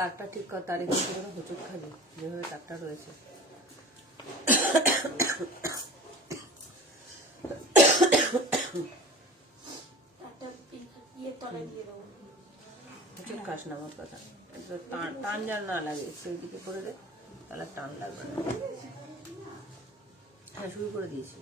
তারটা ঠিক কর, তার একটু করে হোঁচট খাবি যেভাবে তারটা রয়েছে। হোঁচট খাস না, আমার কথা একটু টান যেন না লাগে, সেই দিকে করে দে, তাহলে টান লাগবে না। হ্যাঁ, শুরু করে দিয়েছি।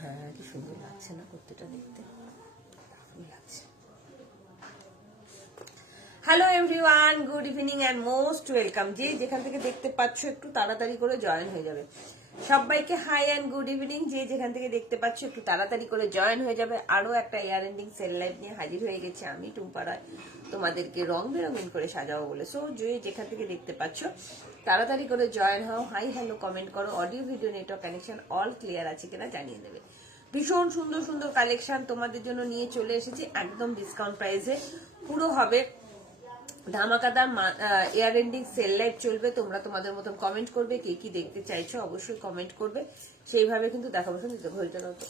হ্যাঁ, কি সুন্দর লাগছে না কুর্তিটা দেখতে, দারুণ লাগছে। Hello everyone, good evening and most welcome. যে যেখান থেকে দেখতে পাচ্ছ একটু তাড়াতাড়ি করে জয়েন হয়ে যাবে। সবাইকে হাই অ্যান্ড গুড ইভিনিং। যে যেখান থেকে দেখতে পাচ্ছ একটু তাড়াতাড়ি করে জয়েন হয়ে যাবে। আরো একটা ইয়ার এন্ডিং সেল লাইভ নিয়ে হাজির হয়ে গেছি আমি টুম্পাড়ায়, তোমাদেরকে রং বেরঙিন করে সাজাবো বলে। সো যে যেখান থেকে দেখতে পাচ্ছ তাড়াতাড়ি করে জয়েন হও, হাই হ্যালো কমেন্ট করো, audio video network connection all clear আছে কিনা জানিয়ে দেবে। ভীষণ সুন্দর সুন্দর কালেকশন তোমাদের জন্য নিয়ে চলে এসেছি একদম ডিসকাউন্ট প্রাইসে। পুরো হবে ধামাকাদার ইয়ার এন্ডিং সেল লাইভ চলবে। তোমরা তোমাদের মতন কমেন্ট করবে, কে কি দেখতে চাইছো অবশ্যই কমেন্ট করবে, সেইভাবে কিন্তু দেখাবো। শুনতে ঘড়িটা দাও তো।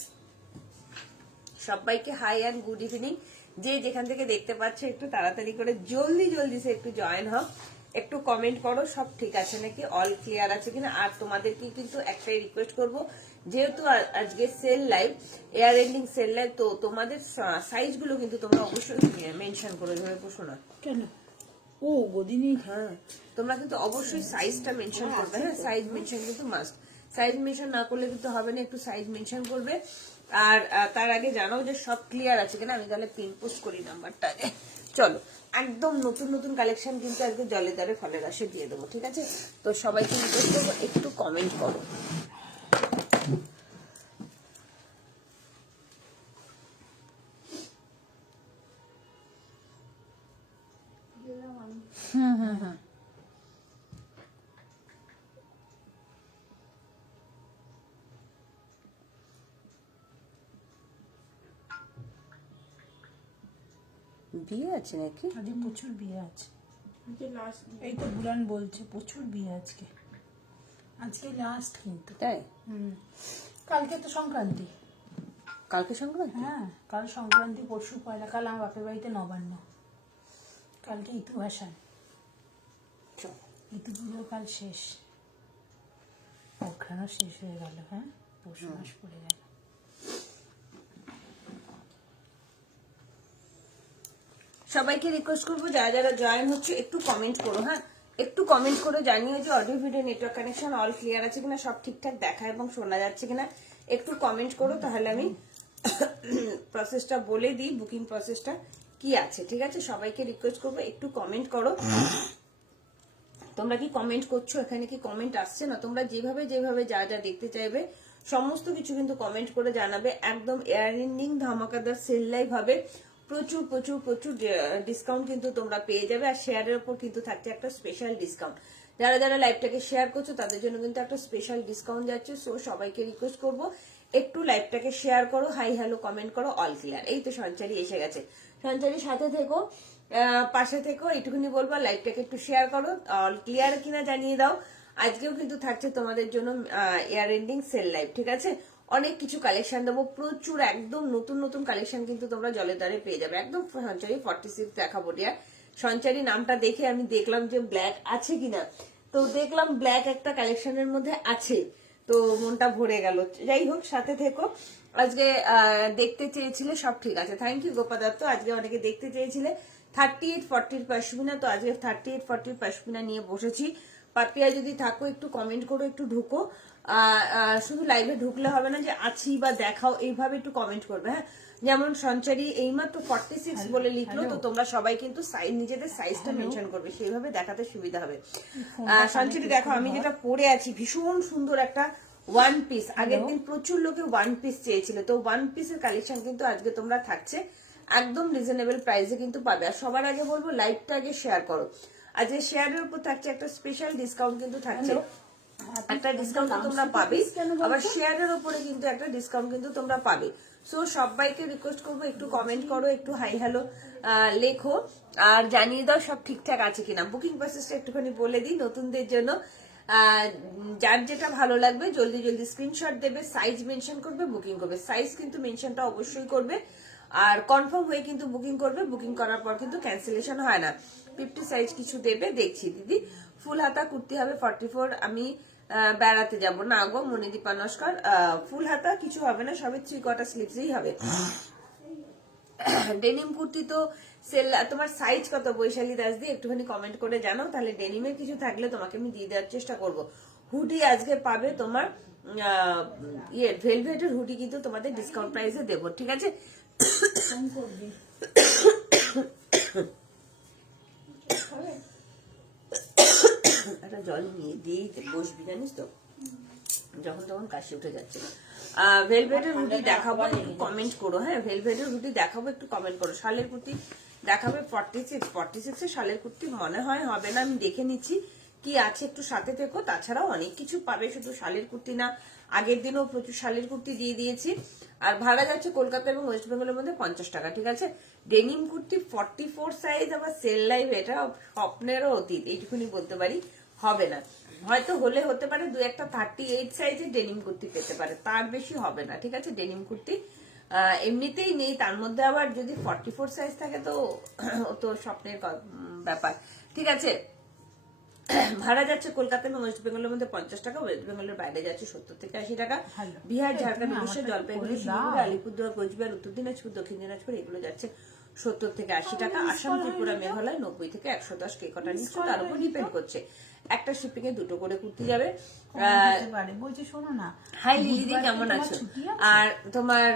সবাইকে হাই অ্যান্ড গুড ইভিনিং। যে যেখান থেকে দেখতে পাচ্ছ একটু তাড়াতাড়ি করে জলদি জলদি সে একটু জয়েন হও, একটু কমেন্ট করো সব ঠিক আছে নাকি, অল ক্লিয়ার আছে কিনা। আর তোমাদেরকে কিন্তু একটাই রিকোয়েস্ট করব, যেহেতু আজকে sale live, year ending sale live, তো তোমাদের সাইজ গুলো কিন্তু তোমরা অবশ্যই মেনশন করে ধরে বসো না কেন। ও গদিনী, হ্যাঁ, তোমরা কিন্তু অবশ্যই সাইজটা মেনশন করবে। হ্যাঁ, সাইজ মেনশন কিন্তু মাস্ট। সাইজ মেনশন না করলে কিন্তু হবে না, একটু সাইজ মেনশন করবে। আর তার আগে জানাও যে সব ক্লিয়ার আছে কিনা। আমি তাহলে পিন পোস্ট করি নাম্বারটা। চলো, একদম নতুন নতুন কালেকশন কিন্তু আজকে জলে দরে ফলে রসে দিয়ে দেবো, ঠিক আছে? তো সবাইকে রিকোয়েস্ট করবো একটু কমেন্ট করো। হ্যাঁ হ্যাঁ হ্যাঁ, বিয়ে আছে নাকি? আজকে প্রচুর বিয়ে আছে। এই তো বুলান বলছে প্রচুর বিয়ে আজকে, আজকে লাস্ট কিন্তু। তাই? কালকে তো সংক্রান্তি। কালকে সংক্রান্তি? হ্যাঁ, কাল সংক্রান্তি, পরশু পয়লা। কাল আমার বাপের বাড়িতে নবান্ন, কালকে ইতু ভাসান, ইতু পুজো কাল শেষ, ওখানেও শেষ হয়ে গেল। হ্যাঁ, পৌষ মাস পড়ে গেল। সবাইকে রিকোয়েস্ট করবো যারা যারা জয়েন হচ্ছে একটু কমেন্ট করো। হ্যাঁ, একটু কমেন্ট করে জানিও যে audio video network connection all clear আছে কিনা, সব ঠিকঠাক দেখা এবং শোনা যাচ্ছে কিনা। একটু কমেন্ট করো, তাহলে আমি প্রসেসটা বলে দিই, বুকিং প্রসেসটা কি আছে, ঠিক আছে? সবাইকে রিকোয়েস্ট করবো একটু কমেন্ট করো। তোমরা কি কমেন্ট করছো? এখানে কি কমেন্ট আসছে না? তোমরা যেভাবে যেভাবে যা যা দেখতে চাইবে সমস্ত কিছু কিন্তু কমেন্ট করে জানাবে। একদম এয়ার এন্ডিং ধামাকাদার সেল লাইভ হবে, প্রচুর প্রচুর প্রচুর ডিসকাউন্ট কিন্তু তোমরা পেয়ে যাবে। আর শেয়ারের উপর কিন্তু থাকছে একটা স্পেশাল ডিসকাউন্ট। যারা যারা লাইভটাকে শেয়ার করছো তাদের জন্য কিন্তু একটা স্পেশাল ডিসকাউন্ট যাচ্ছে। সো সবাইকে রিকোয়েস্ট করবো একটু লাইভটাকে শেয়ার করো, হাই হ্যালো কমেন্ট করো, অল ক্লিয়ার। এই তো সঞ্চারী এসে গেছে, সঞ্চারীর সাথে থেকো, পাশে থেকো, এইটুকুনি বলবো। লাইভটাকে একটু শেয়ার করো, অল ক্লিয়ার কিনা জানিয়ে দাও। আজকেও কিন্তু থাকছে তোমাদের জন্য ইয়ার এন্ডিং সেল লাইভ, ঠিক আছে? অনেক কিছু কালেকশন দেবো, প্রচুর একদম নতুন নতুন কালেকশন কিন্তু তোমরা জলের দ্বারে পেয়ে যাবে। একদম সঞ্চারী 46 দেখাবো ডিয়ার। সঞ্চারী নামটা দেখে আমি দেখলাম যে ব্ল্যাক আছে কিনা, তো দেখলাম ব্ল্যাক একটা কালেকশনের মধ্যে আছে, তো মনটা ভরে গেল। যাই হোক, সাথে থেকো। আজকে দেখতে চেয়েছিলে, সব ঠিক আছে। Thank you Gopa Dutta. আজকে অনেকে দেখতে চেয়েছিলে 38-40 পশমিনা, তো আজকে 38-40 পশমিনা নিয়ে বসেছি। পাপিয়া যদি থাকো একটু কমেন্ট করো, একটু ঢুকো। শুধু লাইভে ঢুকলে হবে না যে আছি বা দেখাও, এইভাবে একটু কমেন্ট করবে। হ্যাঁ, যেমন সঞ্চারী এইমাত্র 46 বলে লিখলো, তো তোমরা সবাই কিন্তু নিজেদের সাইজটা মেনশন করবে, সেইভাবে দেখাতে সুবিধা হবে। সঞ্চারী দেখো, আমি যেটা পরে আছি ভীষণ সুন্দর একটা ওয়ান পিস। আগের দিন প্রচুর লোকে ওয়ান পিস চেয়েছিল, তো ওয়ান পিসের কালেকশন কিন্তু আজকে তোমরা থাকছে একদম রিজনেবল প্রাইসে কিন্তু পাবে। আর সবার আগে বলবো লাইভটা আগে শেয়ার করো। আজকে শেয়ারের উপর থাকছে একটা স্পেশাল ডিসকাউন্ট কিন্তু থাকছে, একটা ডিসকাউন্ট তোমরা পাবে। আবার শেয়ারের উপরে কিন্তু একটা ডিসকাউন্ট কিন্তু তোমরা পাবে। সো সবাইকে রিকোয়েস্ট করবো একটু কমেন্ট করো, একটু হাই হ্যালো লেখো, আর জানিয়ে দাও সব ঠিকঠাক আছে কিনা। বুকিং প্রসেসটা একটুখানি বলে দিই নতুনদের জন্য। যার যেটা ভালো লাগবে জলদি জলদি স্ক্রিনশট দেবে, সাইজ মেনশন করবে, বুকিং করবে। সাইজ কিন্তু মেনশনটা অবশ্যই করবে, আর কনফার্ম হয়ে কিন্তু বুকিং করবে। বুকিং করার পর কিন্তু ক্যান্সেলেশন হয় না। 50 সাইজ কিছু দেবে, দেখছি দিদি। ফুল হাতা কুর্তি হবে 44। আমি বেড়াতে যাব না গো মনিদীপা নস্কর, ফুল হাতা কিছু হবে না, সবে 3/4 স্লিভসই হবে। ডেনিম কুর্তি তো সেল। তোমার সাইজ কত বৈশালী দাস দি একটুখানি কমেন্ট করে জানাও, তাহলে ডেনিমের কিছু থাকলে তোমাকে আমি দিয়ে দেওয়ার চেষ্টা করব। হুডি আজকে পাবে তোমার ভেলভেটের হুডি কিন্তু তোমাদের ডিসকাউন্ট প্রাইসে দেবো, ঠিক আছে? একটা জল নিয়ে দিয়ে বসবি জানিস তো, যখন তখন কাশি উঠে যাচ্ছে। ভেলভেটের হুডি দেখাবো, একটু কমেন্ট করো। হ্যাঁ, ভেলভেটের হুডি দেখাবো, একটু কমেন্ট করো। শালের কুর্তি দেখাবে 46 এর শালের কুর্তি মনে হয় হবে না, আমি দেখে নিচ্ছি কি আছে, একটু সাথে থেকো। তাছাড়াও অনেক কিছু পাবে, শুধু শালের কুর্তি না, আগের দিনও প্রচুর শালের কুর্তি দিয়ে দিয়েছি। আর ভাড়া যাচ্ছে কলকাতা এবং ওয়েস্ট বেঙ্গলের মধ্যে 50 টাকা, ঠিক আছে? ডেনিম কুর্তি 44 সাইজ, আবার সেল লাইভ, এটা স্বপ্নেরও অতীত, এইটুকুনি বলতে পারি। হবে না, হয়তো হলে হতে পারে 2-একটা 38 সাইজের ডেনিম কুর্তি পেতে পারে, তার বেশি হবে না, ঠিক আছে? ডেনিম কুর্তি এমনিতেই নেই, তার মধ্যে আবার যদি 44 সাইজ থাকে তো তো স্বপ্নের ব্যাপার, ঠিক আছে? ভাড়া যাচ্ছে কলকাতা এবং ওয়েস্ট বেঙ্গলের মধ্যে 50 টাকা, ওয়েস্ট বেঙ্গলের বাইরে যাচ্ছে 70 থেকে 80 টাকা। বিহার, ঝাড়খণ্ড, উড়িষ্যা, জলপাইগুড়ি, শিলিগুড়ি, আলিপুরদুয়ার, কোচবিহার, উত্তর দিনাজপুর, দক্ষিণ দিনাজপুর এগুলো যাচ্ছে 70 থেকে 80 টাকা। আসাম, ত্রিপুরা, মেঘালয় 90 থেকে 110। কে কটা নিচ্ছে তার উপর ডিপেন্ড করছে। একটা শিপিং এ 2টো করে কুর্তি যাবে। হাই লিলি, কেমন আছো? আর তোমার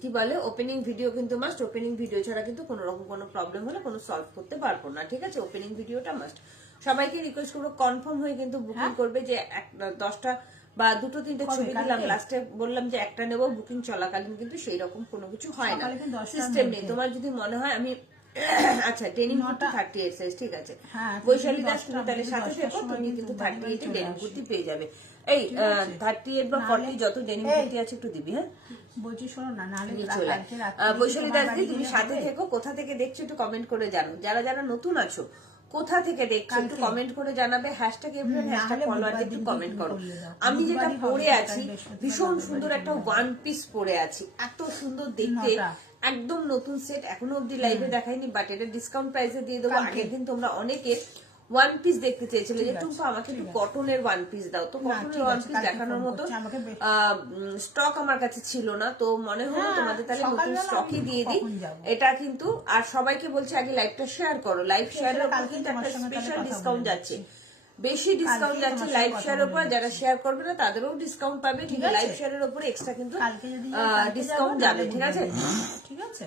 কি বলে, ওপেনিং ভিডিও কিন্তু মাস্ট। ওপেনিং ভিডিও ছাড়া কিন্তু কোনো রকম কোনো প্রবলেম হলে কোনো সলভ করতে পারবো না, ঠিক আছে? ওপেনিং ভিডিওটা মাস্ট। সবাইকে রিকোয়েস্ট করবো কনফার্ম হয়ে কিন্তু বুকিং করবে, যে 10টা বা 2-3টে ছবি দিলাম, লাস্টে বললাম যে একটা নেবো, বুকিং চলাকালীন কিন্তু সেই রকম কোনো কিছু হয় না, সিস্টেম নেই। তোমার যদি মনে হয় আমি আচ্ছা ডেনিম কুর্তি 38 সাইজ, ঠিক আছে? বৈশালী দাস তুমি তাহলে সাথে থেকো, তুমি কিন্তু 38 এ ডেনিম কুর্তি পেয়ে যাবে। এই 38 বা 40 যত ডেনিম কুর্তি আছে একটু দিবি। হ্যাঁ বলছি শোনো না, নালে বৈশালী দাস দি তুমি সাথে থেকো, কোথা থেকে দেখছো একটু কমেন্ট করে জানো। যারা যারা নতুন আছো কোথা থেকে দেখছো একটু কমেন্ট করে জানাবে, হ্যাশট্যাগ এভরিওয়ান, হ্যাশট্যাগ ফলোয়ার দিয়ে একটু কমেন্ট করো। আমি যেটা পরে আছি ভীষণ সুন্দর একটা ওয়ান পিস পরে আছি, এত সুন্দর দেখতে, একদম নতুন সেট, এখনো অব্দি লাইভে দেখাইনি, বাট এটা ডিসকাউন্ট প্রাইসে দিয়ে দেবো। আগের দিন তোমরা অনেকে ওয়ান পিস দেখতে চেয়েছিলে যে টুম্পা আমাকে একটু কটনের ওয়ান পিস দাও, তো কটনের ওয়ান পিস দেখানোর মতো স্টক আমার কাছে ছিল না, তো মনে হলো তোমাদের তাহলে নতুন স্টকই দিয়ে দিই এটা কিন্তু। আর সবাইকে বলছি আগে লাইভটা শেয়ার করো, লাইভ শেয়ারের উপর কিন্তু একটা স্পেশাল ডিসকাউন্ট যাচ্ছে, বেশি ডিসকাউন্ট যাচ্ছে লাইভ শেয়ারের উপর। যারা শেয়ার করবে না তাদেরও ডিসকাউন্ট পাবে, কিন্তু লাইভ শেয়ারের উপর এক্সট্রা কিন্তু ডিসকাউন্ট যাবে, ঠিক আছে? ঠিক আছে,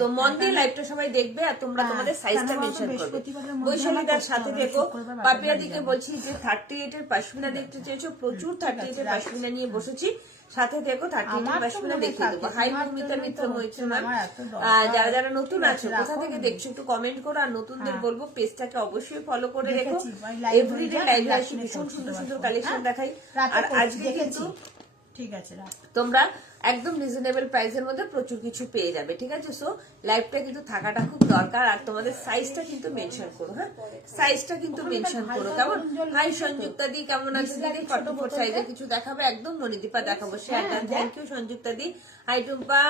তো মন দিয়ে লাইভটা সবাই দেখবে, আর তোমরা তোমাদের সাইজটা মেনশন করবে। বৈশালীদার সাথে দেখো। পাপিয়া দিকে বলছি যে 38 এর পাশমিনা দেখতে চেয়েছো, প্রচুর 38 এর পাশমিনা নিয়ে বসেছি, সাথে দেখো 38 এর পাশমিনা দেখিয়ে দেবো। হাই মৌমিতা মিত্র মৈত্র ম্যাম, যারা যারা নতুন আছো কোথা থেকে দেখছো একটু কমেন্ট করো, আর নতুনদের বলবো পেজটাকে অবশ্যই ফলো করে রেখো। এভরিডে লাইভে আসি, ভীষণ সুন্দর সুন্দর কালেকশন দেখাই। আর আজকে কিন্তু ঠিক আছে তোমরা একদম রিজনেবল প্রাইসের মধ্যে প্রচুর কিছু পেয়ে যাবে, ঠিক আছে? সো লাইভটা কিন্তু থাকাটা খুব দরকার, আর তোমাদের সাইজটা কিন্তু মেনশন করো। হ্যাঁ, সাইজটা কিন্তু মেনশন করো, কেমন? হাই সংযুক্তা দি, কেমন আছো দিদি? 44 সাইজে কিছু দেখাবে, একদম মনিদীপা দেখাবো, share done. Thank you Sanjukta দি। হাই টুম্পা,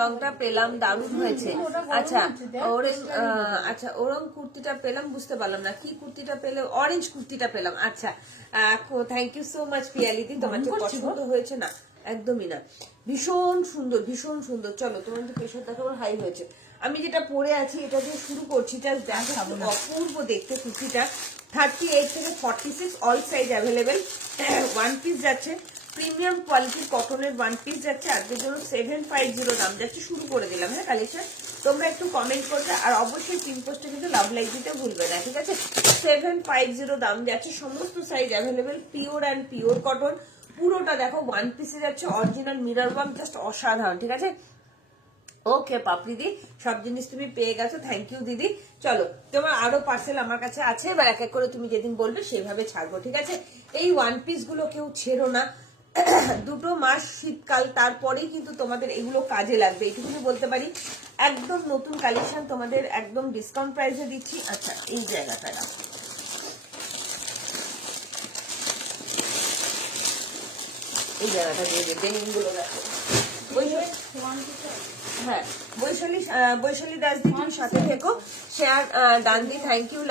রংটা পেলাম, দারুণ হয়েছে। আচ্ছা আচ্ছা ওরং কুর্তিটা পেলাম, বুঝতে পারলাম না কি কুর্তিটা পেলে, অরেঞ্জ কুর্তিটা পেলাম। আচ্ছা thank you so much Piyali দি, তোমার যে পছন্দ হয়েছে না একদমই না, ভীষণ সুন্দর ভীষণ সুন্দর। চলো তোমার তো প্রেশার দেখাবো, হাই হয়েছে। আমি যেটা পরে আছি এটা দিয়ে শুরু করছি, অপূর্ব দেখতে কুর্তিটা। 38 থেকে 46 all size available. One piece যাচ্ছে, প্রিমিয়াম কোয়ালিটির কটনের ওয়ান পিস যাচ্ছে, আজকের জন্য 750 দাম যাচ্ছে। শুরু করে দিলাম হ্যাঁ কালেকশন, তোমরা একটু কমেন্ট করবে, আর অবশ্যই পিন পোস্টে কিন্তু লাভ লাইক দিতে ভুলবে না, ঠিক আছে? 750 দাম যাচ্ছে, সমস্ত size available, pure and pure cotton. পুরোটা দেখো ওয়ান পিসে যাচ্ছে, অরিজিনাল মিরর ওয়ার্ক, জাস্ট অসাধারণ, ঠিক আছে? ওকে পাপড়ি দি, সব জিনিস তুমি পেয়ে গেছো, থ্যাংক ইউ দিদি। চলো তোমার আরো পার্সেল আমার কাছে আছে, এবার এক এক করে তুমি যেদিন বলবে সেইভাবে ছাড়বো, ঠিক আছে? এই ওয়ান পিস গুলো কেউ ছেড়ো না, 2 মাস শীতকাল, তারপরেই কিন্তু তোমাদের এগুলো কাজে লাগবে, এইটুকুনি বলতে পারি। একদম নতুন কালেকশন তোমাদের একদম ডিসকাউন্ট প্রাইসে দিচ্ছি। আচ্ছা এই জায়গাটা এই জায়গাটা দিয়ে দে, ডেনিম গুলো দেখো। হ্যাঁ, বৈশালী দাস দি তুমি সাথে থেকো, শেয়ার ডান দি, থ্যাংক ইউ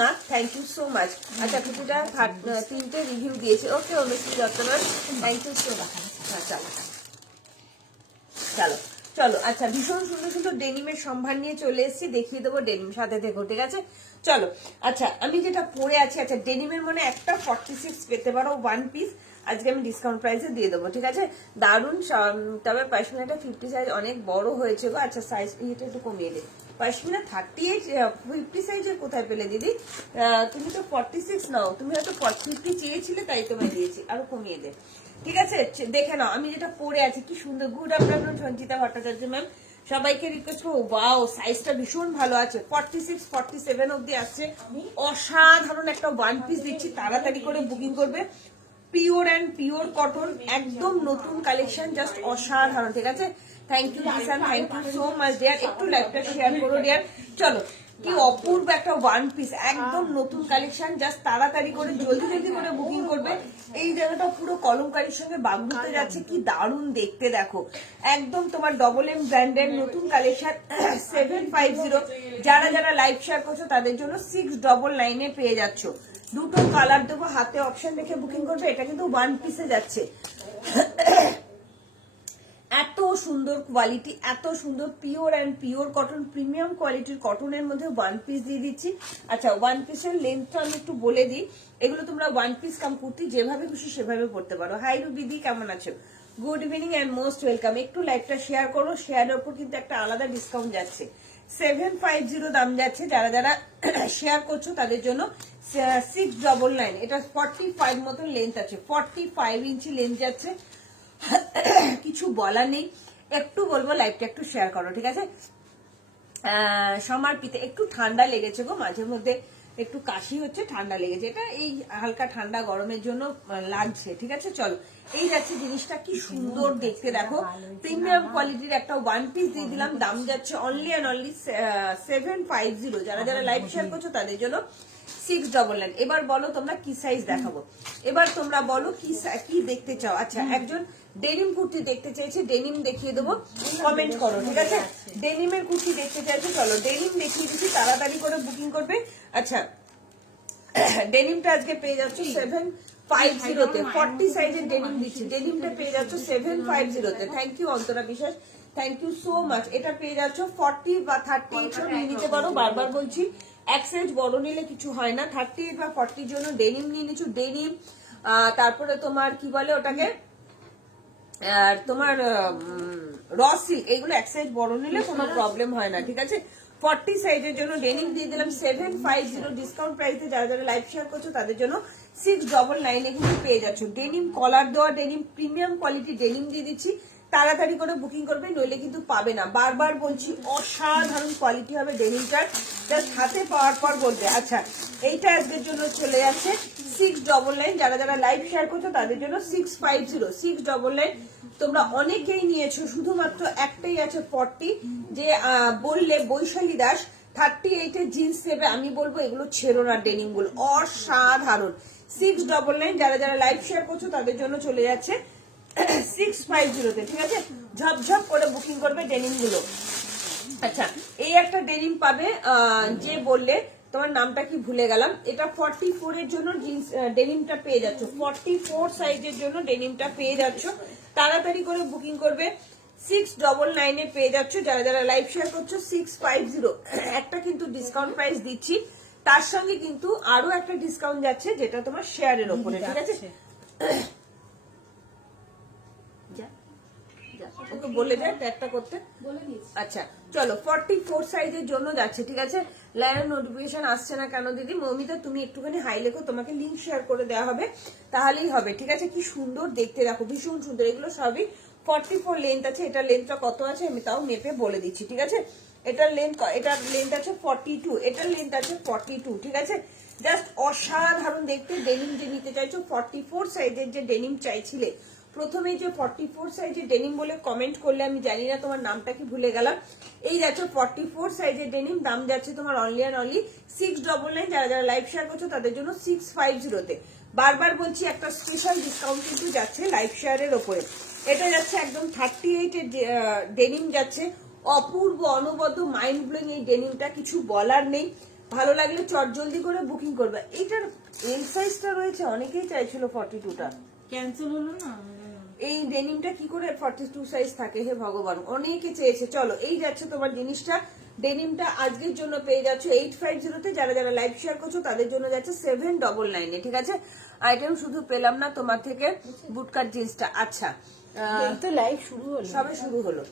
না, থ্যাংক ইউ সো মাচ। আচ্ছা কুটিটা 3টে রিভিউ দিয়েছে, ওকে অনুশ্রী যত্নার, থ্যাংক ইউ সো মাচ। হ্যাঁ চলো চলো চলো। আচ্ছা ভীষণ সুন্দর সুন্দর ডেনিমের সম্ভার নিয়ে চলে এসেছি, দেখিয়ে দেবো, ডেনিম সাথে থেকো, ঠিক আছে চলো। আচ্ছা আমি যেটা পরে আছি, আচ্ছা ডেনিমের মানে একটা 46 পেতে পারো 1 পিস, আজকে আমি ডিসকাউন্ট প্রাইসে দিয়ে দেবো, ঠিক আছে দারুন। তবে পশমিনাটা 50 সাইজ অনেক বড় হয়েছে গো। আচ্ছা সাইজ এটা একটু কমিয়ে দে, পশমিনা 38 50 সাইজের কোথায় পেলে দিদি? তুমি তো 46 নাও, তুমি হয়তো 50 চেয়েছিলে তাই তোমায় দিয়েছি, আরো কমিয়ে দে, ঠিক আছে দেখে নাও আমি যেটা পরে আছি কি সুন্দর। Good afternoon Sanchita Bhattacharya ma'am, সবাইকে রিকোয়েস্ট করবো, ওয়াও সাইজটা ভীষণ ভালো আছে, 46 47 অব্দি আসছে, অসাধারণ একটা 1 পিস দিচ্ছি, তাড়াতাড়ি করে বুকিং করবে। পিওর অ্যান্ড পিওর কটন, একদম নতুন কালেকশন, জাস্ট অসাধারণ, ঠিক আছে thank you Kishan, thank you so much dear. একটু লাইভটা শেয়ার করো ডিয়ার। চলো কি অপূর্ব একটা 1 পিস, একদম নতুন কালেকশন, জাস্ট তাড়াতাড়ি করে জলদি জলদি করে বুকিং করবে। এই জায়গাটা পুরো কলমকারীর সঙ্গে বাগড়ুতে যাচ্ছে, কি দারুণ দেখতে দেখো, একদম তোমার ডবল এম ব্র্যান্ডের নতুন কালেকশন 750। যারা যারা লাইভ শেয়ার করছো তাদের জন্য 699 পেয়ে যাচ্ছ। দুটো কালার দেবো, হাতে অপশন রেখে বুকিং করবে, এটা কিন্তু 1 পিসে যাচ্ছে। এত সুন্দর কোয়ালিটি, এত সুন্দর pure and pure cotton, premium কোয়ালিটির কটনের মধ্যে 1 পিস দিয়ে দিচ্ছি। আচ্ছা 1 পিসের লেন্থটা আমি একটু বলে দিই, এগুলো তোমরা 1 পিস কাম কুর্তি যেভাবে খুশি সেভাবে পড়তে পারো। হাই রুবিদি, কেমন আছো? Good evening and most welcome. একটু লাইভটা শেয়ার করো, শেয়ারের উপর কিন্তু একটা আলাদা ডিসকাউন্ট যাচ্ছে, 750 দাম যাচ্ছে। যারা যারা শেয়ার করছো তাদের জন্য 699, এটা 45 মতন লেন্থ আছে, 45 ইঞ্চি লেন্থ যাচ্ছে, কিছু বলার নেই। একটু বলবো লাইভটা একটু শেয়ার করো, ঠিক আছে সমার্পিতে। একটু ঠান্ডা লেগেছে গো, মাঝে মধ্যে একটু কাশি হচ্ছে, ঠান্ডা লেগেছে, এটা এই হালকা ঠান্ডা গরমের জন্য লাগছে, ঠিক আছে চলো। এই যাচ্ছে জিনিসটা, কি সুন্দর দেখতে দেখো, প্রিমিয়াম কোয়ালিটির একটা 1 পিস দিয়ে দিলাম, দাম যাচ্ছে অনলি অ্যান্ড অনলি 750। যারা যারা লাইভ শেয়ার করছো তাদের জন্য 699। এবার বলো তোমরা কি সাইজ দেখাবো, এবার তোমরা বলো কি দেখতে চাও। আচ্ছা একজন ডেনিম কুর্তি দেখতে চাইছে, ডেনিম দেখিয়ে দেবো, কমেন্ট করো, ঠিক আছে ডেনিমের কুর্তি দেখতে চাইছে, চলো ডেনিম দেখিয়ে দিচ্ছি, তাড়াতাড়ি করে বুকিং করবে। আচ্ছা ডেনিমটা আজকে পেয়ে যাচ্ছ 750-তে, 40 সাইজের ডেনিম দিচ্ছি, ডেনিমটা পেয়ে যাচ্ছ 750-তে। থ্যাংক ইউ অন্তরা বিশ্বাস, থ্যাংক ইউ সো মাচ। এটা পেয়ে যাচ্ছ 40 বা 38 নিয়ে নিতে পারো, বারবার বলছি এক সাইজ বড় নিলে কিছু হয় না, 38 বা 40 জন্য ডেনিম নিয়ে নিচ্ছ, ডেনিম। তারপরে তোমার কি বলে ওটাকে, আর তোমার র সিল্ক, এগুলো এক সাইজ বড় নিলে কোনো প্রবলেম হয় না, ঠিক আছে 40 সাইজের জন্য ডেনিম দিয়ে দিলাম 750 ডিসকাউন্ট প্রাইসে। যারা যারা লাইভ শেয়ার করছো তাদের জন্য 699 কিন্তু পেয়ে যাচ্ছ। ডেনিম কলার দেওয়া, ডেনিম প্রিমিয়াম কোয়ালিটি ডেনিম দিয়ে দিচ্ছি, তাড়াতাড়ি করে বুকিং করবে, নইলে কিন্তু পাবে না, বারবার বলছি অসাধারণ কোয়ালিটি হবে ডেনিমটার, জাস্ট হাতে পাওয়ার পর বলবে। আচ্ছা এইটা আজকের জন্য চলে যাচ্ছে 699। যারা যারা লাইভ শেয়ার করছো তাদের জন্য 650 699। তোমরা অনেকেই নিয়েছো, শুধুমাত্র একটাই আছে 40, যে বললে বৈশালী দাস 38 এর জিন্স নেবে, আমি বলবো এগুলো ছেড়ো না, ডেনিম গুলো অসাধারণ। 699। যারা যারা লাইভ শেয়ার করছো তাদের জন্য চলে যাচ্ছে 650-তে, ঠিক আছে ঝপঝপ করে বুকিং করবে ডেনিম গুলো। আচ্ছা এই একটা ডেনিম পাবে, যে বললে তোমার নামটা কি ভুলে গেলাম, এটা 44 এর জন্য জিন্স ডেনিমটা পেয়ে যাচ্ছ, 44 সাইজের জন্য ডেনিমটা পেয়ে যাচ্ছ, তাড়াতাড়ি করে বুকিং করবে, 699 এ পেয়ে যাচ্ছ। যারা যারা লাইভ শেয়ার করছো 650, একটা কিন্তু ডিসকাউন্ট প্রাইস দিচ্ছি, তার সঙ্গে কিন্তু আরো একটা ডিসকাউন্ট যাচ্ছে, যেটা তোমার শেয়ারের ওপরে, ঠিক আছে ওকে বলে দেয় ট্যাগটা করতে, আচ্ছা চলো 44 সাইজের জন্য যাচ্ছে, ঠিক আছে লাইনের নোটিফিকেশন আসছে না কেন দিদি? মৌমিতা তুমি একটুখানি হাই লেখো, তোমাকে লিঙ্ক শেয়ার করে দেওয়া হবে, তাহলেই হবে, ঠিক আছে কি সুন্দর দেখতে দেখো, ভীষণ সুন্দর, এগুলো সবই 44 লেন্থ আছে। এটার লেন্থটা কত আছে আমি তাও মেপে বলে দিচ্ছি, ঠিক আছে এটার লেন্থ আছে 42, এটার লেন্থ আছে 42, ঠিক আছে জাস্ট অসাধারণ দেখতে। ডেনিম যে নিতে চাইছো 44 সাইজের যে ডেনিম চাইছিলে, প্রথমে যে 44 সাইজের ডেনিম বলে কমেন্ট করলে, আমি জানি না তোমার নামটা কি ভুলে গেলাম, এই যাচ্ছে 44 সাইজের ডেনিম, দাম যাচ্ছে তোমার অনলি অ্যান্ড অনলি 699। যারা যারা লাইভ শেয়ার করছো তাদের জন্য 650-তে বারবার বলছি একটা স্পেশাল ডিসকাউন্ট কিন্তু যাচ্ছে লাইভ শেয়ারের ওপরে। এটা যাচ্ছে একদম 38 এর ডেনিম যাচ্ছে, অপূর্ব অনবদ্য মাইন্ড ব্লোয়িং এই ডেনিমটা, কিছু বলার নেই। ভালো লাগলে চটজলদি করে বুকিং করবে। এইটার এল সাইজটা রয়েছে, অনেকেই চাইছিল 42টা, ক্যান্সেল হলো না। এই ডেনিমটা কি করে 42 সাইজ থাকে হে ভগবান, অনেকে চেয়েছে। চলো এই যাচ্ছে তোমার জিনিসটা, ডেনিমটা আজকের জন্য পেয়ে যাচ্ছ 850 তে, যারা যারা লাইভ শেয়ার করছো তাদের জন্য যাচ্ছে 799 এ, ঠিক আছে। আইটেম শুধু পেলাম না তোমার থেকে বুটকাট জিন্সটা। আচ্ছা এই তো লাইভ শুরু হলো, সবে শুরু হলো।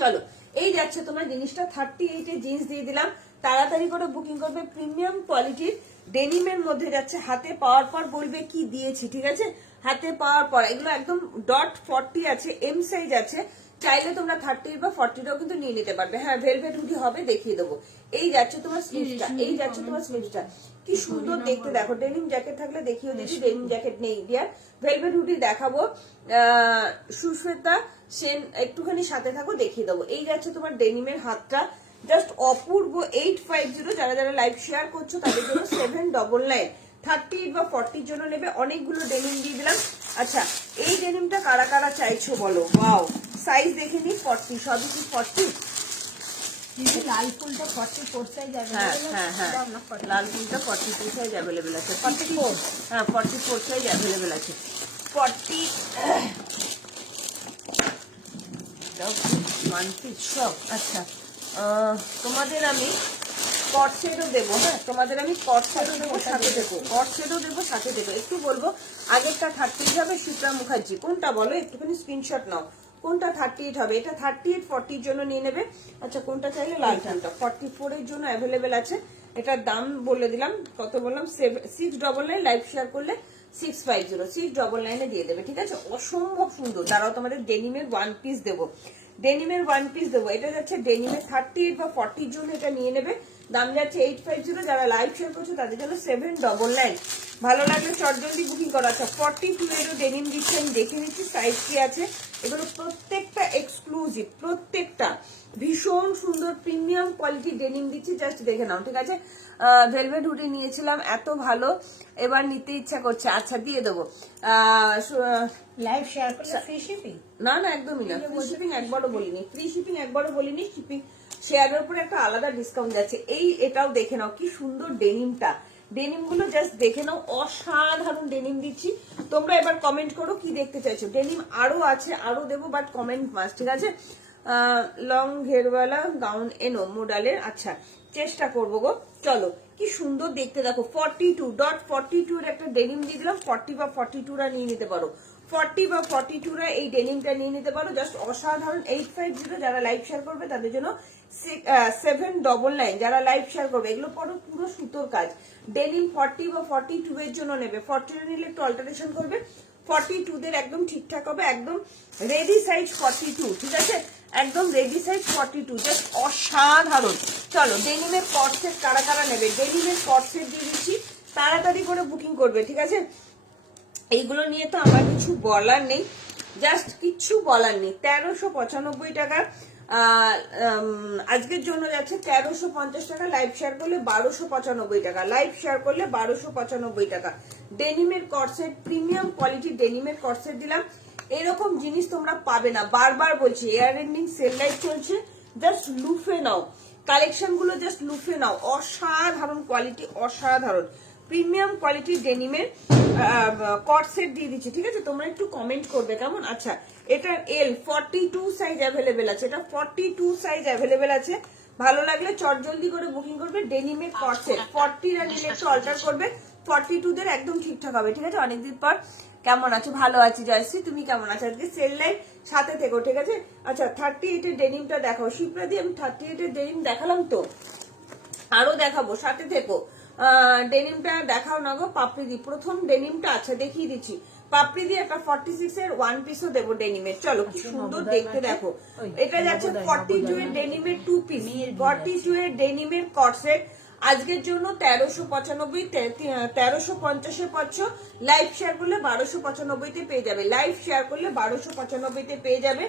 চলো এই যাচ্ছে তোমার জিনিসটা, 38 এ জিন্স দিয়ে দিলাম, তাড়াতাড়ি করে বুকিং করবে। প্রিমিয়াম কোয়ালিটির ডেনিমের মধ্যে যাচ্ছে, হাতে পাওয়ার পর বলবে কি দিয়েছি, ঠিক আছে। হাতে পাওয়ার পর এগুলো একদম ডট 40 আছে, এম সাইজ আছে, চাইলে তোমরা 30 বা 40টাও কিন্তু নিয়ে নিতে পারবে। হ্যাঁ ভেলভেট হুডি হবে, দেখিয়ে দেবো। এই যাচ্ছে তোমার স্লিভসটা, এই যাচ্ছে তোমার স্লিভসটা, কি সুন্দর দেখতে দেখো। ডেনিম জ্যাকেট থাকলে দেখিয়ে দিচ্ছি, ডেনিম জ্যাকেট নেই ডিয়ার, ভেলভেট হুডি দেখাবো। সুশ্বেতা সেন একটুখানি সাথে থাকো, দেখিয়ে দেবো। এই যাচ্ছে তোমার ডেনিমের হাতটা, জাস্ট অপূর্ব। 850, যারা যারা লাইভ শেয়ার করছো তাদের জন্য 799, 38 বা 40 জন্য নেবে। অনেকগুলো ডেনিম দিয়ে দিলাম। আচ্ছা এই ডেনিমটা কারা কারা চাইছো বলো। ওয়াও, সাইজ দেখে নি, 40, সবই কি 40? লাল ফুলটা 44 সাইজ হ্যাঁ হ্যাঁ হ্যাঁ, লাল ফুলটা 42 সাইজ অ্যাভেলেবেল আছে, 44, হ্যাঁ 44 সাইজ অ্যাভেলেবেল আছে। 40 ওয়ান পিস সব। আচ্ছা তোমাদের আমি কট সেটও দেবো, হ্যাঁ তোমাদের আমি কট সেটও দেবো, সাথে দেবো কট সেটও দেবো, সাথে দেবো। একটু বলবো আগেরটা 38 হবে, শিপ্রা মুখার্জি কোনটা বলো, একটুখানি স্ক্রিনশট নাও, কোনটা 38 হবে। এটা 38 40 জন্য নিয়ে নেবে। আচ্ছা কোনটা চাইলে, লাল ফুলটা 44 এর জন্য অ্যাভেলেবেল আছে। এটার দাম বলে দিলাম, কত বললাম, 699, লাইভ শেয়ার করলে 650, 699 দিয়ে দেবে, ঠিক আছে। অসম্ভব সুন্দর। দাঁড়াও তোমাদের ডেনিমের ওয়ান পিস দেবো, ডেনিমের ওয়ান পিস দেবো। এটা যাচ্ছে ডেনিমের 38 বা 40 জন্য এটা নিয়ে নেবে, দাম যাচ্ছে 850। যারা লাইভ শেয়ার করছো তাদের জন্য 799। ভালো লাগলে চটজলদি বুকিং করা। আচ্ছা 42 এরও ডেনিম দিচ্ছে, আমি দেখে নিচ্ছি সাইজ কি আছে। এগুলো প্রত্যেকটা এক্সক্লুসিভ, প্রত্যেকটা ভীষণ সুন্দর প্রিমিয়াম কোয়ালিটি ডেনিম দিচ্ছি, জাস্ট দেখে নাও, ঠিক আছে। ভেলভেট হুডি নিয়েছিলাম, এত ভালো, এবার নিতে ইচ্ছা করছে। আচ্ছা দিয়ে দেবো। লাইভ শেয়ার করলে ফ্রি শিপিং? না না একদমই না, ফ্রি শিপিং একবারও বলিনি, ফ্রি শিপিং একবারও বলিনি। শিপিং শেয়ারের উপরে একটা আলাদা ডিসকাউন্ট যাচ্ছে। এটাও দেখে নাও কি সুন্দর ডেনিমটা, ডেনিম গুলো জাস্ট দেখে নাও, অসাধারণ ডেনিম দিচ্ছি। তোমরা এবার কমেন্ট করো কি দেখতে চাইছো। ডেনিম আরো আছে, আরো দেবো, বাট কমেন্ট মাস, ঠিক আছে। লং ঘেরওয়ালা গাউন এনো মোডালের, আচ্ছা চেষ্টা করবো গো। চলো কি সুন্দর দেখতে দেখো, 42.42 এর একটা ডেনিম দিয়ে দিলাম। 40 বা 42রা নিয়ে নিতে পারো, 40 বা 42রা এই ডেনিমটা নিয়ে নিতে পারো, জাস্ট অসাধারণ। 850, যারা লাইভ শেয়ার করবে তাদের জন্য 799, যারা লাইভ শেয়ার করবে। এগুলো পুরো সুতোর কাজ। ডেনিম 40 বা 42 এর জন্য নেবে, 40 নিলে একটু অল্টারেশন করবে, 42 দের একদম ঠিকঠাক হবে, একদম রেডি সাইজ 42, ঠিক আছে, একদম রেডি সাইজ 42, জাস্ট অসাধারণ। চলো ডেনিমের কট সেট কারা কারা নেবে, ডেনিমের কট সেট দিয়ে দিচ্ছি, তাড়াতাড়ি করে বুকিং করবে, ঠিক আছে। এইগুলো নিয়ে তো আমার কিছু বলার নেই, জাস্ট কিচ্ছু বলার নেই। 1395 টাকা আজকের জন্য যাচ্ছে, 1350 টাকা। লাইভ শেয়ার করলে 1295 টাকা, লাইভ শেয়ার করলে 1295 টাকা। ডেনিমের কটসেট, প্রিমিয়াম কোয়ালিটি ডেনিমের কটসেট দিলাম। এরকম জিনিস তোমরা পাবে না, বারবার বলছি। এয়ার এন্ডিং সেল লাইভ চলছে, জাস্ট লুফে নাও কালেকশন গুলো, জাস্ট লুফে নাও। অসাধারণ কোয়ালিটি, অসাধারণ প্রিমিয়াম কোয়ালিটির ডেনিমের কট সেট দিয়ে দিচ্ছি, ঠিক আছে। তোমরা একটু কমেন্ট করবে কেমন। আচ্ছা এটা এল 42 সাইজ অ্যাভেলেবেল আছে, এটা 42 সাইজ অ্যাভেলেবেল আছে। ভালো লাগলে চটজলদি করে বুকিং করবে। ডেনিমের কট সেট 40রা নিলে একটু অল্টার করবে, 42 দের একদম ঠিকঠাক হবে, ঠিক আছে। অনেকদিন পর কেমন আছো, ভালো আছি জয়শ্রী, তুমি কেমন আছো। আজকে সেল লাইভ, সাথে থেকো, ঠিক আছে। আচ্ছা 38 এর ডেনিমটা দেখাও শিপ্রা দি, আমি 38 এর ডেনিম দেখালাম তো, আরো দেখাবো, সাথে থেকো। ডেনিমটা দেখাও না গো পাপড়ি, প্রথম ডেনিমটা আছে দেখিয়ে দিচ্ছি। পাপড়ি দিয়ে একটা 46 এর ওয়ান পিসও দেবো ডেনিমের। চলো কি সুন্দর দেখতে দেখো। এটা যাচ্ছে 42 এর ডেনিমের টু পিস, 42 এর ডেনিমের কট সেট। আজকের জন্য 1395, 1350 এ পাচ্ছ। লাইভ শেয়ার করলে 1295 তে পেয়ে যাবে, লাইভ শেয়ার করলে 1295 তে পেয়ে যাবে।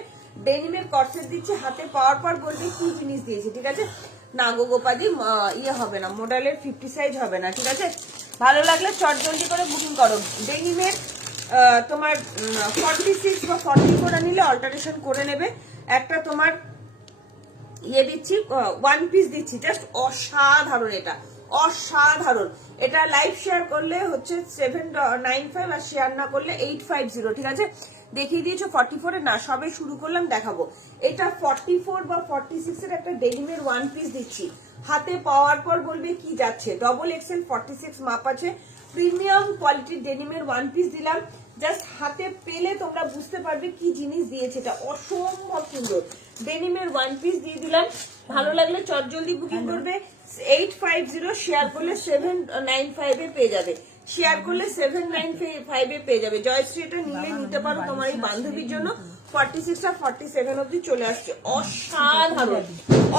ডেনিমের কট সেট দিচ্ছে, হাতে পাওয়ার পর বলবে কি জিনিস দিয়েছে, ঠিক আছে। না গো গোপাদি ইয়ে হবে না, মডেলের 50 সাইজ হবে না, ঠিক আছে। ভালো লাগলে চটজলদি করে বুকিং করো। ডেনিমের তোমার 46 বা 44 নিলে অল্টারেশন করে নেবে। একটা তোমার ইয়ে দিচ্ছি, ওয়ান পিস দিচ্ছি, জাস্ট অসাধারণ, এটা অসাধারণ। এটা লাইভ শেয়ার করলে হচ্ছে 795 আর শেয়ার না করলে 850, ঠিক আছে? দেখিয়ে দিয়েছো 44 এর, না সবে শুরু করলাম দেখাবো। এটা 44 বা 46 এর একটা ডেনিমের ওয়ান পিস দিচ্ছি, হাতে পাওয়ার পর বলবে কি যাচ্ছে। ডবল এক্সেল 46 মাপ আছে, প্রিমিয়াম কোয়ালিটির ডেনিমের ওয়ান পিস দিলাম। জাস্ট হাতে পেলে তোমরা বুঝতে পারবে কি জিনিস দিয়েছে, এটা অসম্ভব সুন্দর ডেনিমের ওয়ান পিস দিয়ে দিলাম। ভালো লাগলে চটজলদি বুকিং করবে। 850 শেয়ার করলে 795 এ পেয়ে যাবে, শেয়ার করলে 795 এ পেয়ে যাবে। জয়শ্রী এটা নিলে নিতে পারো তোমার এই বান্ধবীর জন্য। 46টা 47 অব্দি চলে আসছে, অসাধারণ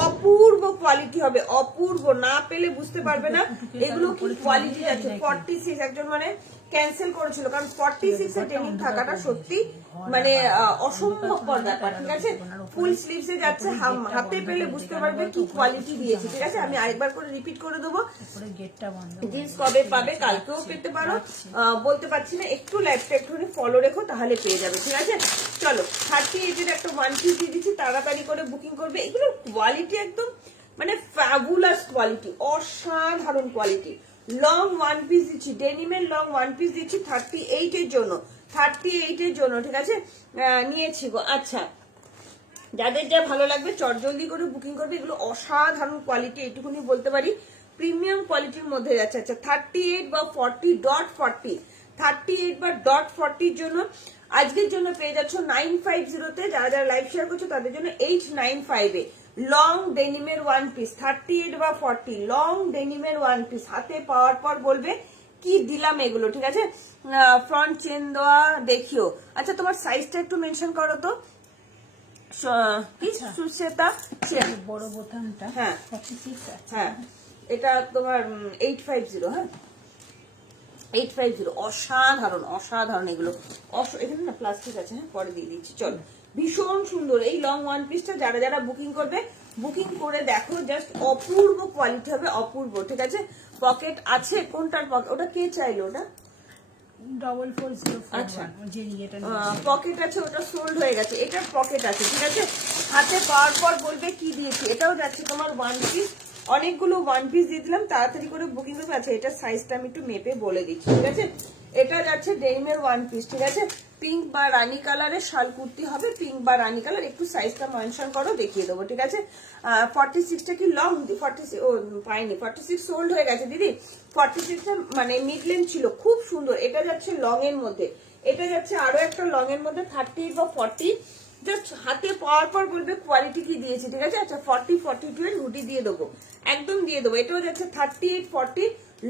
অপূর্ব কোয়ালিটি হবে, অপূর্ব, না পেলে বুঝতে পারবে না এগুলো কি কোয়ালিটি আছে। 46 একজন মানে ক্যান্সেল করেছিল, কারণ 46 এর ডেনিম থাকাটা সত্যি মানে অসম্ভবপর ব্যাপার, ঠিক আছে? ফুল স্লিভস এ যাচ্ছে, হাতে পেলে বুঝতে পারবে কি কোয়ালিটি দিয়েছে, ঠিক আছে? আমি আরেকবার করে রিপিট করে দেবো। জিন্স কবে পাবে, কালকেও পেতে পারো, বলতে পারছি না, একটু লাইভটা একটুখানি ফলো রেখো তাহলে পেয়ে যাবে, ঠিক আছে? চলো 38 এর একটা ওয়ান পিস দিয়ে দিচ্ছি, তাড়াতাড়ি করে বুকিং করবে। এগুলো কোয়ালিটি একদম মানে ফ্যাবুলাস কোয়ালিটি, অসাধারণ কোয়ালিটি। লং ওয়ান পিস দিচ্ছি, ডেনিমের লং ওয়ান পিস দিচ্ছি 38 এর জন্য, 38 এর জন্য, ঠিক আছে? নিয়েছি গো। আচ্ছা, যাদের যা ভালো লাগবে চটজলদি করে বুকিং করবে। এগুলো অসাধারণ কোয়ালিটি, এইটুকুনি বলতে পারি, প্রিমিয়াম কোয়ালিটির মধ্যে যাচ্ছে। আচ্ছা 38 বা 40.40, 38 বা .40 জন্য আজকের জন্য পেয়ে যাচ্ছ 950 তে। যারা যারা লাইভ শেয়ার করছো তাদের জন্য 895 এ লং ডেনিমের ওয়ান পিস 38 বা 40, লং ডেনিমের ওয়ান পিস হাতে পাওয়ার পর বলবে কি দিলাম এগুলো, ঠিক আছে? ফ্রন্ট চেন দেওয়া দেখিও। আচ্ছা তোমার সাইজটা একটু মেনশন করো তো, কি সুশ্বেতা? বড় বোতামটা হ্যাঁ 46 আছে। হ্যাঁ এটা তোমার 850, হ্যাঁ 850, অসাধারণ অসাধারণ এগুলো। এখানে না প্লাস্টিক আছে, হ্যাঁ পরে দিয়ে দিচ্ছি। চলো, ভীষণ সুন্দর এই লং ওয়ান পিসটা। যারা যারা বুকিং করবে বুকিং করে দেখো, জাস্ট অপূর্ব কোয়ালিটি হবে, অপূর্ব, ঠিক আছে? পকেট আছে, কোনটার পকেট, ওটা কে চাইলো? ওটা 4404, আচ্ছা যে ইয়েটা পকেট আছে, ওটা সোল্ড হয়ে গেছে, এটার পকেট আছে, ঠিক আছে? হাতে পাওয়ার পর বলবে কি দিয়েছি। এটাও যাচ্ছে তোমার ওয়ান পিস, অনেকগুলো ওয়ান পিস দিয়ে দিলাম, তাড়াতাড়ি করে বুকিং করবে। আচ্ছা এটার সাইজটা আমি একটু মেপে বলে দিচ্ছি, ঠিক আছে? এটা যাচ্ছে ডেনিমের ওয়ান পিস, ঠিক আছে? পিঙ্ক বা রানী কালারের শাল কুর্তি হবে, পিঙ্ক বা রানী কালার, একটু সাইজটা মেনশন করো দেখিয়ে দেবো, ঠিক আছে? 46টা কি লং? 46 ও পাইনি, 46 সোল্ড হয়ে গেছে দিদি। 46টা মানে মিড লেন্থ ছিল, খুব সুন্দর। এটা যাচ্ছে লং এর মধ্যে, এটা যাচ্ছে আরো একটা লং এর মধ্যে 38 বা 40। জাস্ট হাতে পাওয়ার পর বলবে কোয়ালিটি কি দিয়েছে, ঠিক আছে? আচ্ছা 40 42 এর হুডি দিয়ে দেবো, একদম দিয়ে দেবো। এটাও যাচ্ছে 38 40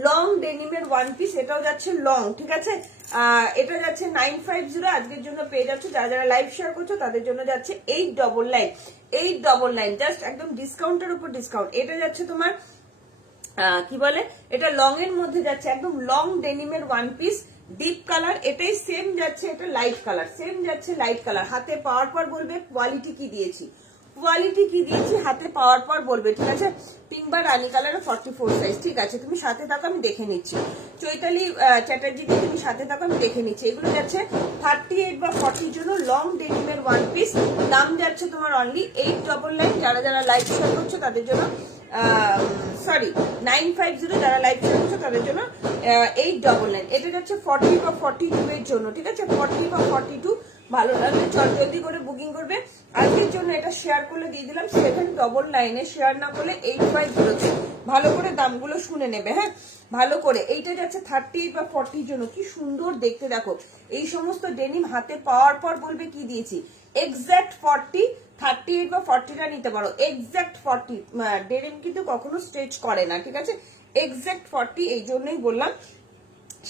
লং ডেনিমের ওয়ান পিস, এটাও যাচ্ছে লং, ঠিক আছে? এটা যাচ্ছে 950, আজকের জন্য পেয়ে যাচ্ছে। যারা যারা লাইভ শেয়ার করছো তাদের জন্য যাচ্ছে 899, 899, জাস্ট একদম ডিসকাউন্টের উপর ডিসকাউন্ট। এটা যাচ্ছে তোমার কি বলে, এটা লং এর মধ্যে যাচ্ছে, একদম লং ডেনিমের ওয়ান পিস, ডিপ কালার। এটাই সেম যাচ্ছে, এটা লাইট কালার, সেম যাচ্ছে লাইট কালার। হাতে পাওয়ার পর বলবে কোয়ালিটি কি দিয়েছি, কোয়ালিটি কি দিয়েছি হাতে পাওয়ার পর বলবে, ঠিক আছে? পিঙ্ক বা রানী কালারের 44 সাইজ, ঠিক আছে? তুমি সাথে থাকো, আমি দেখে নিচ্ছি। চৈতালি চ্যাটার্জি, তুমি সাথে থাকো, আমি দেখে নিচ্ছি। এগুলো যাচ্ছে 38 বা 40 জন্য লং ডেনিমের ওয়ান পিস, দাম যাচ্ছে তোমার অনলি 899। যারা যারা লাইভ শেয়ার করছো তাদের জন্য সরি 950, যারা লাইভ শেয়ার করছো তাদের জন্য 899। এটা যাচ্ছে 40 বা 42 এর জন্য, ঠিক আছে? 40 বা 42 ভালো লাগলে জলদি করে বুকিং করবে। আজকের জন্য এটা শেয়ার করলে দিয়ে দিলাম 799 এ, শেয়ার না করলে 850 তে। ভালো করে দামগুলো শুনে নেবে, হ্যাঁ ভালো করে। এইটা যাচ্ছে 38 বা 40 জন্য, কি সুন্দর দেখতে দেখো। এই সমস্ত ডেনিম হাতে পাওয়ার পর বলবে কি দিয়েছি, এক্সাক্ট 40, 38 বা 40টা নিতে পারো, এক্সাক্ট 40। ডেনিম কিন্তু কখনো স্ট্রেচ করে না, ঠিক আছে? এক্সাক্ট 40, এই জন্যই বললাম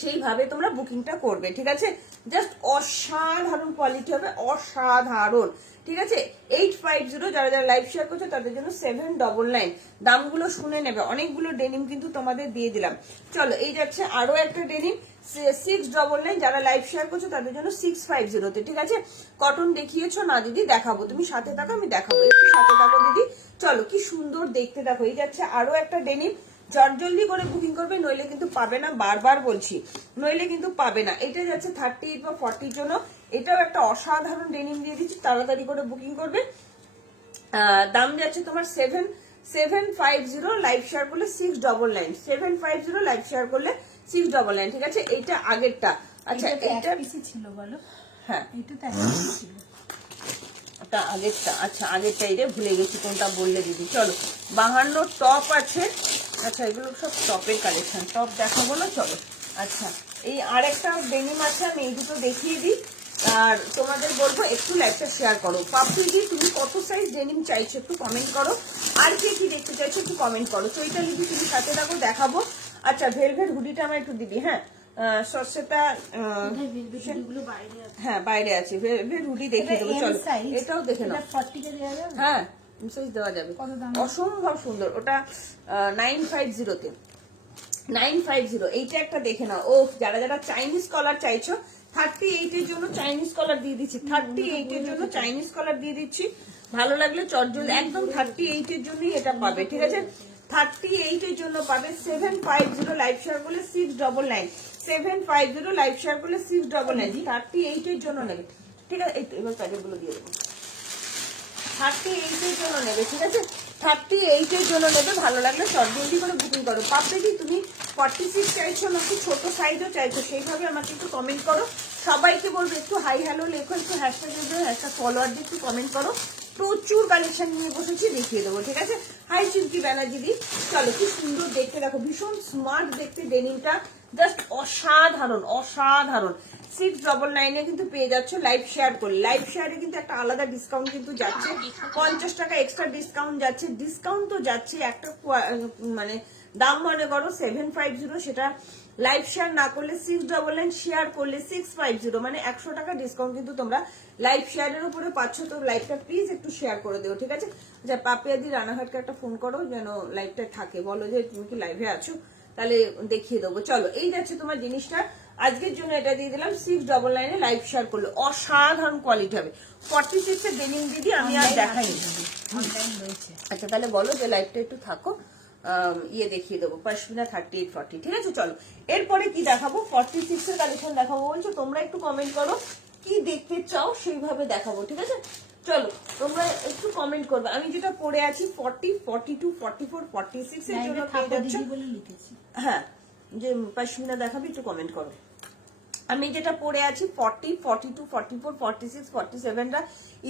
সেইভাবে তোমরা বুকিংটা করবে, ঠিক আছে? জাস্ট অসাধারণ কোয়ালিটি হবে, অসাধারণ, ঠিক আছে? 850, যারা যারা লাইভ শেয়ার করছো তাদের জন্য 799। দামগুলো শুনে নেবে, অনেকগুলো ডেনিম কিন্তু তোমাদের দিয়ে দিলাম। চলো, এই যাচ্ছে আরো একটা ডেনিম 699, যারা লাইভ শেয়ার করছো তাদের জন্য 650 তে, ঠিক আছে? কটন দেখিয়েছো না দিদি? দেখাবো, তুমি সাথে থাকো, আমি দেখাবো, একটু সাথে থাকো দিদি। চলো, কি সুন্দর দেখতে দেখো। এই যাচ্ছে আরো একটা ডেনিম, চটজলদি করে বুকিং করবে, নইলে কিন্তু পাবে না, বারবার বলছি, নইলে কিন্তু পাবে না। এটা যাচ্ছে 38 বা 40 জন্য, এটাও একটা অসাধারণ ডেনিম দিয়ে দিচ্ছি, তাড়াতাড়ি করে বুকিং করবে। দাম যাচ্ছে তোমার 750, লাইভ শেয়ার করলে 699, 750 লাইভ শেয়ার করলে 699, ঠিক আছে। এইটা আগেরটা। আচ্ছা এটা এটা পিসি ছিল বলো, হ্যাঁ এটা তো এক পিসি ছিল। এটা আগেরটা। আচ্ছা আগেরটা, এটা ভুলে গেছি কোনটা বললে দিদি। চলো 52 টপ আছে। আচ্ছা এগুলো সব টপের কালেকশন, টপ দেখাবো না, চলো। আচ্ছা এই আরেকটা ডেনিম আছে, আমি এই দুটো দেখিয়ে দিই আর তোমাদের বলবো একটু লাইভটা শেয়ার করো। পাপড়ি দি তুমি কত সাইজ ডেনিম চাইছো একটু কমেন্ট করো, আর কে কি দেখতে চাইছো একটু কমেন্ট করো। চৈতালি দি তুমি সাথে থাকো, দেখাবো। আচ্ছা ভেলভেট হুডিটা আমার একটু দিবি, হ্যাঁ সর্ষেটা হ্যাঁ বাইরে আছে, ভেলভেট হুডি দেখিয়ে দেবো, চলো এটাও দেখে নাও। 40 কে দেওয়া যাবে? হ্যাঁ সাইজ দেওয়া যাবে, কত দাম? অসম্ভব সুন্দর। ওটা 950 তে, 950। এইটা একটা দেখে নাও। ও যারা যারা চাইনিজ কলার চাইছো, 38 এর জন্য চাইনিজ কলার দিয়ে দিচ্ছি, 38 এর জন্য চাইনিজ কলার দিয়ে দিচ্ছি। ভালো লাগলে চটজল একদম 38 এর জন্যই এটা পাবে, ঠিক আছে। 38 এর জন্য পাবে 750 লাইভ শেয়ার করলে 699, 750 লাইভ শেয়ার করলে 699, 38 এর জন্য নেবে, ঠিক আছে। এই তো এবার প্যাকেটগুলো দিয়ে দেবো। 38 এর জন্য নেবে, ঠিক আছে, 38 এর জন্য নেবে। ভালো লাগলে জলদি করে বুকিং করো। পাপড়ি তুমি 46 চাইছো নাকি ছোট সাইজও চাইছো, সেইভাবে আমাকে একটু কমেন্ট করো। সবাইকে বলবো একটু হাই হ্যালো লেখো, একটু হ্যাশট্যাগ ফলোয়ার দিয়ে একটু কমেন্ট করো। প্রচুর কালেকশন নিয়ে বসেছি, দেখিয়ে দেবো, ঠিক আছে। হাই চিন্তি ব্যানার্জি দি, চলো কি সুন্দর দেখতে, দেখো ভীষণ স্মার্ট দেখতে ডেনিমটা, জাস্ট অসাধারণ অসাধারণ। 699 এ কিন্তু পেয়ে যাচ্ছ লাইভ শেয়ার করলে। লাইভ শেয়ারে কিন্তু একটা আলাদা ডিসকাউন্ট কিন্তু যাচ্ছে, 50 টাকা এক্সট্রা ডিসকাউন্ট যাচ্ছে। ডিসকাউন্ট তো যাচ্ছে, একটা মানে দাম মনে করো 750, সেটা লাইভ শেয়ার না করলে 699, শেয়ার করলে 650, মানে 100 টাকা ডিসকাউন্ট কিন্তু তোমরা লাইভ শেয়ারের উপরে পাচ্ছ। তো লাইভটা প্লিজ একটু শেয়ার করে দিও, ঠিক আছে। আচ্ছা পাপিয়াদি রানাঘাটকে একটা ফোন করো যেন লাইভটা থাকে, বলো যে তুমি কি লাইভে আছো, তাহলে দেখিয়ে দেবো। চলো এই যাচ্ছে তোমার জিনিসটা, আজকের জন্য এটা দিয়ে দিলাম 699 লাইভ শেয়ার করলে, অসাধারণ কোয়ালিটি হবে। 46 এর ডেনিম দিদি আমি আর দেখাইনি। আচ্ছা তাহলে বলো যে লাইভটা একটু থাকো, ইয়ে দেখিয়ে দেবো পশমিনা 38 40, ঠিক আছে। চলো এরপরে কি দেখাবো, 46 এর কালেকশন দেখাবো বলছো, তোমরা একটু কমেন্ট করো কি দেখতে চাও সেইভাবে দেখাবো, ঠিক আছে। চলো তোমরা একটু কমেন্ট করবে। আমি যেটা পরে আছি 40, 42, 44, 46 এর জন্য পেয়ে যাচ্ছ। হ্যাঁ যে পশমিনা দেখাবি, একটু কমেন্ট করো। আমি যেটা পরে আছি 40, 42, 44, 46, 47টা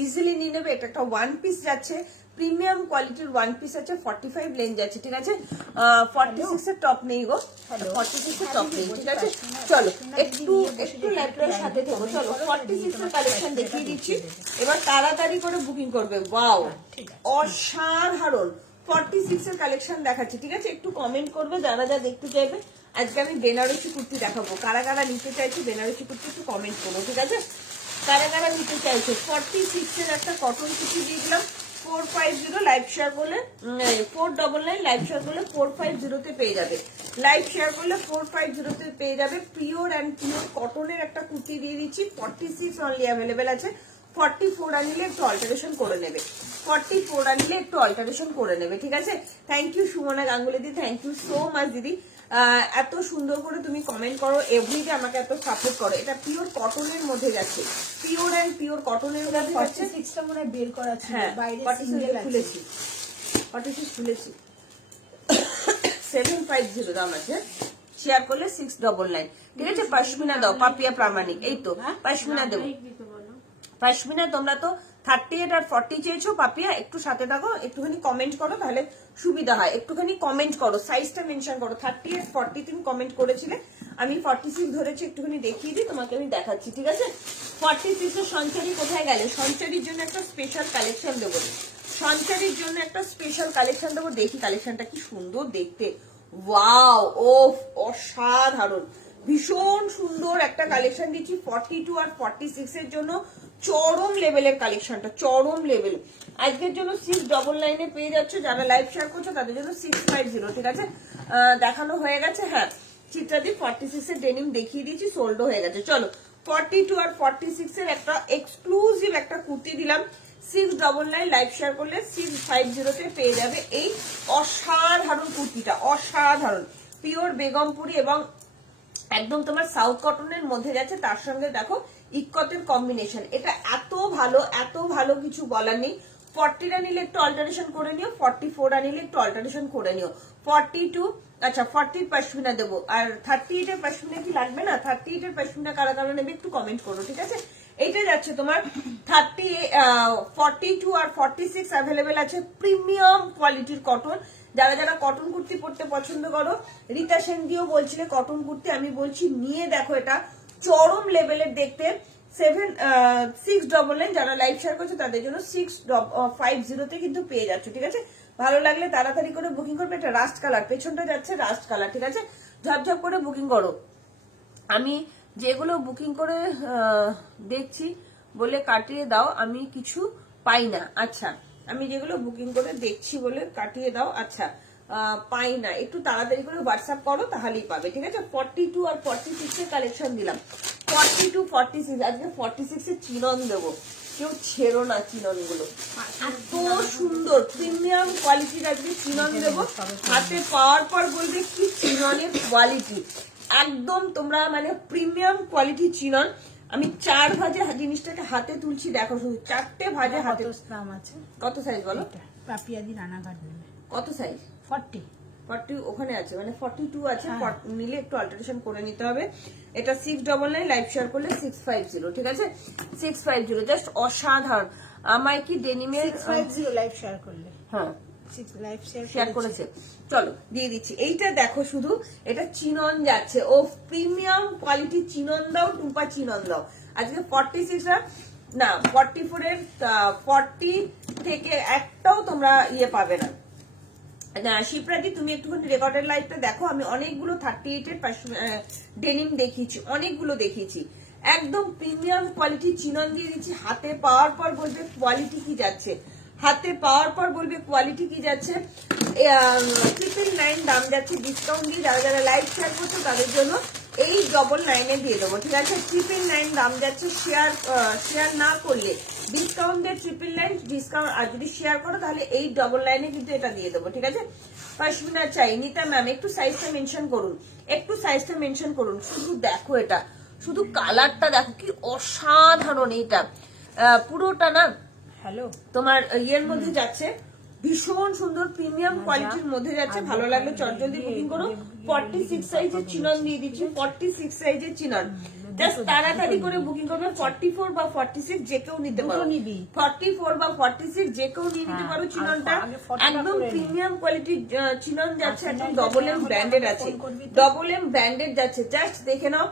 ইজিলি নিয়ে নেবে। এটা একটা ওয়ান পিস যাচ্ছে, প্রিমিয়াম কোয়ালিটির ওয়ান পিস আছে, 45 লেন যাচ্ছে, ঠিক আছে। 46 এর টপ নেই গো, 46 এর টপ নেই, ঠিক আছে। চলো একটু একটু ল্যাপটপের সাথে থেকো, চলো 46 এর কালেকশন দেখিয়ে দিচ্ছি, এবার তাড়াতাড়ি করে বুকিং করবে। ওয়াও অসাধারণ 46 এর কালেকশন দেখাচ্ছি, ঠিক আছে। একটু কমেন্ট করবে যারা যা দেখতে চাইবে। আজকে আমি বেনারসি কুর্তি দেখাবো, কারা কারা নিতে চাইছো বেনারসি কুর্তি একটু কমেন্ট করো, ঠিক আছে। কারা কারা নিতে চাইছো 46 এর একটা কটন কুর্তি দিয়ে দিলাম 450 লাইভ শেয়ার করলে, 499 লাইভ শেয়ার করলে 450 তে পেয়ে যাবে। লাইভ শেয়ার করলে 450 তে পেয়ে যাবে। পিওর অ্যান্ড পিওর কটনের একটা কুর্তি দিয়ে দিচ্ছি, 46 অনলি অ্যাভেলেবেল আছে। 44 আনিলে একটু অল্টারেশন করে নেবে, 44 আনিলে একটু অল্টারেশন করে নেবে, ঠিক আছে। থ্যাংক ইউ সুমনা গাঙ্গুলি দি, থ্যাংক ইউ সো মাচ দিদি। এত সুন্দর করে তুমি কমেন্ট করো, এভরিডে আমাকে এত সাপোর্ট করো। এটা পিওর কটনের মধ্যে যাচ্ছে, পিওর অ্যান্ড পিওর কটনের মধ্যে যাচ্ছে। 46টা মনে হয় বের করা ছিল, হ্যাঁ বাইরে 46 সিঙ্গেল আছে। খুলেছি, 46 খুলেছি। 750 দাম আছে, শেয়ার করলে 699, ঠিক আছে। পশমিনা দাও পাপিয়া প্রামাণিক, এই তো পশমিনা দেবো। পশমিনা তোমরা তো 38 আর 40 চেয়েছো, পাপিয়া একটু সাথে থাকো, একটুখানি কমেন্ট করো তাহলে সুবিধা হয়। একটুখানি কমেন্ট করো, সাইজটা মেনশন করো। 38 আর 40 তুমি কমেন্ট করেছিলে, আমি 46 ধরেছি, একটুখানি দেখিয়ে দিই তোমাকে, আমি দেখাচ্ছি, ঠিক আছে। 46 এর সঞ্চারী কোথায় গেলে, সঞ্চারীর জন্য একটা স্পেশাল কালেকশন দেবো, সঞ্চারীর জন্য একটা স্পেশাল কালেকশন দেবো। দেখি কালেকশনটা কি সুন্দর দেখতে, ওয়াও ওফ অসাধারণ, ভীষণ সুন্দর একটা কালেকশন দিচ্ছি 42 আর 46 এর জন্য। চরম লেভেলের কালেকশনটা, চরম লেভেল। আজকের জন্য 699 এ পেয়ে যাচ্ছে, যারা লাইভ শেয়ার করছো তাদের জন্য 650, ঠিক আছে। দেখানো হয়ে গেছে, হ্যাঁ চিত্রাদি 46 এর ডেনিম দেখিয়ে দিয়েছি, সোল্ড হয়ে গেছে। চলো 42 আর 46 এর একটা এক্সক্লুসিভ একটা কুর্তি দিলাম 699 লাইভ শেয়ার করলে 650 পেয়ে যাবে এই অসাধারণ কুর্তিটা। অসাধারণ পিওর বেগমপুরি এবং একদম তোমার সাউথ কটনের মধ্যে যাচ্ছে, তার সঙ্গে দেখো ইকতের কম্বিনেশন। এটা এত ভালো কিছু বলার নেই। 40 নিলে একটু অল্টারেশন করে নিও, 44 নিলে একটু অল্টারেশন করে নিও। 42 আচ্ছা 40 পশমিনা দেবো, আর 38 এর পশমিনা কি লাগবে না? 38 এর পশমিনা কারা কারা নেবে একটু কমেন্ট করো, ঠিক আছে? এইটা যাচ্ছে তোমার 42 আর 46 অ্যাভেলেবেল আছে। প্রিমিয়াম কোয়ালিটির কটন। যারা যারা কটন কুর্তি পরতে পছন্দ করো, রীতা সেন দিও বলছিলে কটন কুর্তি, আমি বলছি নিয়ে দেখো, এটা চরম লেভেলের দেখতে। 699 যারা লাইভ শেয়ার করছে তাদের জন্য 650 কিন্তু পেয়ে যাচ্ছে, ঠিক আছে? ভালো লাগলে তাড়াতাড়ি করে বুকিং করবে। এটা রাস্ট কালার, পেছনটা যাচ্ছে রাস্ট কালার, ঠিক আছে? ঝপঝপ করে বুকিং করো। আমি যেগুলো বুকিং করে দেখছি বলে কাটিয়ে দাও, আমি কিছু পাই না। আচ্ছা, আমি যেগুলো বুকিং করে দেখছি বলে কাটিয়ে দাও, আচ্ছা পাই না, একটু তাড়াতাড়ি করে হোয়াটসঅ্যাপ করো তাহলেই পাবে, ঠিক আছে? 42 আর 46 এর কালেকশন দিলাম। 42 46, আজকে 46 এর চিনন দেবো, কেউ ছেড়ো না চিনন গুলো। এত সুন্দর প্রিমিয়াম কোয়ালিটির আজকে চিনন দেবো, হাতে পাওয়ার পর বলবে কি চিননের কোয়ালিটি। একদম তোমরা মানে প্রিমিয়াম কোয়ালিটি চিনন। আমি 4 ভাজে জিনিসটাকে হাতে তুলছি, দেখো শুধু 4টে ভাজে হাতে। দাম আছে কত সাইজ বলো? পাপিয়াদি রানাঘাট নেবে কত সাইজ? 40 ওখানে আছে, মানে 42 আছে। নিলে একটু অল্টারেশন করে নিতে হবে। এটা 699 লাইভ শেয়ার করলে 650, ঠিক আছে? 650 জাস্ট অসাধারণ। আমায় কি ডেনিমের 650 লাইভ শেয়ার করলে, হ্যাঁ লাইভ শেয়ার করেছে। চলো দিয়ে দিচ্ছি। এইটা দেখো শুধু, এটা চিনন যাচ্ছে। ও প্রিমিয়াম কোয়ালিটি চিনন দাও, টুম্পা চিনন দাও। আজকে 46 না 44 এর 40 থেকে একটাও তোমরা ইয়ে পাবে না। শিপ্রাদি তুমি একটুখানি রেকর্ডেড লাইভটা দেখো। আমি অনেকগুলো 38 এর ডেনিম দেখিয়েছি, অনেকগুলো দেখিয়েছি। একদম প্রিমিয়াম কোয়ালিটি চিনন দিয়ে দিচ্ছি। হাতে পাওয়ার পর বলবে কোয়ালিটি কি যাচ্ছে, হাতে পাওয়ার পর বলবে কোয়ালিটি কি যাচ্ছে। 999 দাম যাচ্ছে ডিসকাউন্ট দিয়ে। যারা যারা লাইভ শেয়ার করছো তাদের জন্য 899 দিয়ে দেবো, ঠিক আছে? 999 দাম যাচ্ছে। শেয়ার না করলে ডিসকাউন্ট দিয়ে 999 ডিসকাউন্ট, আর যদি শেয়ার করো তাহলে 899 কিন্তু এটা দিয়ে দেবো, ঠিক আছে? পশমিনা চাই নিতা ম্যাম, একটু সাইজটা মেনশন করুন, একটু সাইজটা মেনশন করুন। শুধু দেখো, এটা শুধু কালারটা দেখো কি অসাধারণ। এইটা পুরোটা না হ্যালো তোমার ইয়ের মধ্যে যাচ্ছে, ভীষণ সুন্দর প্রিমিয়াম কোয়ালিটির মধ্যে যাচ্ছে। ভালো লাগলে চটজলদি বুকিং করো। 46 সাইজের চিনন দিয়ে দিচ্ছি, 46 সাইজের চিনন। জাস্ট তাড়াতাড়ি করে বুকিং করবে। 44 বা 46 যে কেউ নিতে পারো, 44 বা 46 যে কেউ নিয়ে নিতে পারো। চিননটা একদম প্রিমিয়াম কোয়ালিটির চিনন যাচ্ছে, একদম ডবল এম ব্র্যান্ডেড আছে, ডবল এম ব্র্যান্ডেড যাচ্ছে। জাস্ট দেখে নাও।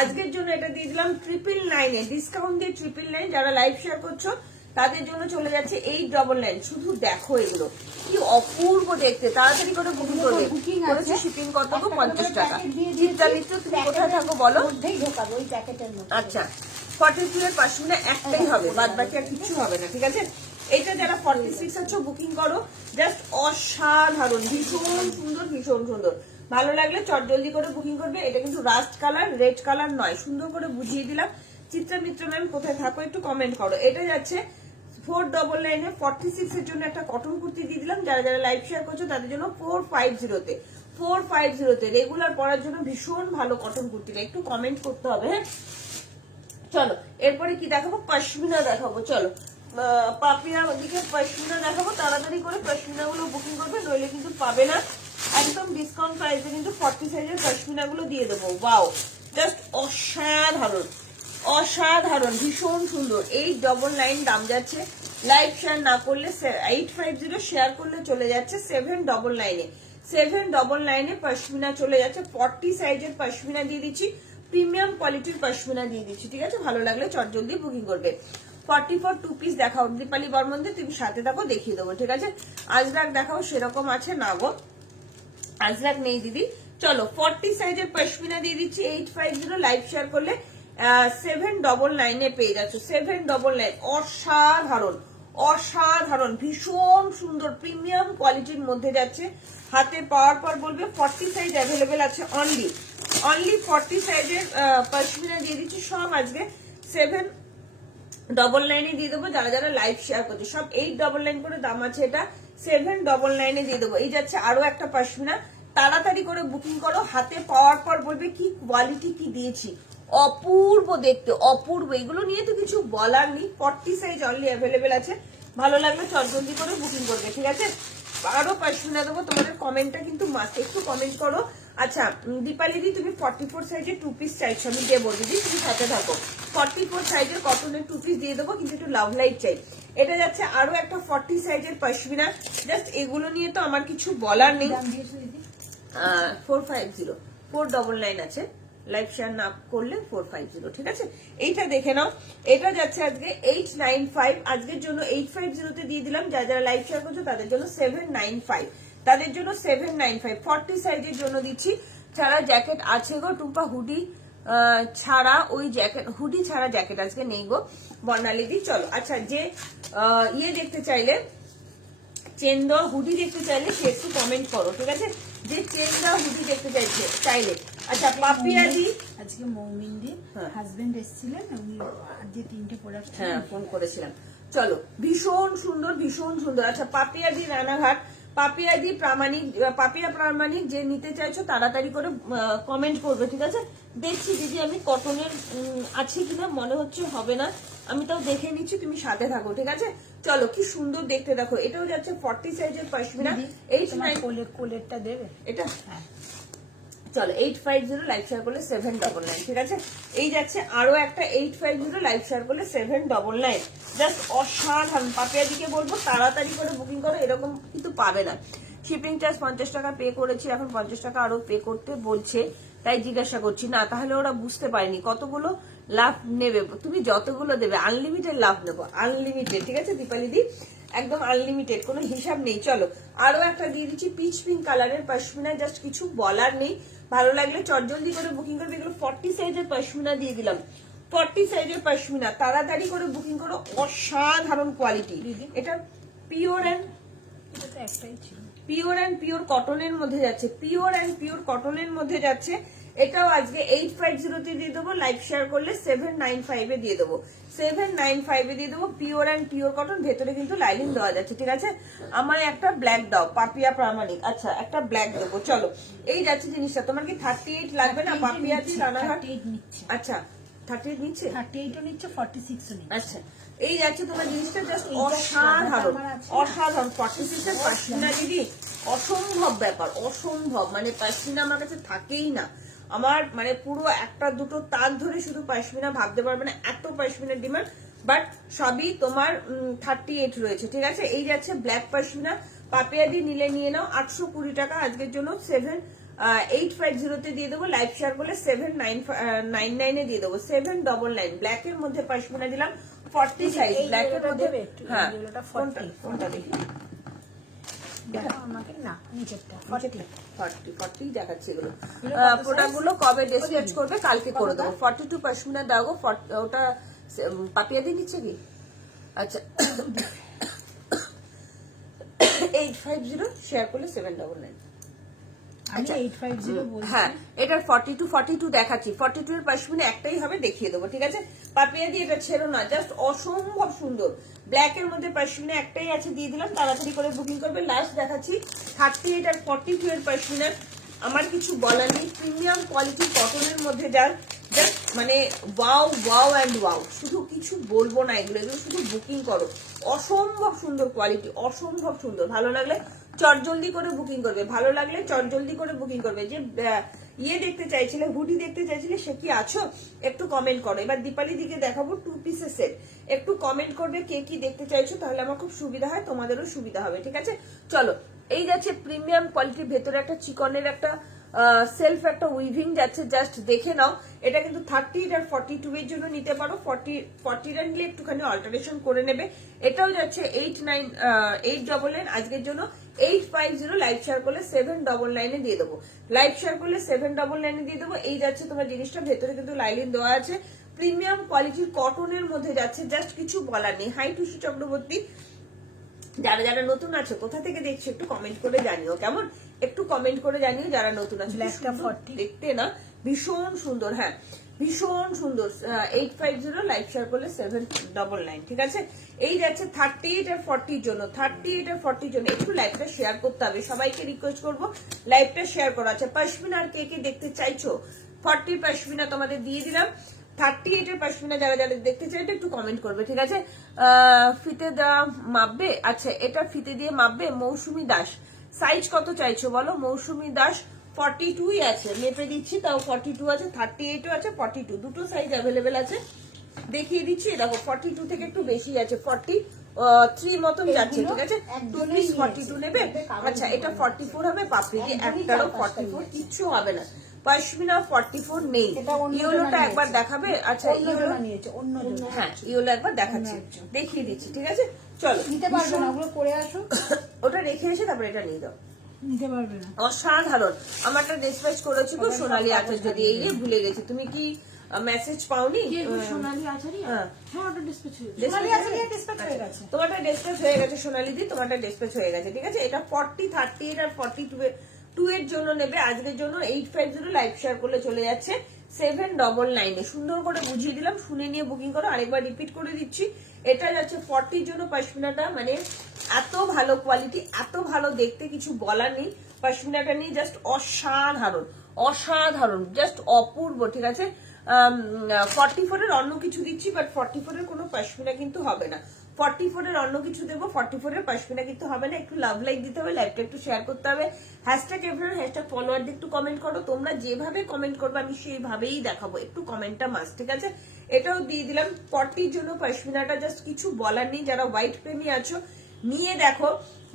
আজকের জন্য এটা দিয়ে দিলাম 999 ডিসকাউন্ট দিয়ে 999। যারা লাইভ শেয়ার করছো তাদের জন্য চলে যাচ্ছে 899। শুধু দেখো এগুলো কি অপূর্ব দেখতে। তাড়াতাড়ি করে বুকিং করবে। করেছে শিপিং কত গো? 50 টাকা। তুমি কোথায় থাকো বলো? আচ্ছা 42 এর পশমিনা একটাই হবে, বাদ বাকি আর কিছু হবে না, ঠিক আছে? এটা যারা 46 আছো বুকিং করো। জাস্ট অসাধারণ, ভীষণ সুন্দর, ভীষণ সুন্দর। ভালো লাগলে চটজলদি করে বুকিং করবে। এটা কিন্তু রাস্ট কালার, রেড কালার নয়। সুন্দর করে বুঝিয়ে দিলাম। চিত্রা মিত্র ম্যাম কোথায় থাকো একটু কমেন্ট করো। এটা যাচ্ছে 499 46 এর জন্য একটা কটন কুর্তি দিয়ে দিলাম। যারা যারা লাইভ শেয়ার করছো তাদের জন্য 450 রেগুলার পরার জন্য ভীষণ ভালো কটন কুর্তিটা। একটু কমেন্ট করতে হবে, হ্যাঁ? চলো এরপরে কি দেখাবো? পশমিনা দেখাবো। চলো পাপিয়া দিকে পশমিনা দেখাবো। তাড়াতাড়ি করে পশমিনা গুলো বুকিং করবে, নইলে কিন্তু পাবে না। একদম ডিসকাউন্ট প্রাইসে কিন্তু 40 সাইজের পশমিনা গুলো দিয়ে দেবো। ওয়াও, জাস্ট অসাধারণ, অসাধারণ, ভীষণ সুন্দর। 899 দাম যাচ্ছে। লাইভ শেয়ার না করলে 850, শেয়ার করলে চলে যাচ্ছে 799 799 পশমিনা চলে যাচ্ছে। 40 সাইজের পশমিনা দিয়ে দিচ্ছি, প্রিমিয়াম কোয়ালিটির পশমিনা দিয়ে দিচ্ছি, ঠিক আছে? ভালো লাগলে চটজলদি বুকিং করবে। 44 2 পিস দেখাও দীপালি বর্মনদের, তুমি সাথে থাকো দেখিয়ে দেবো, ঠিক আছে? আজরাক দেখাও, সেরকম আছে না গো, আজরাক নেই দিদি। চলো 40 সাইজের পশমিনা দিয়ে দিচ্ছি 850। লাইভ শেয়ার করলে 799 পেয়ে যাচ্ছে। 799 অসাধারণ, অসাধারণ, ভীষণ সুন্দর প্রিমিয়াম কোয়ালিটির মধ্যে যাচ্ছে। হাতে পাওয়ার পর বলবে 40 সাইজ অ্যাভেলেবেল আছে। অনলি 40 সাইজের পশমিনা দিয়ে দিচ্ছি। সব আজকে 999 দিয়ে দেবো। যারা যারা লাইভ শেয়ার করছে সব 899 করে দাম আছে, এটা 799 দিয়ে দেবো। এই যাচ্ছে আরো একটা পশমিনা, তাড়াতাড়ি করে বুকিং করো, হাতে পাওয়ার পর বলবে কি কোয়ালিটি কি দিয়েছি, অপূর্ব দেখতে, অপূর্ব। এগুলো নিয়ে তো কিছু বলার নেই। 40 সাইজ অনলি অ্যাভেলেবেল আছে, ভালো লাগলে চটজলদি করে বুকিং করবে, ঠিক আছে। আরো পশমিনা দেবো, তোমাদের কমেন্টটা কিন্তু মাস্ট, একটু কমেন্ট করো। আচ্ছা দীপালি দি, তুমি 44 সাইজের 2 পিস চাইছো, আমি দেবো দিদি, তুমি সাথে থাকো। 44 সাইজের কটনের 2 পিস দিয়ে দেবো, কিন্তু একটু লাভ লাইট চাই। এটা যাচ্ছে আরো একটা 40 সাইজের পশমিনা। জাস্ট এগুলো নিয়ে তো আমার কিছু বলার নেই। 450, 499 আছে, লাইভ শেয়ার না করলে 450, ঠিক আছে। এইটা দেখে নাও, এটা যাচ্ছে আজকে 895, আজকের জন্য 850 তে দিয়ে দিলাম। যারা যারা লাইভ শেয়ার করছো তাদের জন্য 795, তাদের জন্য 795। 40 সাইজের জন্য দিচ্ছি। ছাড়া জ্যাকেট আছে গো টুম্পা, হুডি ছাড়া ওই জ্যাকেট, হুডি ছাড়া জ্যাকেট আজকে নেই গো বর্ণালী দি। চলো আচ্ছা, যে ইয়ে দেখতে চাইলে, চেন দেওয়া হুডি দেখতে চাইলে সে একটু কমেন্ট করো, ঠিক আছে। যে চেন দেওয়া হুডি দেখতে চাইলে। আচ্ছা পাপিয়া দি, আজকে মৌমিনদি হাজবেন্ড এসেছিলেন, উনি যে 3টে প্রোডাক্ট, হ্যাঁ ফোন করেছিলাম। চলো ভীষণ সুন্দর, ভীষণ সুন্দর। আচ্ছা পাপিয়া দি রানাঘাট, পাপিয়া দি প্রামাণিক, পাপিয়া প্রামাণিক, যে নিতে চাইছো তাড়াতাড়ি করে কমেন্ট করবে, ঠিক আছে। দেখছি দিদি আমি কটনের আছে কিনা, মনে হচ্ছে হবে না, আমি তাও দেখে নিচ্ছি, তুমি সাথে থাকো, ঠিক আছে। চলো কি সুন্দর দেখতে, দেখো এটাও যাচ্ছে 40 সাইজের পশমিনা। 89 কোলেরটা দেবে এটা, চলো 850 লাইভ শেয়ার করলে 799, ঠিক আছে। এই যাচ্ছে আরো একটা 850 লাইভ শেয়ার করলে 799। জাস্ট অসাধারণ। পাপিয়া দিকে বলবো তাড়াতাড়ি করে বুকিং করো, এরকম কিন্তু পাবে না। শিপিং চার্জ 50 টাকা পে করেছি, এখন 50 টাকা আরো পে করতে বলছে, তাই জিজ্ঞাসা করছি। না তাহলে ওরা বুঝতে পারেনি কতগুলো লাভ নেবে, তুমি যতগুলো দেবে আনলিমিটেড লাভ নেবো, আনলিমিটেড, ঠিক আছে দীপালি দি, একদম আনলিমিটেড, কোনো হিসাব নেই। চলো আরো একটা দিয়ে দিচ্ছি পিচ পিঙ্ক কালারের পশমিনা, জাস্ট কিছু বলার নেই, ভালো লাগলে চটজলদি করে বুকিং করবে। এগুলো 40 সাইজের পশমিনা দিয়ে দিলাম, 40 সাইজের পশমিনা, তাড়াতাড়ি করে বুকিং করো, অসাধারণ কোয়ালিটি। এটা পিওর অ্যান্ড, এটা তো একটাই ছিল, পিওর অ্যান্ড পিওর কটনের মধ্যে যাচ্ছে, পিওর অ্যান্ড পিওর কটনের মধ্যে যাচ্ছে। এটাও আজকে 850 তে দিয়ে দেবো, লাইভ শেয়ার করলে 795 এ দিয়ে দেবো, 795 এ দিয়ে দেবো। পিওর অ্যান্ড পিওর কটন, ভেতরে কিন্তু লাইনিং দেওয়া যাচ্ছে, ঠিক আছে। আমার একটা ব্ল্যাক দাও পাপিয়া প্রামাণিক, আচ্ছা একটা ব্ল্যাক দেবো। চলো এই যাচ্ছে জিনিসটা, তোমার কি 38 লাগবে না পাপিয়া জি রানাঘাট? আচ্ছা 38 নিচ্ছে, 38ও নিচ্ছে, 46ও নিচ্ছে। আচ্ছা এই যাচ্ছে তোমার জিনিসটা, জাস্ট অসাধারণ, অসাধারণ। 46 এর পশমিনা দিদি, অসম্ভব ব্যাপার, অসম্ভব, মানে পশমিনা আমার কাছে থাকেই না। আমার মানে পুরো একটা দুটো তাক ধরে শুধু পশমিনা ভাবতে পারবে না, এত পশমিনার ডিমান্ড। বাট সবই তোমার 38 রয়েছে, ঠিক আছে। এই যাচ্ছে ব্ল্যাক পশমিনা, পাপিয়া দি নিলে নিয়ে নাও, 820 টাকা আজকের জন্য 850 তে দিয়ে দেবো, লাইভ শেয়ার করলে 799 এ দিয়ে দেবো, 799। ব্ল্যাক এর মধ্যে পশমিনা দিলাম 40 সাইজ, ব্ল্যাক এর মধ্যে, হ্যাঁ কোনটা দেখি, আমাকে না নিচেরটা 40 দেখাচ্ছে। এগুলো প্রোডাক্টগুলো কবে ডিসপ্যাচ করবে, কালকে করে দেবো। 42 পশমিনা দাও গো, ওটা পাপিয়া দিয়ে নিচ্ছে কি? আচ্ছা 850 শেয়ার করলে 799। আচ্ছা 850 বলছি, হ্যাঁ এটার 42 দেখাচ্ছি, 42 এর পশমিনা একটাই হবে, দেখিয়ে দেবো, ঠিক আছে। পাপিয়া দিয়ে এটা ছেড়ো না, জাস্ট অসম্ভব সুন্দর। ব্ল্যাক এর মধ্যে পশমিনা একটাই আছে, দিয়ে দিলাম, তাড়াতাড়ি করে বুকিং করবে। লাস্ট দেখাচ্ছি 38 আর 42 এর পশমিনা, আমার কিছু বলার নেই। প্রিমিয়াম কোয়ালিটি কটনের মধ্যে যার, জাস্ট মানে ওয়াও ওয়াও অ্যান্ড ওয়াও, শুধু কিছু বলবো না, এগুলো এগুলো শুধু বুকিং করো, অসম্ভব সুন্দর কোয়ালিটি, অসম্ভব সুন্দর। ভালো লাগলে চটজলদি করে বুকিং করবে, ভালো লাগলে চটজলদি করে বুকিং করবে। যে ইয়ে দেখতে চাইছিলে, হুডি দেখতে চাইছিলে, সে কি আছো একটু কমেন্ট করো। এবার দীপালি দিকে দেখাবো 2 পিসের সেট, একটু কমেন্ট করবে কে কি দেখতে চাইছো, তাহলে আমার খুব সুবিধা হয়, তোমাদেরও সুবিধা হবে, ঠিক আছে। চলো এই যাচ্ছে প্রিমিয়াম কোয়ালিটির ভেতরে একটা চিকনের একটা সেলফ একটা উইভিং যাচ্ছে, জাস্ট দেখে নাও। এটা কিন্তু 38 আর 42 এর জন্য নিতে পারো, 40 নিলে একটুখানি অল্টারেশন করে নেবে। এটাও যাচ্ছে 899 আজকের জন্য 850, লাইভ শেয়ার করলে 799 এ দিয়ে দেবো, লাইভ শেয়ার করলে 799 এ দিয়ে দেবো। এই যাচ্ছে তোমার জিনিসটা, ভেতরে কিন্তু লাইলিন দেওয়া আছে, প্রিমিয়াম কোয়ালিটির কটনের মধ্যে যাচ্ছে, জাস্ট কিছু বলার নেই। হাই টুসি চক্রবর্তী, যারা যারা নতুন আছো কোথা থেকে দেখছো একটু কমেন্ট করে জানিও, কেমন একটু কমেন্ট করে জানিও যারা নতুন আছো। দেখতে না ভীষণ সুন্দর, হ্যাঁ ভীষণ সুন্দর। 850 লাইভ শেয়ার করলে 799, ঠিক আছে। এই যাচ্ছে 38 আর 40 জন্য, 38 আর 40 জন্য একটু লাইভটা শেয়ার করতে হবে, সবাইকে রিকোয়েস্ট করবো লাইভটা শেয়ার করা। আচ্ছা পশমিনা আর কে কে দেখতে চাইছো, 40 পশমিনা তোমাদের দিয়ে দিলাম, 38 এর পশমিনা যারা যারা দেখতে চাইবে একটু কমেন্ট করবে, ঠিক আছে। ফিতে দেওয়া মাপবে, আচ্ছা এটা ফিতে দিয়ে মাপবে। মৌসুমী দাস, সাইজ কত চাইছো বলো। মৌসুমী দাস 42 আছে, মেপে দিচ্ছি, তাও 42 আছে, 38ও আছে, 42 দুটো সাইজ অ্যাভেলেবেল আছে, দেখিয়ে দিচ্ছি। দেখো 42 থেকে একটু বেশি আছে, 43 মতন যাচ্ছে, ঠিক আছে। 2 পিস 42 নেবে। আচ্ছা এটা 44 হবে, পাপড়ি দিয়ে একটারও 44 কিচ্ছু হবে না। পশমিনা 44 নেই। ইয়েলোটা একবার দেখাবে, আচ্ছা ইয়েলো নিয়েছে অন্য জন। হ্যাঁ ইয়েলো একবার দেখাচ্ছি, দেখিয়ে দিচ্ছি, ঠিক আছে। চলো নিতে পারবে না, ওগুলো করে আসো। ওটা রেখে এসে তারপরে এটা নিয়ে দাও। নিতে পারবে না। অসাধারণ। আমারটা ডিসপ্যাচ করেছি গো সোনালী আচার, যদি এই যে ভুলে গেছি। তুমি কি মেসেজ পাওনি? সোনালী আচারিয়া, হ্যাঁ হ্যাঁ ওটা ডিসপ্যাচ হয়ে গেছে। Dispatch সোনালী হয়ে আচারিয়া গেছে? ডিসপ্যাচ হয়ে গেছে। তোমারটা ডিসপ্যাচ হয়ে গেছে সোনালী দি, তোমারটা ডিসপ্যাচ হয়ে গেছে, ঠিক আছে। এটা 40, 38 আর 42 এর জন্য নেবে। আজকের জন্য 850 লাইভ শেয়ার করলে চলে যাচ্ছে 799 এ। সুন্দর করে বুঝিয়ে দিলাম, শুনে নিয়ে বুকিং করো। আরেকবার রিপিট করে দিচ্ছি, এটা যাচ্ছে 40 জন্য পশমিনাটা, মানে এত ভালো কোয়ালিটি, এত ভালো দেখতে, কিছু বলার নেই। পশমিনাটা নিয়ে জাস্ট অসাধারণ, অসাধারণ, জাস্ট অপূর্ব, ঠিক আছে। 44 এর অন্য কিছু দিচ্ছি, বাট 44 এর কোনো পশমিনা কিন্তু হবে না। 44 এর অন্য কিছু দেবো, 44 এর পশমিনা কিন্তু হবে না। একটু লাভ লাইক দিতে হবে, লাইভটা একটু শেয়ার করতে হবে, হ্যাশট্যাগ এভরিওয়ান, হ্যাশট্যাগ ফলোয়ার দিয়ে একটু কমেন্ট করো। তোমরা যেভাবে কমেন্ট করবে আমি সেইভাবেই দেখাবো, একটু কমেন্টটা মাস্ট, ঠিক আছে। এটাও দিয়ে দিলাম 40 জন্য পশমিনাটা, জাস্ট কিছু বলার নেই। যারা হোয়াইট প্রেমী আছো নিয়ে দেখো,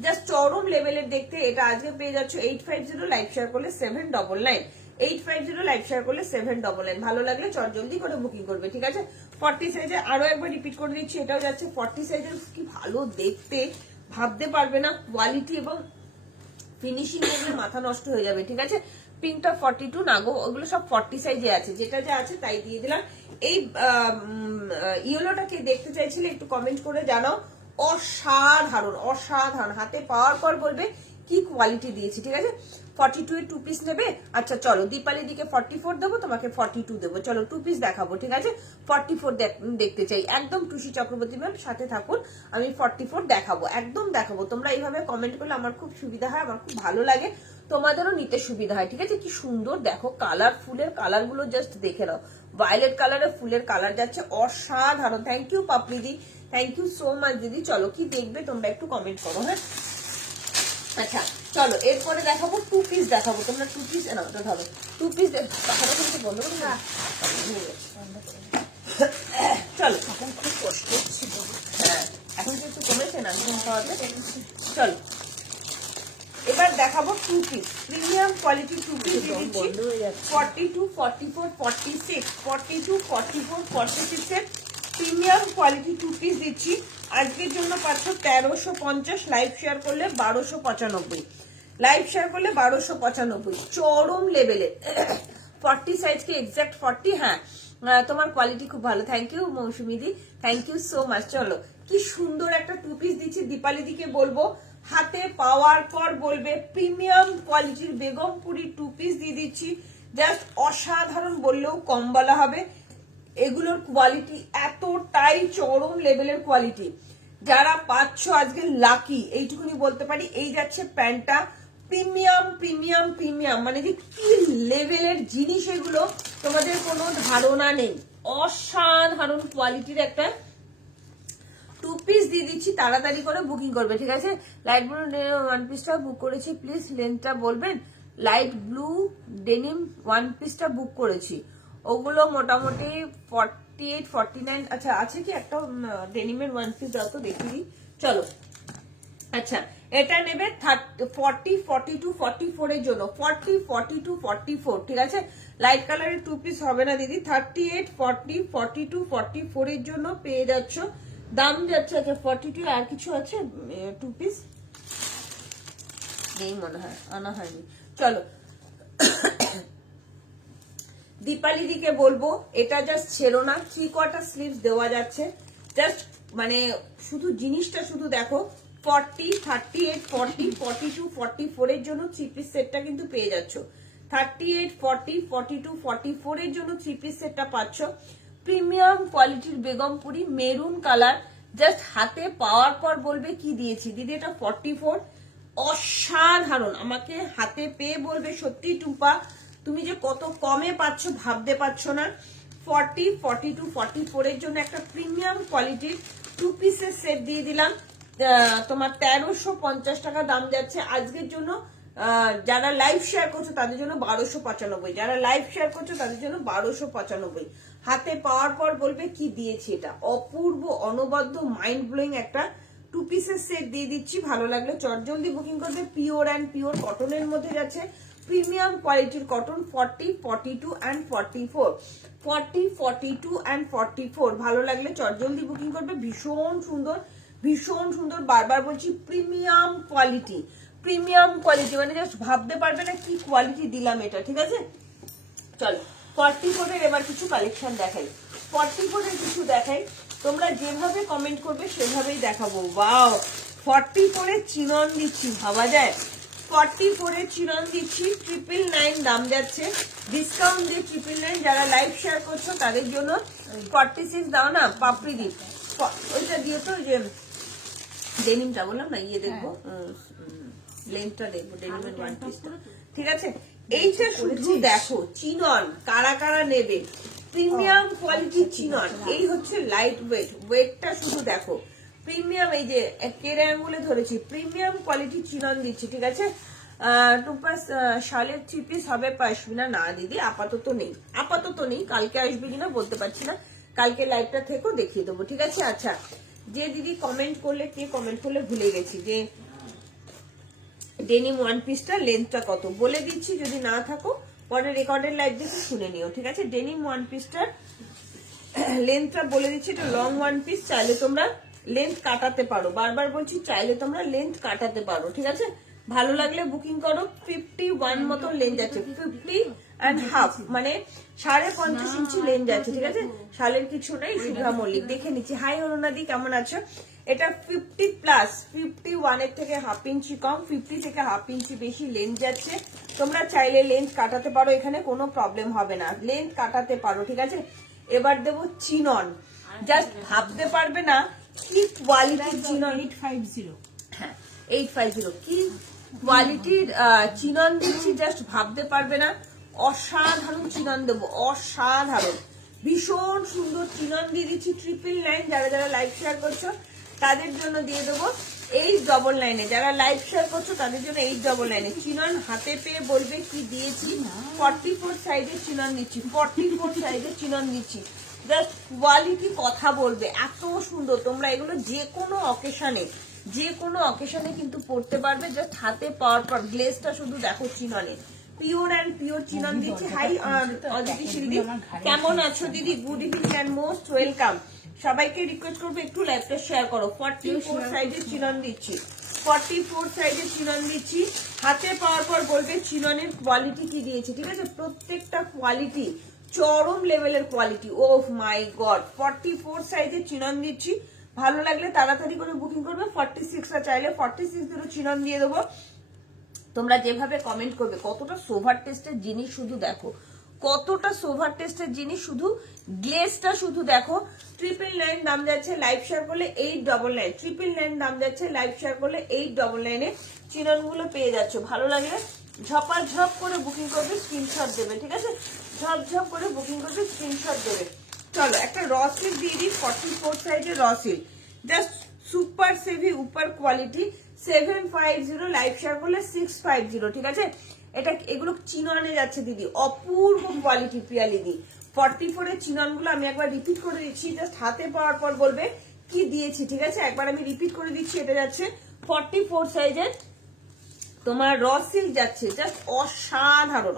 জাস্ট চরম লেভেলের দেখতে। এটা আজকে পেয়ে যাচ্ছ 850 লাইভ শেয়ার করলে 799, 850 লাইভ শেয়ার করলে 799। ভালো লাগলে চট জলদি করে বুকিং করবে, ঠিক আছে। 40 সাইজে আরো একবার রিপিট করে দিচ্ছি, এটাও যাচ্ছে 40 সাইজের। কি ভালো দেখতে, ভাবতে পারবে না। কোয়ালিটি এবং ফিনিশিং দেখলে মাথা নষ্ট হয়ে যাবে, ঠিক আছে। পিঙ্কটা 42 না গো, ওগুলো সব 40 সাইজে আছে, যেটা যা আছে তাই দিয়ে দিলাম। এই ইয়েলোটাকে দেখতে চাইছিলে একটু কমেন্ট করে জানাও। অসাধারণ, অসাধারণ, হাতে পাওয়ার পর বলবে কি কোয়ালিটি দিয়েছি, ঠিক আছে। 42 এর 2 পিস নেবে। আচ্ছা চলো, দীপালি দিকে 44 দেবো, তোমাকে 42 দেবো। চলো 2 পিস দেখাবো, ঠিক আছে। 44 দেখতে চাই একদম। টুসি চক্রবর্তী ম্যাম সাথে থাকুন, আমি 44 দেখাবো, একদম দেখাবো। তোমরা এইভাবে কমেন্ট করলে আমার খুব সুবিধা হয়, আমার খুব ভালো লাগে, তোমাদেরও নিতে সুবিধা হয়, ঠিক আছে। কি সুন্দর দেখো কালার, ফুলের কালার গুলো জাস্ট দেখে নাও। ভায়োলেট কালারের ফুলের কালার যাচ্ছে অসাধারণ। থ্যাংক ইউ পাপলি দি, থ্যাংক ইউ সো মাচ দিদি। চলো কি দেখবে তোমরা একটু কমেন্ট করো, হ্যাঁ। আচ্ছা চলো এরপরে দেখাবো 2 পিস দেখাবো। তোমরা 2 পিস না ওটা ধরো, 2 পিস কথাটা কিন্তু বন্ধ করে না। চলো এখন খুব কষ্ট হচ্ছে, হ্যাঁ এখন যেহেতু কমেছে না ঘুম পাওয়াতে। চলো এবার দেখাবো 2 পিস প্রিমিয়াম কোয়ালিটি 2 পিস দিয়ে দিচ্ছি। 42, 44, 46, 42, 44, 46 এর প্রিমিয়াম কোয়ালিটি 2 পিস দিচ্ছি। আজকের জন্য পাচ্ছ 1350, লাইভ শেয়ার করলে 1295, লাইভ শেয়ার করলে 1295, চরম লেভেলে। 40 সাইজকে এক্সাক্ট 40, হ্যাঁ তোমার কোয়ালিটি খুব ভালো। থ্যাংক ইউ মৌসুমি দি, থ্যাংক ইউ সো মাচ। চলো কি সুন্দর একটা 2 পিস দিচ্ছি। দীপালি দিকে বলবো হাতে পাওয়ার পর বলবে প্রিমিয়াম কোয়ালিটির বেগমপুরি 2 পিস দিয়ে দিচ্ছি। জাস্ট অসাধারণ বললেও কম বলা হবে। এগুলোর কোয়ালিটি এতটাই চরম লেভেলের কোয়ালিটি, যারা পাচ্ছ আজকে লাকি, এইটুকুনি বলতে পারি। এই যাচ্ছে প্যান্টটা, প্রিমিয়াম প্রিমিয়াম প্রিমিয়াম, মানে যে কি লেভেলের জিনিস এগুলো তোমাদের কোনো ধারণা নেই। অসাধারণ কোয়ালিটির একটা 2 পিস দিয়ে দিচ্ছি, তাড়াতাড়ি করে বুকিং করবে, ঠিক আছে। লাইট ব্লু 1 পিসটা বুক করেছি, প্লিজ লেন্থটা বলবেন। লাইট ব্লু ডেনিম 1 পিসটা বুক করেছি, ওগুলো মোটামুটি 48, 49। আচ্ছা আছে কি একটা ডেনিমের 1 পিস দাও তো দেখিয়ে। চলো আচ্ছা এটা নেবে 40, 42, 44 এর জন্য, 40, 42, 44, ঠিক আছে। লাইট কালারের 2 পিস হবে না দিদি। 38, 40, 42, 44 এর জন্য পেয়ে যাচ্ছ। দাম যাচ্ছে আচ্ছা 42। আর কিছু আছে 2 পিস নেই মনে হয়, আনা হয়নি। চলো দীপালি দিকে বলবো এটা জাস্ট ছেড়ো না, 3/4 স্লিভস দেওয়া যাচ্ছে। জাস্ট মানে শুধু জিনিসটা শুধু দেখো। 40, 38, 40, 42, 44 এর জন্য 3 পিস সেটটা কিন্তু পেয়ে যাচ্ছ। 38, 40, 42, 44 এর জন্য 3 পিস সেটটা পাচ্ছ। প্রিমিয়াম কোয়ালিটির বেগমপুরি মেরুন কালার, জাস্ট হাতে পাওয়ার পর বলবে কি দিয়েছি দিদি, এটা 44, অসাধারণ। আমাকে হাতে পেয়ে বলবে সত্যি টুম্পা তুমি যে কত কমে পাচ্ছ ভাবতে পারছো না। 40, 42, 44 এর জন্য একটা প্রিমিয়াম কোয়ালিটির 2 পিসের সেট দিয়ে দিলাম। তোমার 1350 টাকা দাম যাচ্ছে আজকের জন্য। যারা লাইভ শেয়ার করছো তাদের জন্য 1295, যারা লাইভ শেয়ার করছো তাদের জন্য 1295। হাতে পাওয়ার পর বলবে কি দিয়েছি, এটা অপূর্ব অনবদ্য মাইন্ড ব্লোয়িং একটা 2 পিসের সেট দিয়ে দিচ্ছি। ভালো লাগলে চটজলদি বুকিং করবে। পিওর অ্যান্ড পিওর কটনের মধ্যে যাচ্ছে, প্রিমিয়াম কোয়ালিটির কটন। 40, 42 অ্যান্ড 44, 40, 42 অ্যান্ড 44 ভালো লাগলে চটজলদি বুকিং করবে। ভীষণ সুন্দর, ভীষণ সুন্দর, বারবার বলছি প্রিমিয়াম কোয়ালিটি, প্রিমিয়াম কোয়ালিটি, মানে জাস্ট ভাবতে পারবে না কি কোয়ালিটি দিলাম এটা, ঠিক আছে। চলো 44 এর এবার কিছু কালেকশন দেখাই, 44 এর কিছু দেখাই। তোমরা যেভাবে কমেন্ট করবে সেভাবেই দেখাবো। ওয়াও, 44 এর চিনন দিচ্ছি, ভাবা যায়। 44 এর চিনন দিচ্ছি, 999 দাম যাচ্ছে, ডিসকাউন্ট দিয়ে 999। যারা লাইভ শেয়ার করছো তাদের জন্য 46 দাও না, পাপড়ি দি ওইটা দিয়ে তো যে ডেনিমটা বললাম না, ইয়ে দেখবো লেন্থটা দেখবো, ডেনিমের ওয়ান পিসটা, ঠিক আছে। এইটা শুধু দেখো চিনন, কারা কারা নেবে, প্রিমিয়াম কোয়ালিটির চিনন। এই হচ্ছে লাইট ওয়েট, ওয়েটটা শুধু দেখো প্রিমিয়াম। এই যে কেড়ে আঙ্গুলে ধরেছি, প্রিমিয়াম কোয়ালিটির চিনন দিচ্ছি, ঠিক আছে। টুপাস শালের 3 পিস হবে পাশমিনা, না দিদি আপাতত নেই, আপাতত নেই, কালকে আসবে কিনা বলতে পারছি না, কালকে লাইভটা থেকেও দেখিয়ে দেবো, ঠিক আছে। আচ্ছা, যে দিদি কমেন্ট করলে, কে কমেন্ট করলে ভুলে গেছি, যে ডেনিম ওয়ান পিসটা লেন্থটা কত বলে দিচ্ছি, যদি না থাকো পরে রেকর্ডের লাইভ দেখে শুনে নিও, ঠিক আছে। ডেনিম ওয়ান পিসটার লেন্থটা বলে দিচ্ছি, এটা লং ওয়ান পিস, চাইলে তোমরা লেন্থ কাটাতে পারো, বারবার বলছি চাইলে তোমরা লেন্থ কাটাতে পারো, ঠিক আছে। ভালো লাগলে বুকিং করো। 51 মতো লেন্থ আছে, 50.5 মানে 50.5 ইঞ্চি লেন্থ আছে, ঠিক আছে। শালের কিছু নেই, শুভ্রা মল্লিক দেখে নিচ্ছি। হাই অরুণাদি, কেমন আছো? এটা 50 প্লাস, 51 এর থেকে হাফ ইঞ্চি কম, 50 থেকে হাফ ইঞ্চি বেশি লেন্থ যাচ্ছে। তোমরা চাইলে লেন্থ কাটাতে পারো, এখানে কোনো প্রবলেম হবে না, লেন্থ কাটাতে পারো, ঠিক আছে। এবার দেবো চিনন, জাস্ট ভাবতে পারবে না কি কোয়ালিটির চিনন। 850, হ্যাঁ 850 কি কোয়ালিটির চিনন দিচ্ছি, জাস্ট ভাবতে পারবে না। অসাধারণ চিনন দেবো, অসাধারণ, ভীষণ সুন্দর চিনন দিয়ে দিচ্ছি। 999 যারা যারা লাইভ শেয়ার করছো তাদের জন্য দিয়ে দেবো 899, যারা লাইভ শেয়ার করছো তাদের জন্য 899। চিনন হাতে পেয়ে বলবে কি দিয়েছি। 44 সাইজের চিনন দিচ্ছি, 44 সাইজের চিনন দিচ্ছি, জাস্ট কোয়ালিটি কথা বলবে, এত সুন্দর। তোমরা এগুলো যে কোনো অকেশনে, যে কোনো অকেশনে কিন্তু পড়তে পারবে, জাস্ট হাতে পাওয়ার পর গ্লেজটা শুধু দেখো চিননে, পিওর অ্যান্ড পিওর চিনন দিচ্ছি। হাই অদিতি দিদি, কেমন আছো দিদি? Good evening and most welcome. সবাইকে রিকোয়েস্ট করবো একটু লাইভটা শেয়ার করো। 44 সাইজের চিনন দিচ্ছি, 44 সাইজের চিনন দিচ্ছি, হাতে পাওয়ার পর বলবে চিননের কোয়ালিটি কি দিয়েছি, ঠিক আছে। প্রত্যেকটা কোয়ালিটি চরম লেভেলের কোয়ালিটি, ও মাই গড। 44 সাইজের চিনন দিচ্ছি, ভালো লাগলে তাড়াতাড়ি করে বুকিং করবে। 46 চাইলে 46 চিনন দিয়ে দেবো। তোমরা যেভাবে কমেন্ট করবে, কতটা সোভার টেস্টের জিনিস শুধু দেখো, কতটা সোভার টেস্টের জিনিস, শুধু গ্লেজটা শুধু দেখো। 999 দাম যাচ্ছে, লাইভ শেয়ার করলে 899, 999 দাম যাচ্ছে, লাইভ শেয়ার করলে 899 এ চিনন গুলো পেয়ে যাচ্ছ। ভালো লাগলে ঝপাঝপ করে বুকিং করবে, স্ক্রিনশট দেবে, ঠিক আছে। ঝপঝপ করে বুকিং করবে, স্ক্রিনশট দেবে। চলো একটা র সিল্ক দিয়ে দিই, 44 সাইজের raw silk, just super Sevi উপর কোয়ালিটি। 750 লাইভ শেয়ার করলে 650, ঠিক আছে। এটা এগুলো চিননে যাচ্ছে দিদি, অপূর্ব কোয়ালিটি প্রিয়ালিদি। 44 এর চিনন গুলো আমি একবার রিপিট করে দিচ্ছি, জাস্ট হাতে পাওয়ার পর বলবে কি দিয়েছি, ঠিক আছে। একবার আমি রিপিট করে দিচ্ছি, এটা যাচ্ছে 44 সাইজের তোমার র সিল্ক যাচ্ছে, জাস্ট অসাধারণ,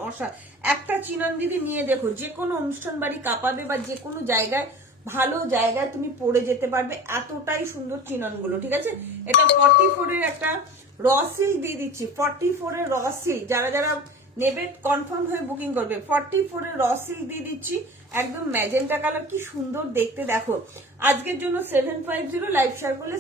একটা চিনন দিদি নিয়ে দেখো, যে কোনো অনুষ্ঠান বাড়ি কাঁপাবে, বা যে কোনো জায়গায় ভালো জায়গায় তুমি পরে যেতে পারবে, এতটাই সুন্দর চিনন গুলো, ঠিক আছে। এটা 44 এর একটা র সিল্ক দিয়ে দিচ্ছি, 44 এর র সিল্ক, যারা যারা নেবে কনফার্ম হয়ে বুকিং করবে। 44 এর র সিল্ক দিয়ে দিচ্ছি, একদম ম্যাজেন্টা কালার, কি সুন্দর দেখতে দেখো। আজকের জন্য 750, লাইভ শেয়ার করলে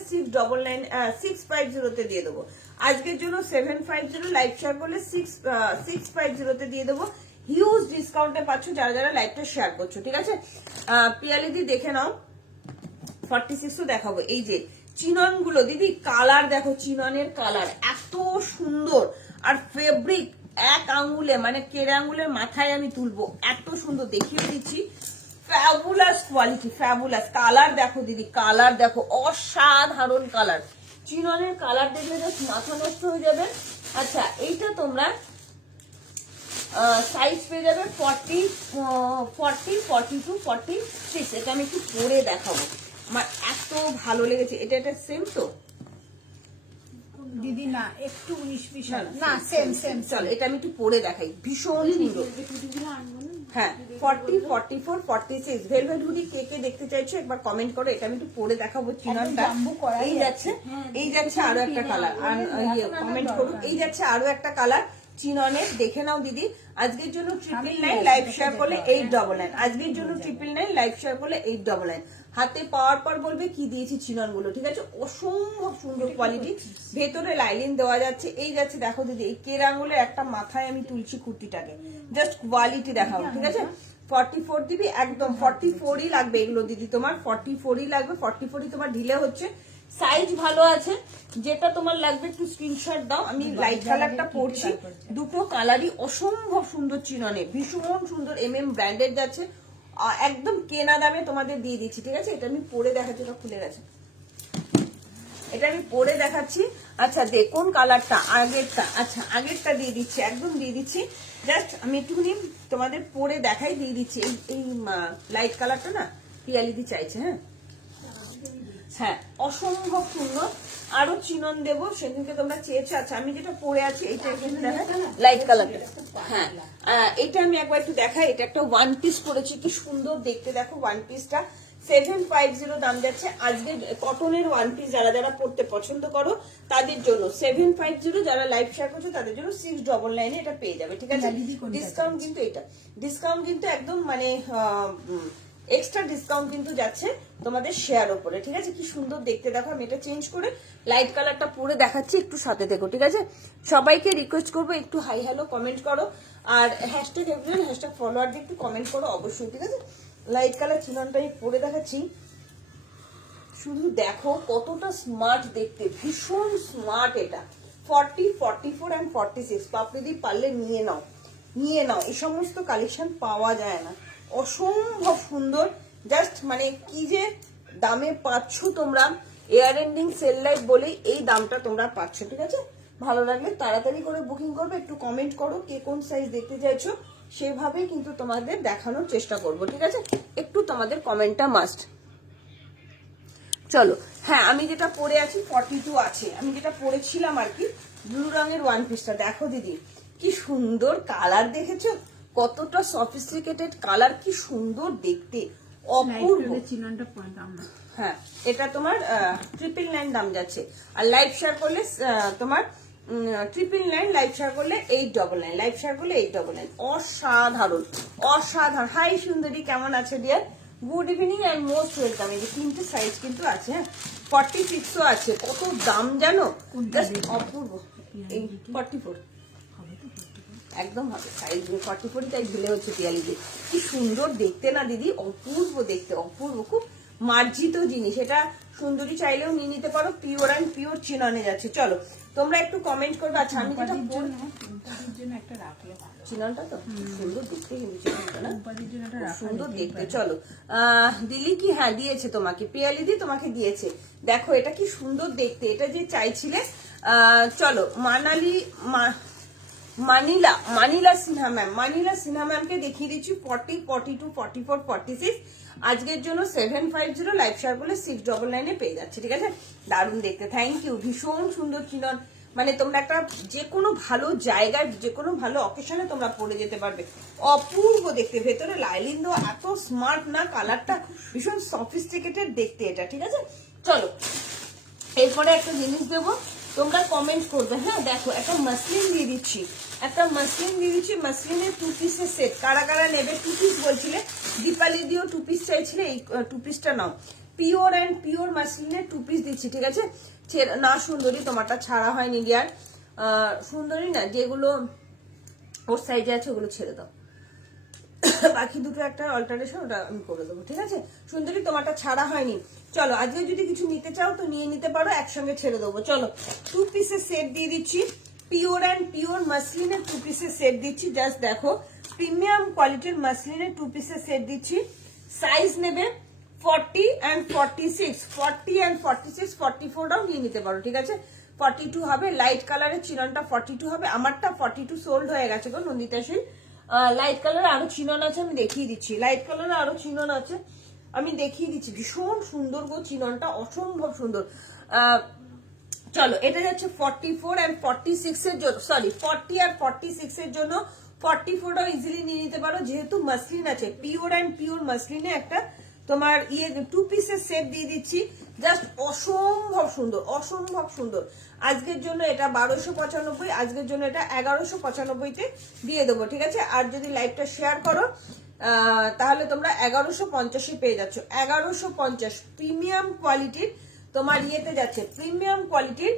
650 তে দিয়ে দেবো। আজকের জন্য 750, লাইভ শেয়ার করলে 650 দিয়ে দেবো। হিউজ ডিসকাউন্টে পাচ্ছ যারা যারা লাইভটা শেয়ার করছো, ঠিক আছে? পিয়ালিদি দেখে নাও, 46 দেখাবো। এই যে চিনন গুলো দিদি, কালার দেখো, চিননের কালার এত সুন্দর, আর ফেব্রিক এক আঙ্গুলে মানে কেড়ে আঙ্গুলের মাথায় আমি তুলবো, এত সুন্দর দেখিয়ে দিচ্ছি। ফ্যাবুলাস কোয়ালিটি, ফ্যাবুলাস কালার দেখো দিদি, কালার দেখো, অসাধারণ কালার। চিননের কালার দেখলে জাস্ট মাথা নষ্ট হয়ে যাবে। আচ্ছা, এইটা তোমরা সাইজ পেয়ে যাবে 40, 42, 46। এটা আমি একটু পরে দেখাবো, আমার এত ভালো লেগেছে। এটা সেম তো দিদি? না, একটু 19-20 না, সেম। চল এটা আমি একটু পরে দেখাই, ভীষণ সুন্দর। হ্যাঁ, 40, 44, 46 ভেলভেট হুডি কে কে দেখতে চাইছো একবার কমেন্ট করো। এটা আমি একটু পরে দেখাবো চিননটা। এই যাচ্ছে, এই যাচ্ছে আরো একটা কালার, আর কমেন্ট করো। এই যাচ্ছে আরো একটা কালার চিননের, দেখে নাও দিদি। আজকের জন্য 999, লাইভ শেয়ার করলে 899। আজকের জন্য 999, লাইভ শেয়ার করলে 899। হাতে পাওয়ার পর বলবে কি দিয়েছি চিনন গুলো, ঠিক আছে? অসম্ভব সুন্দর কোয়ালিটি, ভেতরে লাইলিন দেওয়া যাচ্ছে। এই যাচ্ছে দেখো দিদি, এই কের আঙ্গুলের একটা মাথায় আমি তুলছি কুর্তিটাকে, জাস্ট কোয়ালিটি দেখাবো, ঠিক আছে? 44 দিবি, একদম 44ই লাগবে এগুলো দিদি, তোমার 44ই লাগবে। 44ই তোমার ঢিলে হচ্ছে, সাইজ ভালো আছে। যেটা তোমার লাগবে একটু স্ক্রিনশট দাও। আমি লাইট কালারটা পরছি, দুটো কালারই অসম্ভব সুন্দর চিননে, ভীষণ সুন্দর, ব্র্যান্ডেড যাচ্ছে, একদম কেনা দামে তোমাদের দিয়ে দিচ্ছি, ঠিক আছে? এটা আমি পরে দেখাচ্ছি, এটা খুলে গেছে, এটা আমি পরে দেখাচ্ছি। আচ্ছা দেখুন কালারটা, আগেরটা, আচ্ছা আগেরটা দিয়ে দিচ্ছি, একদম দিয়ে দিচ্ছি। জাস্ট আমি একটুখানি তোমাদের পরে দেখাই, দিয়ে দিচ্ছি। এই লাইট কালারটা না পিয়ালিদি চাইছে। হ্যাঁ, অসম্ভব সুন্দর। আরো চিনন দেবো, সেদিনকে তোমরা চেয়েছো। আচ্ছা, আমি যেটা পরে আছি এইটা কিন্তু দেখা, লাইট কালারটা। হ্যাঁ, এটা আমি একবার একটু দেখাই। এটা একটা ওয়ান পিস পরেছি, কি সুন্দর দেখতে দেখো ওয়ান পিসটা। 750 দাম যাচ্ছে। আজকে কটনের ওয়ান পিস যারা যারা পড়তে পছন্দ করো তাদের জন্য 750, যারা লাইভ শেয়ার করছো তাদের জন্য 699 এটা পেয়ে যাবে, ঠিক আছে? ডিসকাউন্ট কিন্তু, এটা ডিসকাউন্ট কিন্তু একদম মানে এক্সট্রা ডিসকাউন্ট কিন্তু যাচ্ছে তোমাদের শেয়ার উপরে, ঠিক আছে? কি সুন্দর দেখতে দেখো। আমি এটা চেঞ্জ করে লাইট কালারটা পরে দেখাচ্ছি, একটু সাথে দেখো, ঠিক আছে? সবাইকে রিকোয়েস্ট করবো একটু হাই হ্যালো কমেন্ট করো, আর হ্যাশট্যাগ এভরিওয়ান, হ্যাশট্যাগ ফলোয়ার দিয়ে একটু কমেন্ট করো অবশ্যই, ঠিক আছে? লাইট কালার চিননটা আমি পরে দেখাচ্ছি, শুধু দেখো কতটা স্মার্ট দেখতে, ভীষণ স্মার্ট। এটা 40, 44 and 46 পাপড়িদি পারলে নিয়ে নাও, নিয়ে নাও। এই সমস্ত কালেকশন পাওয়া যায় না, অসম্ভব সুন্দর। জাস্ট মানে কি যে দামে পাচ্ছ তোমরা, এয়ার এন্ডিং সেল লাইভ বলেই এই দামটা তোমরা পাচ্ছ, ঠিক আছে? ভালো লাগলে তাড়াতাড়ি করে বুকিং করবে, একটু কমেন্ট করো কে কোন সাইজ দেখতে চাইছো, সেভাবে কিন্তু তোমাদের দেখানোর চেষ্টা করবো, ঠিক আছে? একটু তোমাদের কমেন্টটা মাস্ট। চলো, হ্যাঁ আমি যেটা পরে আছি 42 আছে, আমি যেটা পরেছিলাম আর কি, ব্লু রঙের ওয়ান পিসটা দেখো দিদি, কি সুন্দর কালার, দেখেছো কতটা সফিস্টিকেটেড কালার, কি সুন্দর দেখতে, অপূর্ব। হ্যাঁ, এটা তোমার 999 দাম যাচ্ছে, আর লাইভ শেয়ার করলে তোমার 999, লাইভ শেয়ার করলে 899, লাইভ শেয়ার করলে 899। অসাধারণ, অসাধারণ। হাই সুন্দরী, কেমন আছে dear? Good evening and most welcome. এই যে 3টে সাইজ কিন্তু আছে, হ্যাঁ 46ও আছে। কত দাম জানো, জাস্ট অপূর্ব। এই 44 একদম হবে সাইজ, 44 তাই ঢিলে হচ্ছে পিয়ালিতে। কি সুন্দর দেখতে না দিদি, অপূর্ব দেখতে, অপূর্ব, খুব মার্জিত জিনিস। এটা সুন্দরী চাইলেও নিয়ে নিতে পারো, পিওর অ্যান্ড পিওর চিননে যাচ্ছে। চলো তোমরা একটু কমেন্ট করবে। আচ্ছা, আমি যেটা চিননটা তো সুন্দর দেখতে, কিন্তু চিননটা না সুন্দর দেখতে। চলো, দিলি কি? হ্যাঁ দিয়েছে তোমাকে, পিয়ালিদি তোমাকে দিয়েছে। দেখো এটা কি সুন্দর দেখতে, এটা যে চাইছিলে। চলো, মানিলা সিনহা ম্যাম, মানিলা সিনহা ম্যামকে দেখিয়ে দিচ্ছি 40, 42, 44, 46। আজকের জন্য 750, লাইভ শেয়ার করলে 699 পেয়ে যাচ্ছে, ঠিক আছে? দারুণ দেখতে, থ্যাংক ইউ। ভীষণ সুন্দর চিনন, মানে তোমরা একটা যে কোনো ভালো জায়গায়, যে কোনো ভালো অকেশনে তোমরা পরে যেতে পারবে, অপূর্ব দেখতে। ভেতরে লাইলিন দেওয়া, এত স্মার্ট না, কালারটা ভীষণ সফিস্টিকেটেড দেখতে এটা, ঠিক আছে? চলো, এরপরে একটা জিনিস দেবো, তোমরা কমেন্ট করবে। হ্যাঁ দেখো, একটা মাসলিন দিয়ে দিচ্ছি, একটা মাসলিন দিয়ে দিচ্ছি, মাসলিনের 2 পিসের সেট। কারা কারা নেবে? 2 পিস বলছিলে, দীপালি দিও 2 পিস চাইছিলে, এই 2 পিসটা নাও। পিওর অ্যান্ড পিওর মাসলিনের 2 পিস দিচ্ছি, ঠিক আছে? না সুন্দরী তোমারটা ছাড়া হয়নি ডিয়ার, সুন্দরী না, যেগুলো ওর সাইজে আছে ওগুলো ছেড়ে দাও, বাকি দুটো একটা অল্টারেশন ওটা আমি করে দেবো, ঠিক আছে? সুন্দরী তোমারটা ছাড়া হয়নি। চলো আজকে যদি কিছু নিতে চাও তো নিয়ে নিতে পারো, একসঙ্গে ছেড়ে দেবো। চলো 2 পিসের সেট দিয়ে দিচ্ছি, পিওর অ্যান্ড পিওর মাসলিনের 2 পিসের সেট দিচ্ছি। জাস্ট দেখো, প্রিমিয়াম কোয়ালিটির মাসলিনের 2 পিসের সেট দিচ্ছি। সাইজ নেবে 40 and 46, 40 and 46, 44টাও নিয়ে নিতে পারো, ঠিক আছে? 42 হবে, লাইট কালারের চিননটা 42 হবে। আমারটা 42 সোল্ড হয়ে গেছে গো নন্দিতাশীল। লাইট কালার আরো চিনন আছে, আমি দেখিয়ে দিচ্ছি। লাইট কালারে আরো চিনন আছে, আমি দেখিয়ে দিচ্ছি। ভীষণ সুন্দর গো চিননটা, অসম্ভব সুন্দর। চলো এটা যাচ্ছে 44 and 46 এর জন্য, সরি 40 আর 46 এর জন্য। 44টাও ইজিলি নিয়ে নিতে পারো, যেহেতু মাসলিন আছে, পিওর অ্যান্ড পিওর মাসলিনে একটা তোমার 2 পিসের সেট দিয়ে দিচ্ছি। জাস্ট অসম্ভব সুন্দর, অসম্ভব সুন্দর। আজকের জন্য এটা 1295, আজকের জন্য এটা 1195-তে দিয়ে দেবো, ঠিক আছে? আর যদি লাইভটা শেয়ার করো তাহলে তোমরা 1150-এ পেয়ে যাচ্ছ। 1150 প্রিমিয়াম কোয়ালিটির তোমার ইয়েতে যাচ্ছে, প্রিমিয়াম কোয়ালিটির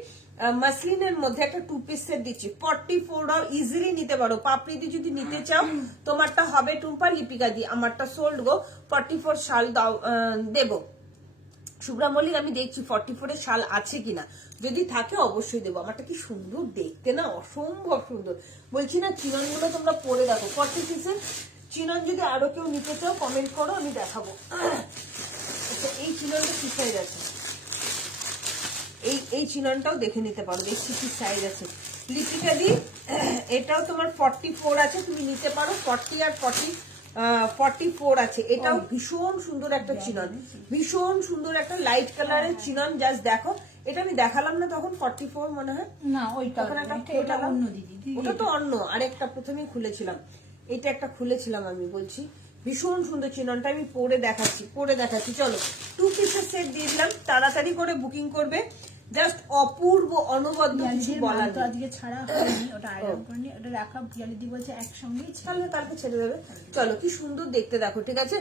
মাসলিনের মধ্যে একটা 2 পিস সেট দিচ্ছি। 44টাও ইজিলি নিতে পারো। পাপড়িদি যদি নিতে চাও তোমারটা হবে টুম্পা লিপিকা দি, আমারটা সোল্ড গো। 44 শাল দাও, দেবো। শুভ্রা মল্লিক আমি দেখছি 44 এর শাল আছে কিনা, যদি থাকে অবশ্যই দেবো। আমারটা কি সুন্দর দেখতে না, অসম্ভব সুন্দর। বলছি না চিনন গুলো তোমরা পরে দেখো। 46 এর চিনন যদি আরো কেউ নিতে চাও কমেন্ট করো, আমি দেখাবো। এই চিননটা কি সাইজ আছে, এই চিননটাও দেখে নিতে পারো, দেখছি কি সাইজ আছে। লিপিকা দি এটাও তোমার 44 আছে, তুমি নিতে পারো। 40 আর 44 আছে। এটাও ভীষণ সুন্দর একটা চিনন, ভীষণ সুন্দর একটা লাইট কালারের চিনন। জাস্ট দেখো, এটা আমি দেখালাম না তখন 44 মনে হয় না, ওইটা অন্য দিদি, ওটা তো অন্য আরেকটা প্রথমেই খুলেছিলাম, এটা একটা খুলেছিলাম আমি বলছি। ভীষণ সুন্দর চিননটা আমি পরে দেখাচ্ছি। চলো 2 পিসের সেট দিয়ে দিলাম, তাড়াতাড়ি করে বুকিং করবে। জাস্ট অপূর্ব, অনবদ্য, কিছু বলার নেই। আজকে ছাড়া হয়নি, ওটা আয়রন করিনি, ওটা রাখা পিয়ালিদি বলছে একসঙ্গেই তাহলে কালকে ছেড়ে দেবে। চলো কি সুন্দর দেখতে দেখো, ঠিক আছে?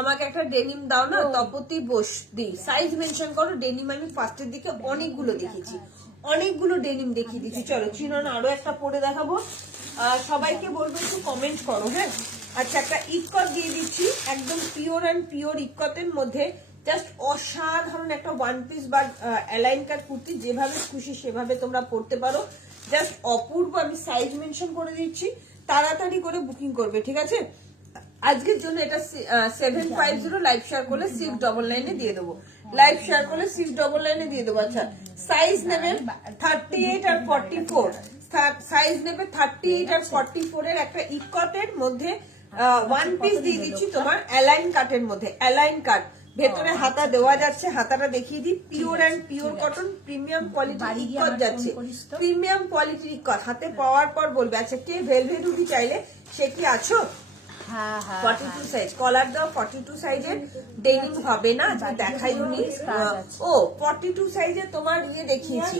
আমাকে একটা ডেনিম দাও না, তপতি বোস দি, সাইজ মেনশন করো। ডেনিম আমি ফার্স্টের দিকে অনেকগুলো দেখেছি, অনেকগুলো ডেনিম দেখিয়ে দিচ্ছি। চলো চিনন আরো একটা পরে দেখাবো। সবাইকে বলবো একটু কমেন্ট করো, হ্যাঁ? আচ্ছা, একটা ইকত দিয়ে দিচ্ছি, একদম পিওর অ্যান্ড পিওর ইকতের মধ্যে। জাস্ট অসাধারণ একটা 1 পিস বা অ্যালাইন কাট কুর্তি, যেভাবে খুশি সেভাবে তোমরা পরতে পারো। জাস্ট অপূর্ব। আমি সাইজ মেনশন করে দিচ্ছি, তাড়াতাড়ি করে বুকিং করবে, ঠিক আছে? আজকের জন্য এটা 750, লাইভ শেয়ার করলে 699-এ দিয়ে দেবো। লাইভ শেয়ার করলে 699-এ দিয়ে দেবো। আচ্ছা, সাইজ নেবেন 38 আর 44, সাইজ নেবে 38 আর 44 এর একটা ইকতের মধ্যে 1 পিস দিয়ে দিচ্ছি তোমার অ্যালাইন কাটের মধ্যে। অ্যালাইন কাট, ভেতরে হাতা দেওয়া যাচ্ছে, হাতাটা দেখিয়ে দিই। Pure and pure cotton, premium কোয়ালিটির ইকত যাচ্ছে, প্রিমিয়াম কোয়ালিটির ইকত। হাতে পাওয়ার পর বলবে। আচ্ছা, কে ভেলভেট উঠি চাইলে সে কি আছো? 42 সাইজ, কলার দাও 42 সাইজের। ডেনিম হবে না, দেখাইও নি। ও 42 সাইজের তোমার ইয়ে দেখিয়েছি,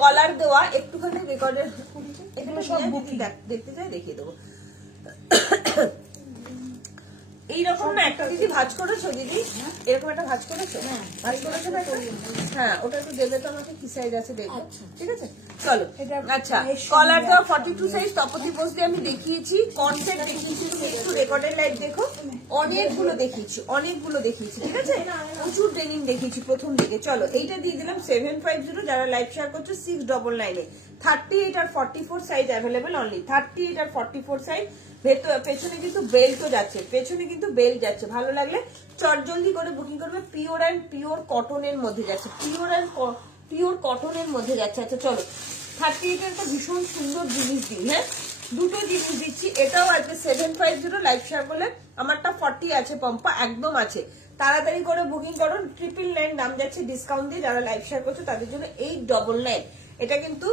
কলার দেওয়া। একটুখানি রেকর্ডের এখানে সব দেখতে চাই, দেখিয়ে দেবো। এইরকম না একটা দিদি ভাঁজ করেছো, দিদি এরকম একটা ভাঁজ করেছো, ভাঁজ করেছো না? হ্যাঁ, ওটা একটু দেবে তো আমাকে, কি সাইজ আছে দেখো, ঠিক আছে? চলো। আচ্ছা, কলার দেওয়া 42 সাইজ তপতি বোস দিয়ে আমি দেখিয়েছি। কনসেপ্ট দেখিয়েছি, তুমি একটু রেকর্ডের লাইভ দেখো। অনেকগুলো দেখিয়েছি, ঠিক আছে? প্রচুর ডেনিম দেখিয়েছি প্রথম দিকে। চলো এইটা দিয়ে দিলাম 750, যারা লাইভ শেয়ার করছো 699-এ। 38 আর 44 সাইজ অ্যাভেলেবেল অনলি, 38 আর 44 সাইজ। পেছনে কিন্তু বেল্টও যাচ্ছে, ভালো লাগলে চটজলদি করে বুকিং করবে। পিওর অ্যান্ড পিওর কটনের মধ্যে যাচ্ছে, পিওর কটনের মধ্যে যাচ্ছে। আচ্ছা চলো, 38 একটা ভীষণ সুন্দর জিনিস দিই, হ্যাঁ? দুটো জিনিস দিচ্ছি। এটাও আছে 750, লাইভ শেয়ার করলে। আমারটা 40 আছে, পম্পা একদম আছে। তাড়াতাড়ি করে বুকিং করো। 999 দাম যাচ্ছে ডিসকাউন্ট দিয়ে। যারা লাইভ শেয়ার করছো তাদের জন্য 899। এটা কিন্তু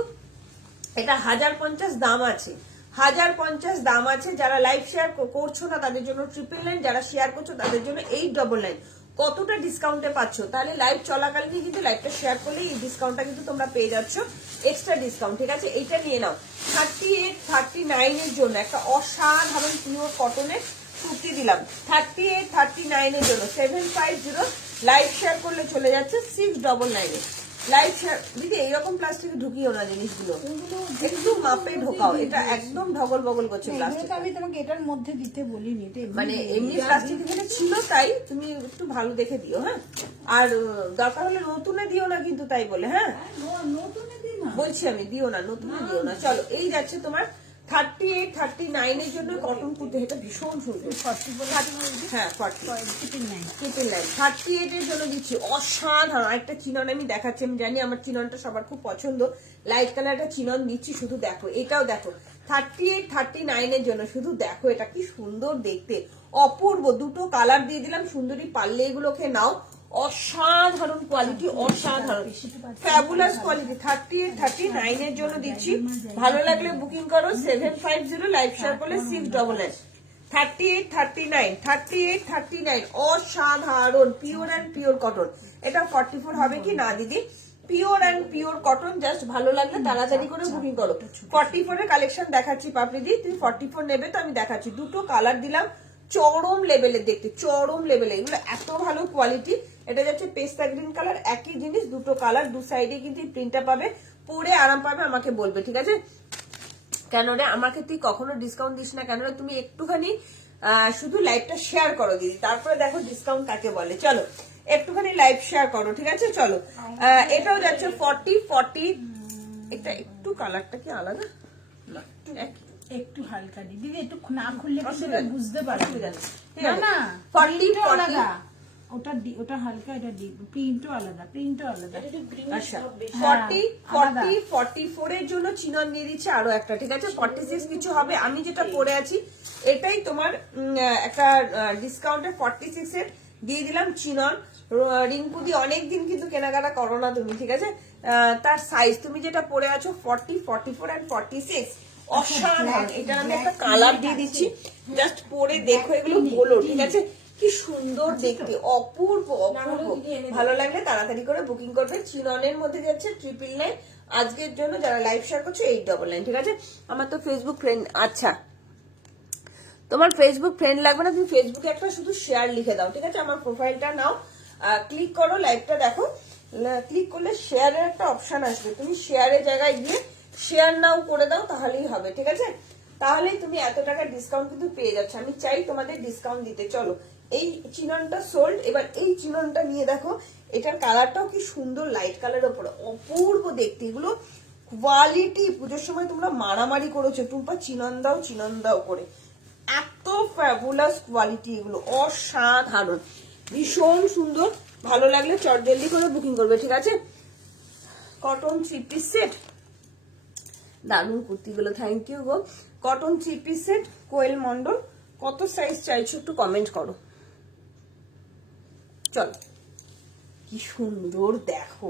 এটা 1050 দাম আছে, 1050 দাম আছে। যারা লাইভ শেয়ার করছো না তাদের জন্য 999, যারা শেয়ার করছো তাদের জন্য 899। কতটা ডিসকাউন্টে পাচ্ছ? তাহলে লাইভ চলাকালীনই কিন্তু লাইভটা শেয়ার করলে এই ডিসকাউন্টটা কিন্তু তোমরা পেয়ে যাচ্ছ, এক্সট্রা ডিসকাউন্ট, ঠিক আছে? এইটা নিয়ে নাও। 38, 39 এর জন্য একটা অসাধারণ পিওর কটনের কুর্তি দিলাম। 38, 39 এর জন্য 750, লাইভ শেয়ার করলে চলে যাচ্ছে 699-এ। লাইভ শেয়ার দিদি এইরকম প্লাস্টিকে ঢুকিও না জিনিসগুলো, একটু মাপে ঢোকাও, এটা একদম ঢগল বগল করছে প্লাস্টিক। আমি তোমাকে এটার মধ্যে দিতে বলিনি, এটা মানে এমনি প্লাস্টিক এখানে ছিল, তাই তুমি একটু ভালো দেখে দিও। হ্যাঁ, আর দরকার হলে নতুনে দিও না কিন্তু, তাই বলে। হ্যাঁ নতুনে দিই না বলছি আমি, দিও না, নতুনে দিও না। চলো, এই যাচ্ছে তোমার 38, 39 এর জন্য কটন কুর্তি, এটা ভীষণ সুন্দর। হ্যাঁ 38 এর জন্য দিচ্ছি, অসাধারণ একটা চিনন আমি দেখাচ্ছি। আমি জানি আমার চিননটা সবার খুব পছন্দ, লাইট কালারটা চিনন দিচ্ছি, শুধু দেখো, এটাও দেখো 38, 39 এর জন্য, শুধু দেখো এটা কি সুন্দর দেখতে, অপূর্ব। দুটো কালার দিয়ে দিলাম, সুন্দরী পারলে এগুলোকে নাও, অসাধারণ কোয়ালিটি, অসাধারণ ফ্যাবুলাস কোয়ালিটি। 38, 39 এর জন্য দিচ্ছি, ভালো লাগলে বুকিং করো 750, লাইভ শেয়ার করলে 688। 38, 39, 38, 39, অসাধারণ পিওর অ্যান্ড পিওর কটন। এটা 44 হবে কি না দিদি? Pure and pure cotton, just ভালো লাগলে তাড়াতাড়ি করে বুকিং করো। 44 এর কালেকশন দেখাচ্ছি পাপড়িদি, তুমি 44 নেবে তো আমি দেখাচ্ছি। দুটো কালার দিলাম, চরম লেভেলের দেখতে, চরম লেভেলে, এগুলো এত ভালো কোয়ালিটি। এটা যাচ্ছে পেস্তা গ্রিন কালার, একই জিনিস, দুটো কালার, দু সাইডে কিন্তু প্রিন্টটা পাবে, পরে আরাম পাবে, আমাকে বলবে, ঠিক আছে? কেন রে আমাকে তুই কখনো ডিসকাউন্ট দিস না কেন রে? তুমি একটুখানি শুধু লাইভটা শেয়ার করো দিদি, তারপরে দেখো ডিসকাউন্ট কাকে বলে। চলো একটুখানি লাইভ শেয়ার করো, ঠিক আছে? চলো, এটাও যাচ্ছে 40। এটা একটু কালারটা কি আলাদা না, একটু হালকা দিদি, একটু না খুললে বুঝতে পারবে না। না 40 আলাদা, ওটা হালকা, এটা প্রিন্টও আলাদা, আচ্ছা 44 এর জন্য চিনন দিয়ে দিচ্ছে আরো একটা, ঠিক আছে? 46 কিছু হবে, আমি যেটা পরে আছি এটাই তোমার একটা ডিসকাউন্টে 46 এর দিয়ে দিলাম চিনন। রিঙ্কু দি অনেকদিন কিন্তু কেনাকাটা করো না তুমি, ঠিক আছে? তার সাইজ তুমি যেটা পরে আছো 40, 44 এন্ড 46, অসাধারণ। এটার আমি একটা কালার দিয়ে দিচ্ছি, জাস্ট পরে দেখো, এগুলো বলো, ঠিক আছে? কি সুন্দর দেখতে, অপূর্ব অপূর্ব। ভালো লাগলে তাড়াতাড়ি করে বুকিং করবে। চিননের মধ্যে যাচ্ছে 999 আজকের জন্য, যারা লাইভ শেয়ার করছে 899, ঠিক আছে? আমার তো ফেসবুক ফ্রেন্ড, আচ্ছা তোমার ফেসবুক ফ্রেন্ড লাগবে না, তুমি ফেসবুকে একটা শুধু শেয়ার লিখে দাও, ঠিক আছে? আমার প্রোফাইলটা নাও, ক্লিক করো, লাইভটা দেখো, ক্লিক করলে শেয়ারের একটা অপশন আসবে, তুমি শেয়ারের জায়গায় গিয়ে শেয়ার নাও করে দাও, তাহলেই হবে, ঠিক আছে? তাহলেই তুমি এত টাকা ডিসকাউন্ট কিন্তু পেয়ে যাচ্ছ। আমি চাই তোমাদের ডিসকাউন্ট দিতে। চলো, এই চিননটা সোল্ড, এবার এই চিননটা নিয়ে দেখো, এটার কালারটাও কি সুন্দর, লাইট কালারের উপরে, অপূর্ব দেখতে। এগুলো কোয়ালিটি, পুজোর সময় তোমরা মারামারি করেছো টুম্পা চিনন দাও করে, এত ফ্যাবুলাস কোয়ালিটি, এগুলো অসাধারণ, ভীষণ সুন্দর। ভালো লাগলে চটজলদি করে বুকিং করবে, ঠিক আছে? কটন 3 পিস সেট, দারুণ কুর্তিগুলো, থ্যাংক ইউ গো। Cotton 3 piece set, Koel Mondal, কত সাইজ চাইছো একটু কমেন্ট করো। চলো, কি সুন্দর দেখো,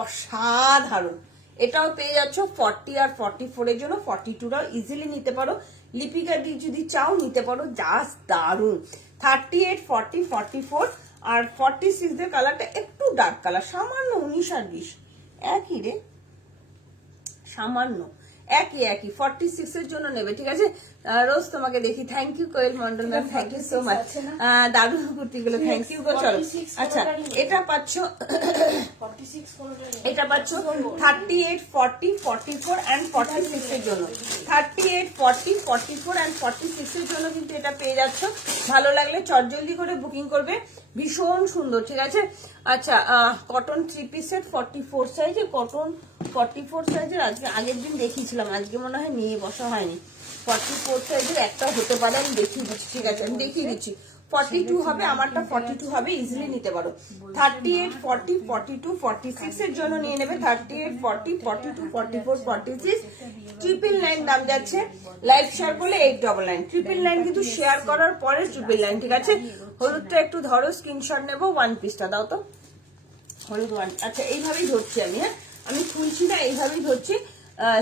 অসাধারণ। এটাও পেয়ে যাচ্ছ 40 আর 44 এর জন্য, 42টাও ইজিলি নিতে পারো, লিপিকা দি যদি চাও নিতে পারো, জাস্ট দারুণ। 38, 40, 44 আর 46 এর কালারটা একটু ডার্ক কালার, সামান্য 19 আর 20 একই রে, সামান্য একই 46 এর জন্য নেবে, ঠিক আছে? রোজ তোমাকে দেখি, thank you Koel Mondal ma'am, thank you so much, দারুণ কুর্তিগুলো, থ্যাংক ইউ গো। চলো, আচ্ছা এটা পাচ্ছ 38, 40, 44 এন্ড 46 এর জন্য, 38, 40, 44 এন্ড 46 এর জন্য কিন্তু এটা পেয়ে যাচ্ছ। ভালো লাগলে চটজলদি করে বুকিং করবে, ভীষণ সুন্দর, ঠিক আছে? আচ্ছা, কটন 3 পিস সেট 44 সাইজে, কটন 44 সাইজের আজকে আগের দিন দেখিয়েছিলাম, আজকে মনে হয় নিয়ে বসা হয়নি। 44 সাইজের একটা হতে পারে, আমি দেখিয়ে দিচ্ছি, ঠিক আছে? আমি দেখিয়ে দিচ্ছি। 42 হবে, আমারটা 42 হবে, ইজিলি নিতে পারো। 38, 40, 42, 46 এর জন্য নিয়ে নেবে। 38, 40, 42, 44, 46, 999 দাম যাচ্ছে। লাইভ শেয়ার করলে 899, 999 কিন্তু শেয়ার করার পরে 999, ঠিক আছে? হলুদটা একটু ধরো, স্ক্রিনশট নেবো, 1 পিসটা দাও তো, হলুদ 1। আচ্ছা এইভাবেই ধরছি আমি, হ্যাঁ আমি খুলছি না, এইভাবেই ধরছি,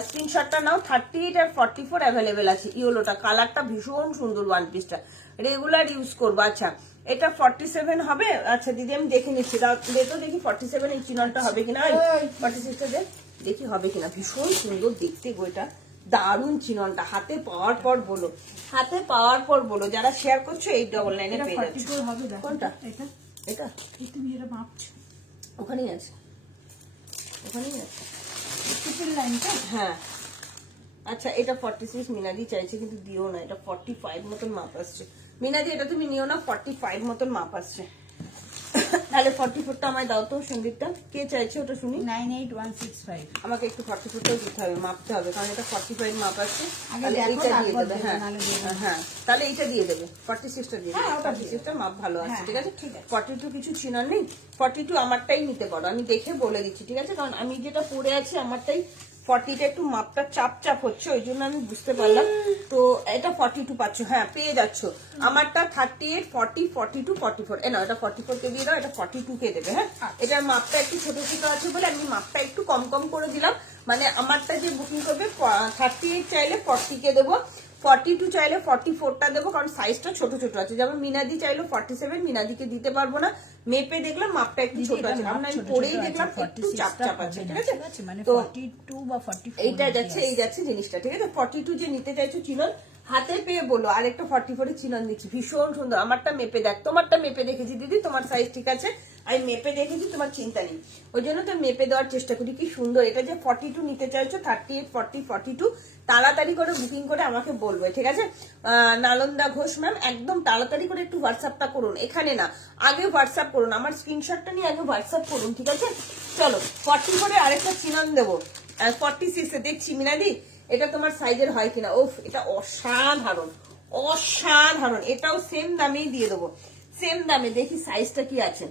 স্ক্রিনশটটা নাও। 38 আর 44 অ্যাভেলেবেল আছে। ইয়েলোটা কালারটা ভীষণ সুন্দর, 1 পিসটা রেগুলার ইউজ করবো। আচ্ছা এটা 47 হবে। আচ্ছা দিদি আমি দেখে নিচ্ছি, দেখো দেখি 47 এই চিননটা হবে কিনা, 46টা দেখি হবে কিনা। ভীষণ সুন্দর দেখতে গো, এটা দারুণ চিননটা, হাতে পাওয়ার পর বলো, যারা শেয়ার করছো 899 এ পেয়ে যাচ্ছে। কোনটা? এটা তুমি এটা মাপছো, ওখানেই আছে। ওখানেই আছে। ট্রিপল লাইনটা হ্যাঁ আচ্ছা, এটা 46 মিনাদি চাইছে কিন্তু দিও না, এটা 45 মতন মাপ আসছে। মিনাদি এটা তুমি নিও না, 45 মতন মাপ আসছে। তাহলে 44টা আমায় দাও তো সঙ্গীতটা, কে চাইছে ওটা শুনি। 98165 আমাকে একটু 44টাও দিতে হবে, মাপতে হবে, কারণ এটা 45 মাপ আছে। আগে তাহলে দেখো, এইটা দিয়ে তারপর দেবে। দেবে, হ্যাঁ নাহলে দেবে না। হ্যাঁ, তাহলে এইটা দিয়ে দেবে, 46টা দিয়ে দেবে। হ্যাঁ, ওটা দিয়ে 46টা মাপ ভালো আছে, হ্যাঁ, ঠিক আছে। ঠিক আছে। 42 কিছু চিনার নেই, 42 আমারটাই নিতে পারো, আমি দেখে বলে দিচ্ছি, ঠিক আছে। কারণ আমি যেটা পরে আছি আমারটাই 40টা একটু মাপটা চাপ চাপ হচ্ছে, ওই জন্য আমি বুঝতে পারলাম। তো এটা 42 পাচ্ছ, হ্যাঁ পেয়ে যাচ্ছ। আমারটা 38, 40, 42, 44, না এটা 44 কে দিয়ে দাও, এটা 42 কে দেবে। হ্যাঁ, এটার মাপটা একটু ছোট ছোট আছে বলে আমি মাপটা একটু কম কম করে দিলাম। মানে আমারটা যে বুকিং করবে 38 চাইলে 40 কে দেবো, 42 চাইলে 44টা দেবো, কারণ সাইজটা ছোট ছোট আছে। যেমন মিনাদি চাইলো 47, মিনাদিকে দিতে পারবো না, মেপে দেখলাম মাপটা একটু ছোট আছে, কারণ আমি পরেই দেখলাম একটু চাপ চাপ আছে, ঠিক আছে। মানে তো 42 বা 44 এইটা যাচ্ছে, এই যাচ্ছে জিনিসটা, ঠিক আছে। 42 যে নিতে চাইছো চিনন, হাতে পেয়ে বলো, আর একটা 44 চিনন দিচ্ছি, ভীষণ সুন্দর। আমারটা মেপে দেখ, তোমারটা মেপে দেখেছি দিদি, তোমার সাইজ ঠিক আছে, আমি মেপে দেখেছি, তোমার চিন্তা নেই, ওই জন্য তো মেপে দেওয়ার চেষ্টা করি। কি সুন্দর, এটা যে 42 নিতে চাইছো, 38, 40, 42 তাড়াতাড়ি করে বুকিং করে আমাকে বলবে, ঠিক আছে। নালন্দা ঘোষ ম্যাম, একদম তাড়াতাড়ি করে একটু হোয়াটসঅ্যাপটা করুন, এখানে না, আগে হোয়াটসঅ্যাপ করুন, আমার স্ক্রিনশটটা নিয়ে আগে হোয়াটসঅ্যাপ করুন, ঠিক আছে। চলো 40 করে আরেকটা চিনন দেবো, 46 এ দেখছি মিনাদি, এটা তোমার সাইজের হয় কিনা। ওফ, এটা অসাধারণ অসাধারণ, এটাও সেম দামেই দিয়ে দেবো, সেম দামে। দেখি সাইজটা কি আছে।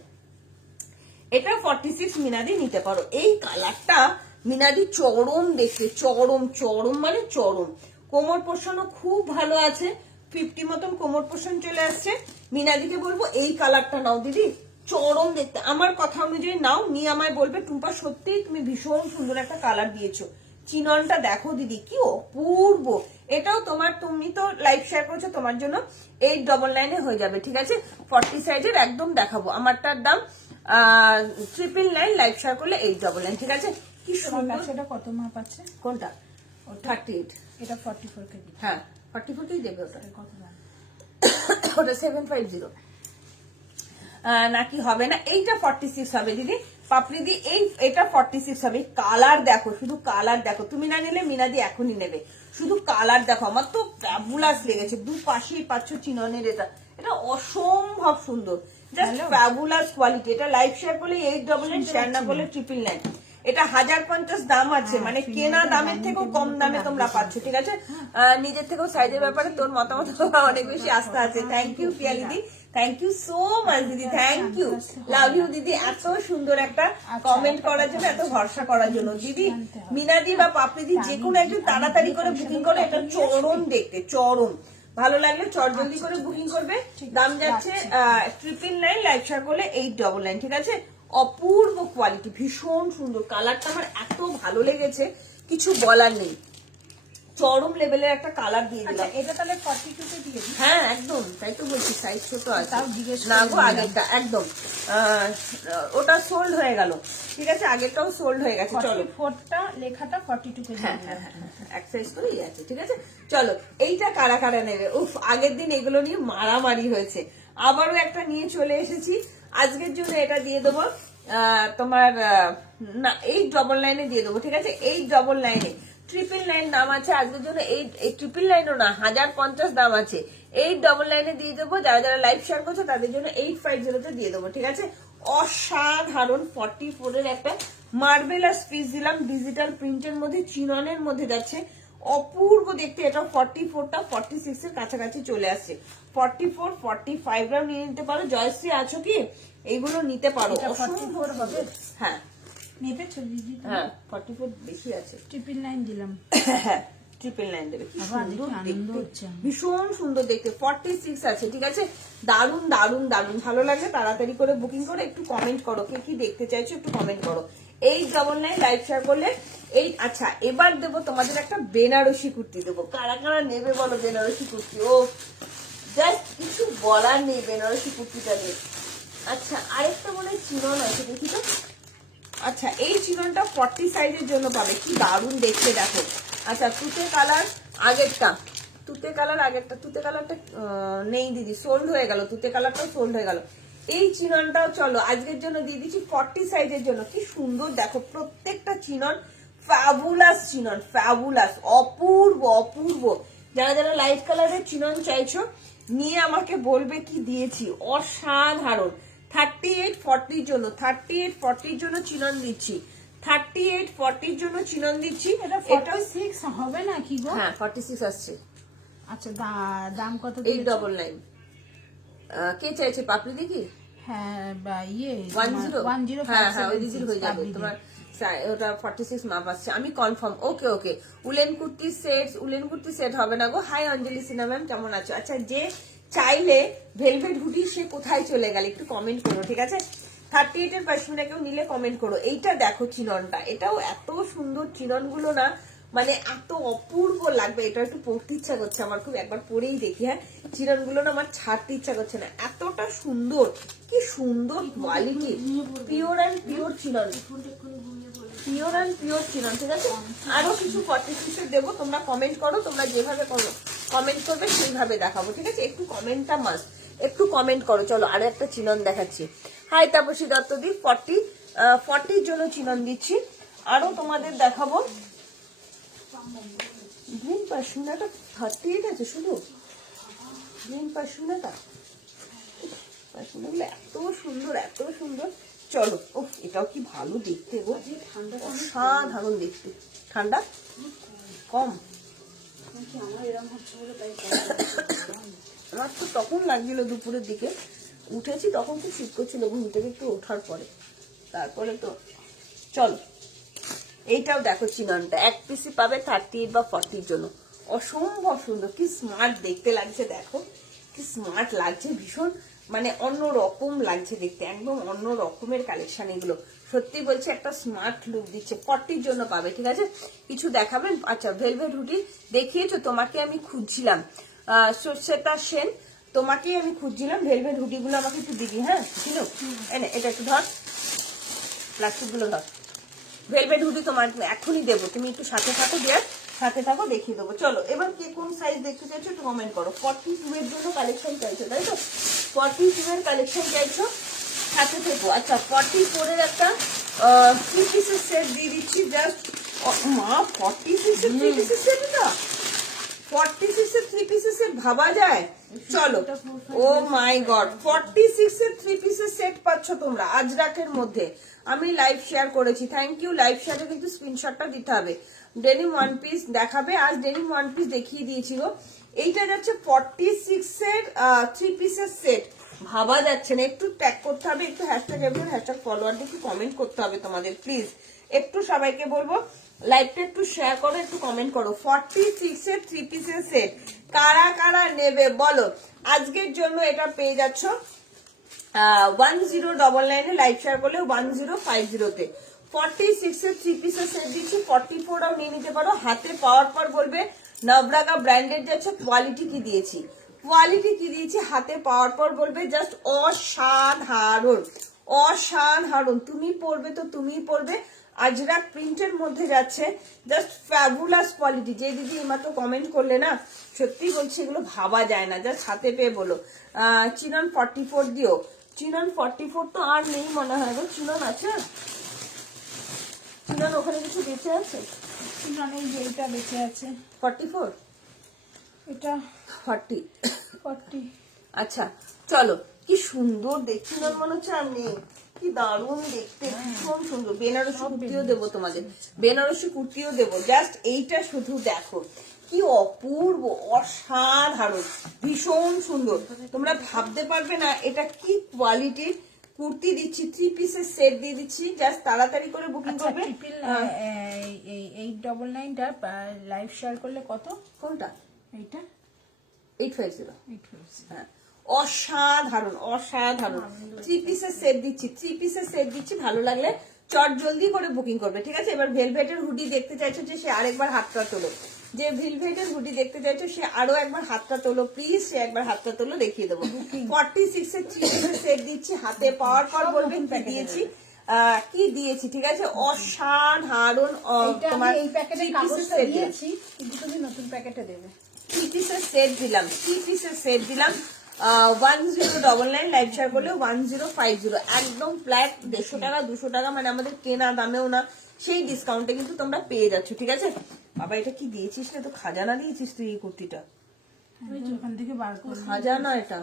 এটা 46 মিনাদি নিতে পারো। এই কালারটা মিনাদি চরম দেখতে, চরম চরম মানে চরম। কোমর পোষণও খুব ভালো আছে, 50 মতন কোমর পোষণ চলে আসছে। মিনাদিকে বলবো এই কালারটা নাও দিদি, চরম দেখতে। আমার কথা অনুযায়ী নাও, নিয়ে আমায় বলবে টুম্পা সত্যিই তুমি ভীষণ সুন্দর একটা কালার দিয়েছো। চিননটা দেখো দিদি, কি অপূর্ব। এটাও তোমার, তুমি তো লাইভ শেয়ার করছো, তোমার জন্য 899 হয়ে যাবে, ঠিক আছে। 40 সাইজের একদম দেখাবো। আমারটার দাম 999, লাইভ শেয়ার করলে 899, ঠিক আছে। কি তোমার সুন্দর। কাছে এটা কত মাপ আছে? কোনটা? 38। এটা 44 কে দিই। হ্যাঁ 44 কেই দেবে ওটা। কত দাম? ওটা 750 নাকি হবে না, এইটা 46 হবে দিদি পাপড়ি দি, এটা 46 হবে। কালার দেখো, শুধু কালার দেখো, তুমি না নিলে মিনাদি এখনই নেবে, শুধু কালার দেখো। আমার তো ফ্যাবুলাস লেগেছে, দুপাশেই পাচ্ছ চিননের, এটা এটা অসম্ভব সুন্দর, জাস্ট ফ্যাবুলাস কোয়ালিটি। এটা লাইভ শেয়ার করলে 899, শেয়ার না করলে 999। এটা 1050 দাম আছে, মানে কেনা দামের থেকেও কম দামে তোমরা পাচ্ছ, ঠিক আছে। নিজের থেকেও সাইজের ব্যাপারে তোর মতামত অনেক বেশি আস্থা আছে। থ্যাংক ইউ পিয়ালি দি, থ্যাংক ইউ সো মাচ দিদি, থ্যাংক ইউ, লাভ ইউ দিদি, এত সুন্দর একটা কমেন্ট করার জন্য, এত ভরসা করার জন্য। দিদি মিনাদি বা পাপড়িদি যে কোনো একজন তাড়াতাড়ি করে বুকিং করে, এটা চরম দেখতে, চরম ভালো লাগলে চটজলদি করে বুকিং করবে। দাম যাচ্ছে 999, লাইভ শেয়ার করলে 899, ঠিক আছে। অপূর্ব কোয়ালিটি, ভীষণ সুন্দর। কালারটা আমার এত ভালো লেগেছে, কিছু বলার নেই, চরম লেভেলের একটা কালার দিয়ে আচ্ছা, দিলাম। এটা তাহলে 42 কে দিয়ে দিই। হ্যাঁ একদম, তাই তো বলছি, সাইজ ছোট আছে। তাও জিজ্ঞেস না করে গো, নিলাম। আগেরটা একদম ওটা সোল্ড হয়ে গেল, ঠিক আছে, আগেরটাও সোল্ড হয়ে গেছে। চলো 44টা লেখাটা 42 কে দিয়ে হ্যাঁ দিই। হ্যাঁ হ্যাঁ, এক সাইজ করেই আছে, ঠিক আছে। চলো এইটা কারা কারা নেবে। উফ, আগের দিন এগুলো নিয়ে মারামারি হয়েছে, আবারও একটা নিয়ে চলে এসেছি। আজকের জন্য এটা দিয়ে দেবো তোমার না 899 দিয়ে দেবো, ঠিক আছে। 899, 999 দাম আছে আজকের জন্য। 999ও না, 1050 দাম আছে। 899 দিয়ে দেবো। যারা যারা লাইভ শেয়ার করছে তাদের জন্য 850 দিয়ে দেবো, ঠিক আছে। অসাধারণ 44 এর একটা মার্বেলাস পিস দিলাম, ডিজিটাল প্রিন্টের মধ্যে, চিননের মধ্যে যাচ্ছে, অপূর্ব দেখতে। এটা 44টা 46 এর কাছাকাছি চলে আসছে। 44, 45রাও নিয়ে নিতে পারো। জয়শ্রী আছো কি? এইগুলো নিতে পারো, এটা অসম্ভব 44 হবে? হ্যাঁ নেপেছো দিদি? হ্যাঁ, 44 বেশি আছে। 999 দিলাম। হ্যাঁ 999 দেবে। কি বাবা, সুন্দর দেখে আনন্দ দেখতে, হচ্ছে আমার। ভীষণ সুন্দর দেখতে। 46 আছে, ঠিক আছে। দারুন দারুন দারুন, ভালো লাগলে তাড়াতাড়ি করে বুকিং করে একটু কমেন্ট করো, কে কি দেখতে চাইছো একটু কমেন্ট করো। 899 লাইভ শেয়ার করলে এই। আচ্ছা, এবার দেবো তোমাদের একটা বেনারসি কুর্তি দেবো। কারা কারা নেবে বলো বেনারসি কুর্তি? ও জাস্ট কিছু বলার নেই বেনারসি কুর্তিটা নিয়ে। আচ্ছা, আরেকটা মনে হয় চিনন আছে, দেখি তো। আচ্ছা, এই চিননটা 40 সাইজের জন্য পাবে, কি দারুণ দেখতে দেখো। আচ্ছা, তুতে কালার আগেরটা, তুতে কালারটা নেই দিদি, সোল্ড হয়ে গেল, তুতে কালারটাও সোল্ড হয়ে গেল। এই চিননটাও চলো আজকের জন্য দিয়ে দিচ্ছি 40 সাইজের জন্য। কি সুন্দর দেখো প্রত্যেকটা চিনন, ফ্যাবুলাস চিনন, ফ্যাবুলাস, অপূর্ব অপূর্ব। যারা যারা লাইট কালারের চিনন চাইছো নিয়ে আমাকে বলবে কি দিয়েছি, অসাধারণ। 38-40 জন্য, 38-40 জন্য চিনন দিচ্ছি, 38-40 জন্য চিনন দিচ্ছি। এটা 46 হবে না কি গো? হ্যাঁ 46 আসছে। আচ্ছা দাম কত? 899। কে চাইছে পাপড়ি দেখি? হ্যাঁ বা ইয়ে 10। হ্যাঁ হ্যাঁ ওই দিদির হয়ে যাবে তোমার। ওটা 46 মাপ আসছে, আমি confirm. Okay okay. Woollen kurti set, woollen kurti set হবে না গো। হাই অঞ্জলি সিনহা ম্যাম, কেমন আছো? আচ্ছা যে চাইলে ভেলভেট হুডি সে কোথায় চলে গেল একটু কমেন্ট করো, ঠিক আছে? 38 এর পশমিনা কেউ নিলে কমেন্ট করো। এইটা দেখো চিননটা, এটাও এত সুন্দর চিনন গুলো না, মানে এত অপূর্ব লাগবে। এটা একটু পড়তে ইচ্ছা করছে আমার খুব, একবার পরেই দেখি। হ্যাঁ চিনন গুলো না আমার ছাড়তে ইচ্ছা করছে না, এতটা সুন্দর। কি সুন্দর quality, pure and pure chinon, pure and pure chinon, ঠিক আছে? আরো কিছু 46 দেবো, তোমরা কমেন্ট করো, তোমরা যেভাবে কমেন্ট করবে সেইভাবে দেখাবো, ঠিক আছে? একটু কমেন্টটা মাস্ট, একটু কমেন্ট করো। চলো আরো একটা চিনন দেখাচ্ছি। হাই তাপসী দত্তদি, 40 জন্য চিনন দিচ্ছি। আরো তোমাদের দেখাবো। গ্রিন পাশমিনাটা 38 আছে শুধু, গ্রিন পাশমিনাটা, পাশমিনাগুলো এত সুন্দর এত সুন্দর। চলো ও এটাও কি ভালো দেখতে গো, অসাধারণ দেখতে। ঠান্ডা কম আমার তো তখন লাগছিল দুপুরের দিকে উঠেছি, তখন তো শীত করছিল ঘুম থেকে একটু ওঠার পরে, তারপরে তো। চলো এইটাও দেখো চিননটা, এক পিসি পাবে 38 বা 40 জন্য। অসম্ভব সুন্দর, কি স্মার্ট দেখতে লাগছে দেখো, কি স্মার্ট লাগছে, ভীষণ মানে অন্য রকম লাগছে দেখতে, একদম অন্য রকমের কালেকশন এগুলো। সত্যি বলছি একটা স্মার্ট লুক দিচ্ছে। 40 জন্য পাবে, ঠিক আছে? কিছু দেখাবেন? আচ্ছা ভেলভেট হুডি দেখিয়েছো, তোমাকে আমি খুঁজছিলাম, সর্ষেতা সেন, তোমাকেই আমি খুঁজছিলাম। ভেলভেট হুডি গুলো আমাকে একটু দিবি, হ্যাঁ ছিল এনে, এটা একটু ধর, প্লাস্টিক গুলো ধর। ভেলভেট হুডি তোমার এখনই দেবো, তুমি একটু সাথে থাকো, দিয়ে সাথে থাকো, দেখিয়ে দেবো। চলো এবার কে কোন সাইজ দেখতে চাইছো একটু কমেন্ট করো। 42 এর জন্য কালেকশন চাইছো, তাই তো? 42 এর কালেকশন চাইছো, সাথে থেকো। আচ্ছা 44 এর একটা 3 পিসের সেট দিয়ে দিচ্ছি জাস্ট। মা 46 এর 3 পিসের সেট, এটা 46 এর 3 পিসের সেট ভাবা যায়? চলো ও মাই গড, 46 এর 3 পিসের সেট পাচ্ছ তোমরা আজরাকের মধ্যে। আমি লাইভ শেয়ার করেছি, থ্যাংক ইউ। লাইভ শেয়ারে কিন্তু স্ক্রিনশটটা দিতে হবে। ডেনিম ওয়ান পিস দেখাবে, আজ ডেনিম ওয়ান পিস দেখিয়ে দিয়েছিল। এইটা যাচ্ছে 46 এর 3 পিসের সেট, ভাবা যাচ্ছে না। একটু ট্যাগ করতে হবে, একটু হ্যাশট্যাগ এভরিওয়ান, হ্যাশট্যাগ ফলোয়ার দিয়ে একটু কমেন্ট করতে হবে তোমাদের, প্লিজ। একটু সবাইকে বলবো লাইভটা একটু শেয়ার করো, একটু কমেন্ট করো। 46 এর 3 পিসের সেট কারা কারা নেবে বলো? আজকের জন্য এটা পেয়ে যাচ্ছ 1099 এ, লাইভ শেয়ার করলে 1050 তে। 46 এর 3 পিসের সেট দিচ্ছি, 44 নিয়ে নিতে পারো। হাতে পাওয়ার পর বলবে নবরাগা ব্র্যান্ডেড যাচ্ছে, কোয়ালিটি কি দিয়েছি, কোয়ালিটি কি দিয়েছি, হাতে পাওয়ার পর বলবে জাস্ট অসাধারণ, অসাধারণ। তুমি পরবে তো তুমিই পরবে। আজরাক প্রিন্টের মধ্যে যাচ্ছে, জাস্ট ফ্যাবুলাস কোয়ালিটি। যে দিদি এইমাত্র কমেন্ট করলে না, সত্যি বলছি এগুলো ভাবা যায় না, জাস্ট হাতে পেয়ে বলো। চিনন 44 দিও, চিনন 44 তো আর নেই মনে হয় গো। চিনন আছে, চিনন ওখানে কিছু বেঁচে আছে? চিনন এই যে এটা বেঁচে আছে 44, এটা 40। আচ্ছা চলো, কি সুন্দর দেখছি না, মনে হচ্ছে আর নেই। কি দারুণ দেখতে, ভীষণ সুন্দর। বেনারসি কুর্তিও দেবো তোমাদের, বেনারসি কুর্তিও দেবো। জাস্ট এইটা শুধু দেখো, কি অপূর্ব, অসাধারণ, ভীষণ সুন্দর। তোমরা ভাবতে পারবে না এটা কি কোয়ালিটির কুর্তি দিচ্ছি। 3 পিসের সেট দিয়ে দিচ্ছি, জাস্ট তাড়াতাড়ি করে বুকিং করবে। 899টা লাইভ শেয়ার করলে কত? কোনটা? এইটা 850। হ্যাঁ অসাধারণ, অসাধারণ। 3 পিসের সেট দিচ্ছি, 3 পিসের সেট দিচ্ছি। ভালো লাগলে চট জলদি করে বুকিং করবে, ঠিক আছে? এবার ভেলভেটের হুডি দেখতে চাইছো যে সে আরেকবার হাতটা তোলো, যে ভেলভেটের হুডি দেখতে চাইছো সে আরো একবার হাতটা তোলো, প্লিজ সে একবার হাতটা তোলো, দেখিয়ে দেবো। 46 এর 3 পিসের সেট দিচ্ছি, হাতে পাওয়ার পর বলবেন কি দিয়েছি, কি দিয়েছি, ঠিক আছে? অসাধারণ। তোমার এই প্যাকেটে কাগজটা দিয়েছি, কিন্তু তুমি নতুন প্যাকেটে দেবে। 3 পিসের সেট দিলাম, 3 পিসের সেট দিলাম। 1099 লাইভ শেয়ার করলে 1050, একদম ফ্ল্যাট 150 টাকা 200 টাকা, মানে আমাদের কেনা দামেও না, সেই ডিসকাউন্টে কিন্তু তোমরা পেয়ে যাচ্ছ, ঠিক আছে। বাবা এটা কি দিয়েছিস না, তো খাজানা দিয়েছিস তুই এই কুর্তিটা, ওখান থেকে বার করে খাজানা, এটা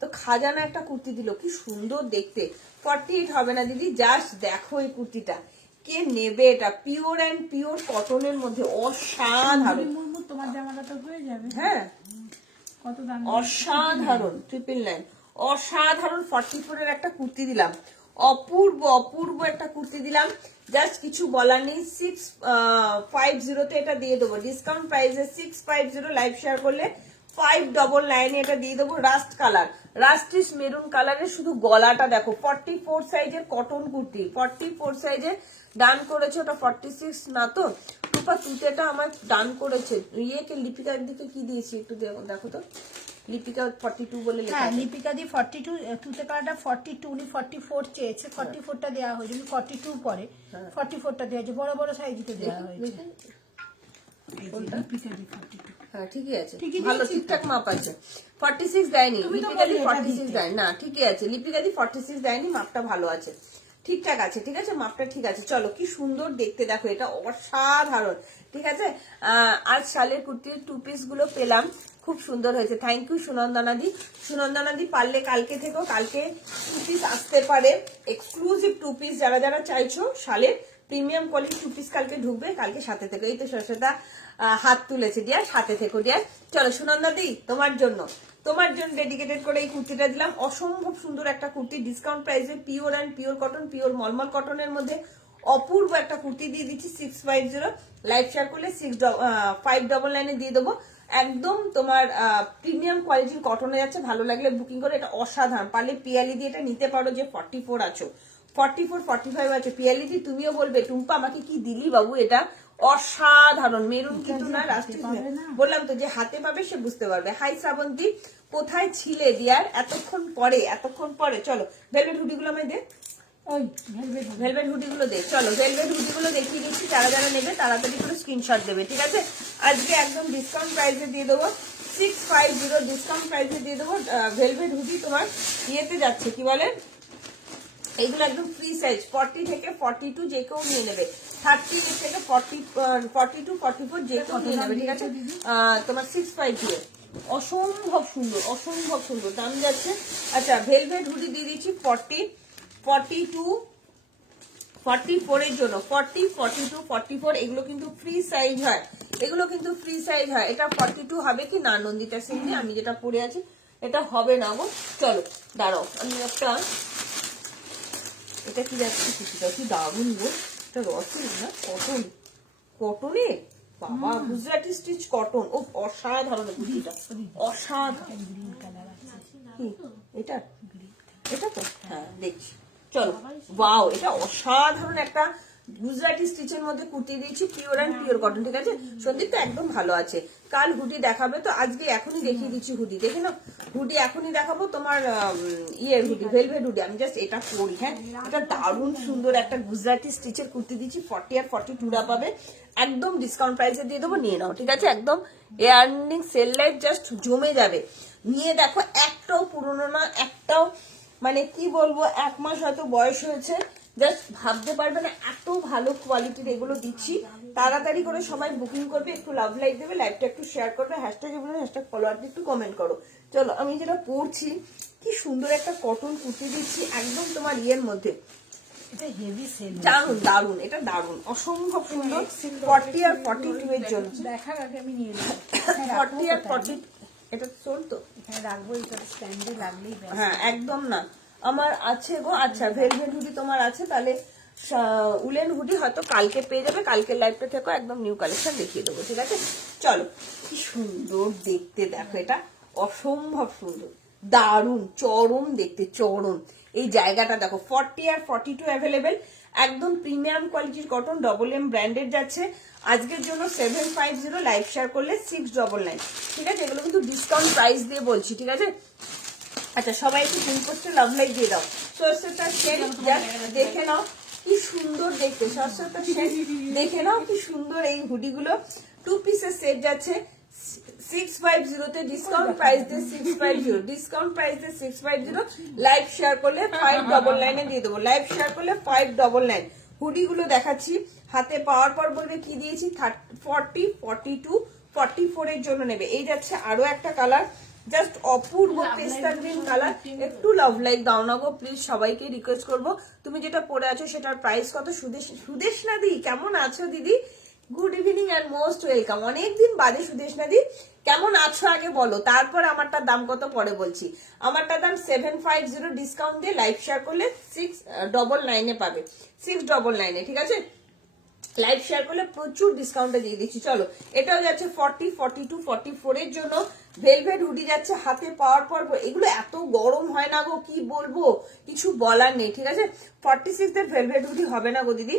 তো খাজানা একটা কুর্তি দিল, কি সুন্দর দেখতে। 48 হবে না দিদি, জাস্ট দেখো এই কুর্তিটা, কে নেবে এটা, পিওর অ্যান্ড পিওর কটনের মধ্যে, অসাধারণ। তোমার জামাটা তো হয়ে যাবে। হ্যাঁ কত দাম? অসাধারণ, 999, অসাধারণ 44 এর একটা কুর্তি দিলাম, অপূর্ব অপূর্ব একটা কুর্তি দিলাম, জাস্ট কিছু বলার নেই। 650 তে এটা দিয়ে দেবো, ডিসকাউন্ট প্রাইসে 650, লাইভ শেয়ার করলে 599 এটা দিয়ে দেবো। রাস্ট কালার, রাস্টিস মেরুন কালারের, শুধু গলাটা দেখো, 44 সাইজের কটন কুর্তি, 44 সাইজের ডান করেছে, ওটা 46 না তো রূপা, তুতেটা আমার ডান করেছে। ইয়েকে লিপিকার দিকে কি দিয়েছি একটু দেখো তো, লিপিকা 42 বলে লেখা হ্যাঁ আছে। লিপিকা দি 42, তুতে কালারটা 42, উনি 44 চেয়েছে, 44টা দেওয়া হয়েছে, উনি 42 পরে 44টা দেওয়া হয়েছে, বড় বড় সাইজে দেওয়া হয়েছে। লিপিকা দি 42, হ্যাঁ ঠিকই আছে, ঠিকই ভালো দিয়েছি তো। ঠিকঠাক মাপ আছে। 46 দেয়নি তুমি তো লিপিকাদি, বললে এটা 46 দিতে। দেয় না, ঠিকই আছে লিপিকাদি, 46 দেয়নি, মাপটা ভালো আছে, ঠিকঠাক আছে, ঠিক আছে, মাপটা ঠিক আছে। চলো কি সুন্দর দেখতে দেখো, এটা অসাধারণ, ঠিক আছে। আজ শালের কুর্তির 2 পিস গুলো পেলাম, খুব সুন্দর হয়েছে, থ্যাংক ইউ সুনন্দনাদি। সুনন্দনাদি পারলে কালকে থেকেও, কালকে 2 পিস আসতে পারে, এক্সক্লুসিভ 2 পিস, যারা যারা চাইছো শালের প্রিমিয়াম কোয়ালিটি 2 পিস কালকে ঢুকবে, কালকে সাথে থেকে। এই তো সরস্বতা হাত তুলেছে, ডিয়ার সাথে থেকো ডিয়ার। চলো সুনন্দাদি, তোমার জন্য ডেডিকেটেড করে এই কুর্তিটা দিলাম, অসম্ভব সুন্দর একটা কুর্তি, ডিসকাউন্ট প্রাইসে, pure and pure cotton, pure মলমল কটনের মধ্যে অপূর্ব একটা কুর্তি দিয়ে দিচ্ছি 650, লাইভ শেয়ার করলে 599 দিয়ে দেবো। একদম তোমার প্রিমিয়াম কোয়ালিটির কটনে যাচ্ছে, ভালো লাগলে বুকিং করে, এটা অসাধারণ। পারলে পিয়ালি দিয়ে এটা নিতে পারো, যে 44 আছো, 44 45 আছে, পিয়ালি দি তুমিও বলবে টুম্পা আমাকে কি দিলি বাবু, এটা অসাধারণ, মেরুন কিন্তু না, রাষ্ট্রীয় বললাম তো, যে হাতে পাবে সে বুঝতে পারবে। হাই শ্রাবন্তী, কোথায় ছিলে ডিয়ার, এতক্ষণ পরে। চলো ভেলভেট হুডি গুলো আমায় দে, ওই ভেলভেট হুডি গুলো দে, চলো ভেলভেট হুডি গুলো দেখিয়ে দিচ্ছি, যারা যারা নেবে তাড়াতাড়ি করে স্ক্রিনশট দেবে, ঠিক আছে। আজকে একদম ডিসকাউন্ট প্রাইসে দিয়ে দেবো, 650 ডিসকাউন্ট প্রাইসে দিয়ে দেবো। ভেলভেট হুডি তোমার ইয়েতে যাচ্ছে, কি বলে, এইগুলো একদম ফ্রি সাইজ, 40 থেকে 42 যে কেউ নিয়ে নেবে, 30 থেকে 42 44 যে কেউ নিয়ে নেবে, ঠিক আছে। তোমার 650, অসম্ভব সুন্দর দাম যাচ্ছে। আচ্ছা ভেলভেট হুডি দিয়ে দিচ্ছি 40 42 44 এর জন্য, 40 42 44, এগুলো কিন্তু ফ্রি সাইজ হয়, এটা 42 হবে কি না নন্দিতা সিংহে, আমি যেটা পরে আছি এটা হবে না গো। চলো দাঁড়াও, আমি একটা, এটা কি যাচ্ছে, কিছুটা কি দারুণ গো, এটা রসিল না, কটনে বাবা, গুজরাটি স্টিচ কটন, ও অসাধারণ কুর্তিটা, অসাধারণ। কি এটা তো হ্যাঁ দেখছি, চলো ওয়াও, এটা অসাধারণ একটা গুজরাটি স্টিচের মধ্যে কুর্তি দিয়েছি, পিওর অ্যান্ড পিওর কটন, ঠিক আছে। সন্দীপ তো একদম ভালো আছে, কাল হুডি দেখাবে, তো আজকে এখনই দেখিয়ে দিচ্ছি হুডি, দেখে নাও হুডি এখনই দেখাবো, তোমার ইয়ের হুডি, ভেলভেট হুডি, আমি জাস্ট এটা পরি, হ্যাঁ এটা দারুণ সুন্দর একটা গুজরাটি স্টিচের কুর্তি দিচ্ছি, 40 আর 42 পাবে, একদম ডিসকাউন্ট প্রাইসে দিয়ে দেবো, নিয়ে নাও, ঠিক আছে। একদম এয়ারনিং সেল লাইফ জাস্ট জমে যাবে, নিয়ে দেখো, একটাও পুরনো না, একটাও মানে কি বলবো, 1 মাস হয়তো বয়স হয়েছে, জাস্ট ভাবতে পারবে না এত ভালো কোয়ালিটির এগুলো দিচ্ছি। তাড়াতাড়ি করে সবাই বুকিং করবে, একটু লাভ লাইক দেবে, লাইভটা একটু শেয়ার করবে, হ্যাশট্যাগ এগুলো, হ্যাশট্যাগ ফলোয়ার দিয়ে একটু কমেন্ট করো। চলো আমি যেটা পরছি, কি সুন্দর একটা কটন কুর্তি দিচ্ছি, একদম তোমার ইয়ের মধ্যে, এটা হেভি সেল, দারুন, এটা দারুন, অসম্ভব সুন্দর, 40 আর 42 এর জন্য, দেখার আগে আমি নিয়ে নেব। 40 আর 40, এটা চলতো, এখানে রাখবো, এটা স্ট্যান্ডে লাগলেই ব্যাস। হ্যাঁ একদম না, আমার আছে গো। আচ্ছা ভেলভেট হুডি তোমার আছে, তাহলে উলেন হুডি হয়তো কালকে পেয়ে যাবে, কালকে লাইভটা থেকে একদম নিউ কালেকশন দেখিয়ে দেবো, ঠিক আছে। চলো কি সুন্দর দেখতে দেখো, এটা অসম্ভব সুন্দর, দারুণ, চরম দেখতে, চরম। এই জায়গাটা দেখো, 40 আর 42 অ্যাভেলেবেল, একদম প্রিমিয়াম কোয়ালিটির কটন, ডবল এম ব্র্যান্ডেড যাচ্ছে। আজকের জন্য 750, লাইভ শেয়ার করলে 699, ঠিক আছে। এগুলো কিন্তু ডিসকাউন্ট প্রাইস দিয়ে বলছি, ঠিক আছে। আচ্ছা সবাই একটু ফোন করতে, লাভ লাইক দিয়ে দাও। সরস্বতা সেন দেখে নাও কি সুন্দর দেখতে, সরস্বতা সেন দেখে নাও কি সুন্দর, এই হুডিগুলো 2 পিসের সেট যাচ্ছে, 650 তে ডিসকাউন্ট প্রাইস দিয়ে 650, ডিসকাউন্ট প্রাইস দিয়ে 650, লাইভ শেয়ার করলে 599 এ দিয়ে দেবো, লাইভ শেয়ার করলে 599। হুডি গুলো দেখাচ্ছি, হাতে পাওয়ার পর বলবে কি দিয়েছি। 40, 42, 44 এর জন্য নেবে। এই যাচ্ছে আরো একটা কালার, জাস্ট অপূর্ব পেস্তা গ্রিন কালার। একটু লাভ লাইক দাও না গো প্লিজ, সবাইকে রিকোয়েস্ট করবো। তুমি যেটা পরে আছো সেটার প্রাইস কত? সুদেশনা দি কেমন আছো দিদি? Good evening and most welcome. অনেকদিন বাদে সুদেশনা দি, কেমন আছো আগে বলো, তারপর আমারটার দাম কত পরে বলছি। আমারটার দাম 750, ডিসকাউন্ট দিয়ে লাইভ শেয়ার করলে 699 এ পাবে, 699 এ, ঠিক আছে। লাইভ শেয়ার করলে প্রচুর ডিসকাউন্টে দিয়ে দিচ্ছি। চলো, এটাও যাচ্ছে 40, 42, 44 এর জন্য। ভেলভেট হুডি যাচ্ছে হাতে পাওয়ার পর, এগুলো এত গরম হয় না গো, কি বলবো, কিছু বলার নেই, ঠিক আছে। 46 এর ভেলভেট হুডি হবে না গো দিদি।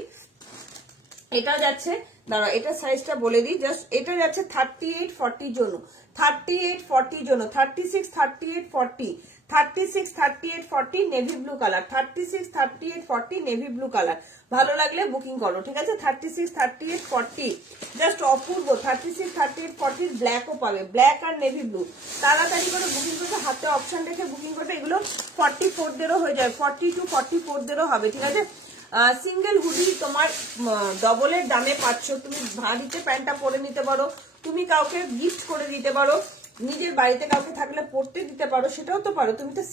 এটাও যাচ্ছে, দাঁড়া এটা সাইজটা বলে দিই জাস্ট, এটা যাচ্ছে 38, 40 জন্য, 38, 40 জন্য, 36, 38, 40, 36, 38, 40 navy blue colour, 36, 38, 40 navy blue colour. ভালো লাগলে বুকিং করো, ঠিক আছে। 36, 38, 40 জাস্ট অপূর্ব। 36, 38, 40 ব্ল্যাকও পাবে, ব্ল্যাক আর নেভি ব্লু। তাড়াতাড়ি করে বুকিং করবে, হাতে অপশন রেখে বুকিং করবে। এগুলো 44 দেরও হয়ে যায়, 42, 44 দেরও হবে, ঠিক আছে। সিঙ্গেল হুডি তোমার ডবলের দামে পাচ্ছ। তুমি ভারীতে প্যান্টটা পরে নিতে পারো, তুমি কাউকে গিফট করে দিতে পারো, নিজের বাড়িতে কাউকে থাকলে পরতে দিতে পারো, সেটাও তো পারো। তুমি তো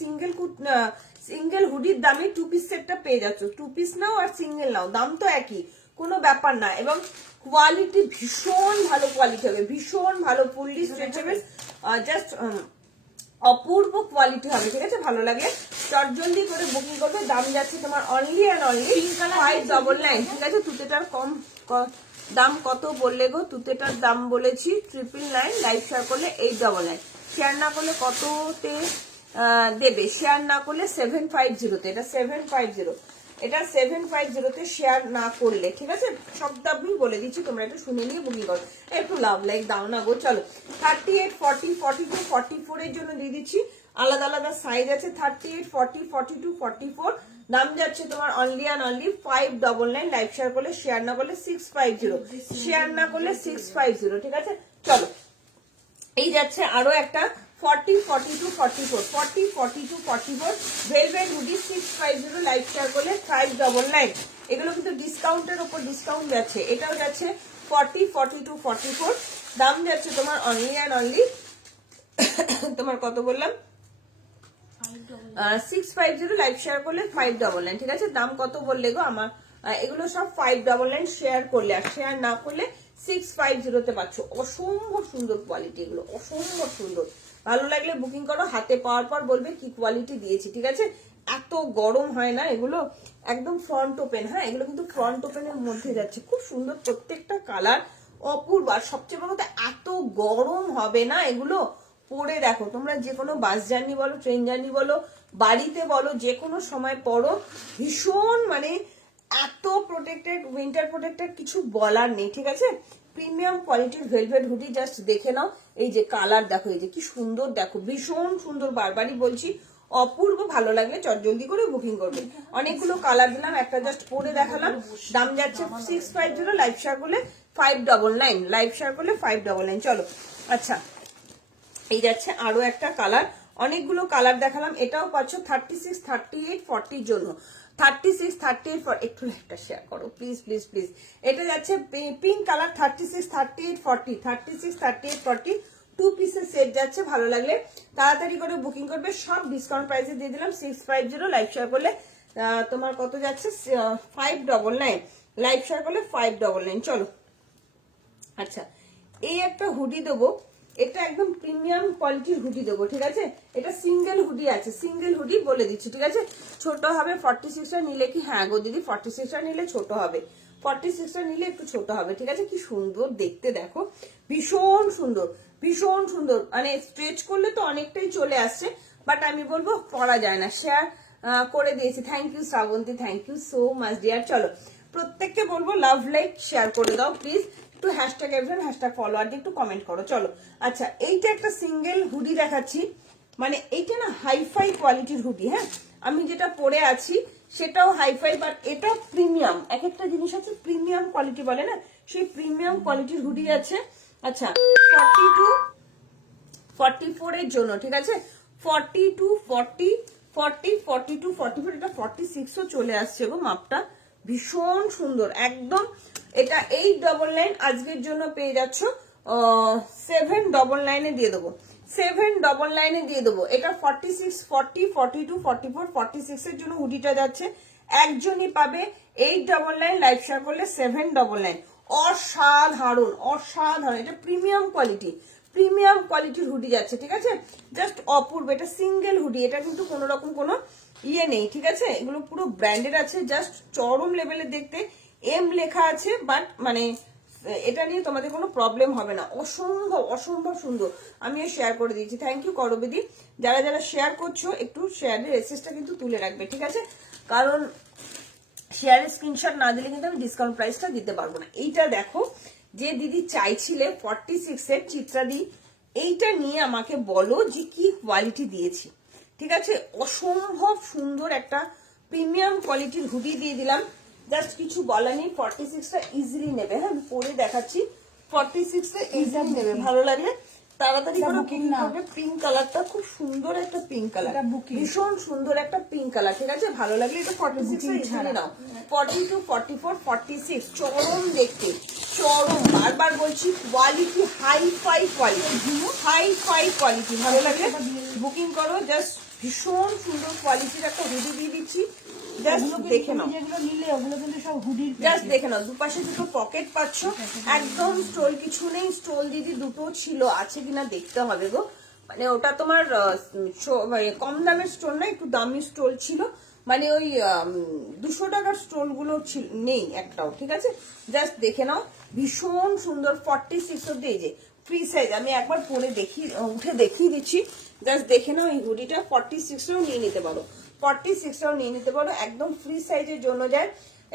সিঙ্গেল হুডির দামে 2 পিস সেটটা পেয়ে যাচ্ছ। 2 পিস নাও আর সিঙ্গেল নাও, দাম তো একই, কোনো ব্যাপার না। এবং কোয়ালিটি ভীষণ ভালো কোয়ালিটি হবে, ভীষণ ভালো, ফুললি স্ট্রেচেবল, জাস্ট অপূর্ব কোয়ালিটি হবে, ঠিক আছে। ভালো লাগলে চটজলদি করে বুকিং করবে। দাম যাচ্ছে তোমার অনলি অ্যান্ড অনলি 599, ঠিক আছে। তুতেটার দাম কত বললে গো? তুতেটার দাম বলেছি 999, লাইভ শেয়ার করলে 899, শেয়ার না করলে কততে দেবে? শেয়ার না করলে 750 তে, এটা 750, এটা 750 শেয়ার না করলে, ঠিক আছে। সব দামই বলে দিচ্ছি, তোমরা একটু শুনে নিয়ে বুকিং করো। একটু লাভ লাইক দাও না গো। চলো, 38, 40, 42, 44 এর জন্য দিয়ে দিচ্ছি। আলাদা আলাদা সাইজ আছে, 38, 40, 42, 44। দাম যাচ্ছে তোমার only and only 599, live share করলে, শেয়ার না করলে 650, শেয়ার না করলে 650, ঠিক আছে। চলো, এই যাচ্ছে আরো একটা 40, 42, 44, 40, 42, 44 ভেলভেট হুডি 650, লাইভ শেয়ার করলে 599। এগুলো কিন্তু ডিসকাউন্টের উপর ডিসকাউন্ট যাচ্ছে। এটাও যাচ্ছে 40, 42, 44, দাম যাচ্ছে তোমার অনলি অ্যান্ড অনলি তোমার কত বললাম 650, লাইভ শেয়ার করলে 599, ঠিক আছে। দাম কত বললে গো আমার? এগুলো সব 599 শেয়ার করলে, আর শেয়ার না করলে 650 তে পাচ্ছ। অসম্ভব সুন্দর কোয়ালিটি, এগুলো অসম্ভব সুন্দর। ভালো লাগলে বুকিং করো, হাতে পাওয়ার পর বলবে কি কোয়ালিটি দিয়েছি, ঠিক আছে। এত গরম হয় না এগুলো, একদম ফ্রন্ট ওপেন। হ্যাঁ, এগুলো কিন্তু ফ্রন্ট ওপেনের মধ্যে যাচ্ছে, খুব সুন্দর প্রত্যেকটা কালার, অপূর্ব। আর সবচেয়ে বড় কথা, এত গরম হবে না এগুলো পরে দেখো। তোমরা যে কোনো বাস জার্নি বলো, ট্রেন জার্নি বলো, বাড়িতে বলো, যে কোনো সময় পরো, ভীষণ মানে এত প্রোটেক্টেড, উইন্টার প্রোটেক্টেড, কিছু বলার নেই, ঠিক আছে। প্রিমিয়াম কোয়ালিটির ভেলভেট হুডি, জাস্ট দেখে নাও। এই যে কালার দেখো, এই যে কি সুন্দর দেখো, ভীষণ সুন্দর, বারবারই বলছি, অপূর্ব। ভালো লাগলে জলদি করে বুকিং করবে। অনেকগুলো কালার দিলাম, একটা জাস্ট পরে দেখালাম। দাম যাচ্ছে 650, লাইভ শেয়ার করলে 599, লাইভ শেয়ার করলে 599। চলো, আচ্ছা, এই যাচ্ছে আরো একটা কালার, অনেকগুলো কালার দেখালাম। এটাও পাচ্ছ 36, 38, 40 জন্য, 36, 38, 40। একটু একটা শেয়ার করো প্লিজ প্লিজ প্লিজ। এটা যাচ্ছে পিঙ্ক কালার, 36, 38, 40, 36, 38, 40, 2 পিসের সেট যাচ্ছে। ভালো লাগলে তাড়াতাড়ি করে বুকিং করবে, সব ডিসকাউন্ট প্রাইসে দিয়ে দিলাম 650, লাইভ শেয়ার করলে তোমার কত যাচ্ছে 599, লাইভ শেয়ার করলে 599। চলো, আচ্ছা, এই একটা হুডি দেবো, এটা একদম প্রিমিয়াম কোয়ালিটির হুডি দেবো, ঠিক আছে। এটা সিঙ্গেল হুডি আছে, সিঙ্গেল হুডি বলে দিচ্ছি, ঠিক আছে। ছোট হবে 46টা নিলে কি? হ্যাঁ গো দিদি, 46টা নিলে ছোট হবে, 46টা নিলে একটু ছোট হবে, ঠিক আছে। কি সুন্দর দেখতে দেখো, ভীষণ সুন্দর, ভীষণ সুন্দর। মানে স্ট্রেচ করলে তো অনেকটাই চলে আসছে, বাট আমি বলবো পরা যায় না। শেয়ার করে দিয়েছি, thank you Srabanti, thank you so much dear. চলো, প্রত্যেককে বলবো লাভ লাইক শেয়ার করে দাও প্লিজ, একটু হ্যাশট্যাগ এভরিওয়ান, হ্যাশট্যাগ ফলোয়ার দিয়ে একটু কমেন্ট করো। চলো, আচ্ছা, এইটা একটা সিঙ্গেল হুডি দেখাচ্ছি, মানে এইটা না হাইফাই কোয়ালিটির হুডি। হ্যাঁ, আমি যেটা পরে আছি সেটাও হাইফাই, বাট এটা প্রিমিয়াম। এক একটা জিনিস আছে প্রিমিয়াম কোয়ালিটি বলে না, সেই প্রিমিয়াম কোয়ালিটির হুডি আছে। আচ্ছা, 42, 44 এর জন্য, ঠিক আছে? 42 40 40 42 44, এটা 46 ও চলে আসছে গো মাপটা, ভীষণ সুন্দর একদম। এটা 899 আজকের জন্য পেয়ে যাচ্ছ 799 দিয়ে দেবো, 799 দিয়ে দেবো। এটা 46 40 42 44 46 এর জন্য হুডিটা যাচ্ছে, একজনই পাবে 899, লাইভ শেয়ার করলে 799। অসাধারণ অসাধারণ, এটা প্রিমিয়াম কোয়ালিটি, প্রিমিয়াম কোয়ালিটির হুডি যাচ্ছে, ঠিক আছে? জাস্ট অপূর্ব, এটা সিঙ্গেল হুডি, এটা কিন্তু কোনো রকম কোনো ইয়ে নেই, ঠিক আছে? এগুলো পুরো ব্র্যান্ডেড আছে, জাস্ট চরম লেভেলের দেখতে, এম লেখা আছে, বাট মানে এটা নিয়ে তোমাদের কোনো প্রবলেম হবে না, অসম্ভব অসম্ভব সুন্দর। আমিও শেয়ার করে দিয়েছি, থ্যাংক ইউ করবিদি। যারা যারা শেয়ার করছো একটু শেয়ারের এসেসটা কিন্তু তুলে রাখবে, ঠিক আছে? কারণ শেয়ারের স্ক্রিনশট না দিলে কিন্তু আমি ডিসকাউন্ট প্রাইসটা দিতে পারবো না। এইটা দেখো, যে দিদি চাইছিলে 46 এর চিত্রাদি, এইটা নিয়ে আমাকে বলো যে কি কোয়ালিটি দিয়েছি, ঠিক আছে? অসম্ভব সুন্দর একটা প্রিমিয়াম কোয়ালিটির হুডি দিয়ে দিলাম, জাস্ট কিছু বলা নেই। 46টা ইজিলি নেবে, হ্যাঁ আমি পরে দেখাচ্ছি, 46টা ইজিলি নেবে, ভালো লাগলে তাড়াতাড়ি করে বুকিং করবে। পিঙ্ক কালারটা খুব সুন্দর একটা পিঙ্ক কালার, ভীষণ সুন্দর একটা পিঙ্ক কালার, ঠিক আছে? ভালো লাগলে এটা 46টা ইজিলি নাও। 42 44 46 চরম দেখতে, চরম, বারবার বলছি quality, hi fi quality, hi fi quality, ভালো লাগলে বুকিং করো। জাস্ট ভীষণ সুন্দর কোয়ালিটির একটা হুডি দিয়ে দিচ্ছি, জাস্ট দেখে নাও, যেগুলো নিলে ওগুলো কিন্তু সব হুডির, জাস্ট দেখে নাও। দুপাশে দুটো পকেট পাচ্ছ, একদম স্টোল কিছু নেই, স্টোল দিদি দুটো ছিল, আছে কিনা দেখতে হবে গো। মানে ওটা তোমার কম দামের স্টোল না, একটু দামি স্টোল ছিল, মানে ওই 200 টাকার স্টোল গুলো নেই একটাও, ঠিক আছে? জাস্ট দেখে নাও, ভীষণ সুন্দর। 46 অব্দি, এই যে ফ্রি সাইজ, আমি একবার পরে উঠে দেখিয়ে দিচ্ছি, জাস্ট দেখে নাও। এই হুডিটা 46টাও নিয়ে নিতে পারো, 46টাও নিয়ে নিতে পারো, একদম ফ্রি সাইজের জন্য যায়।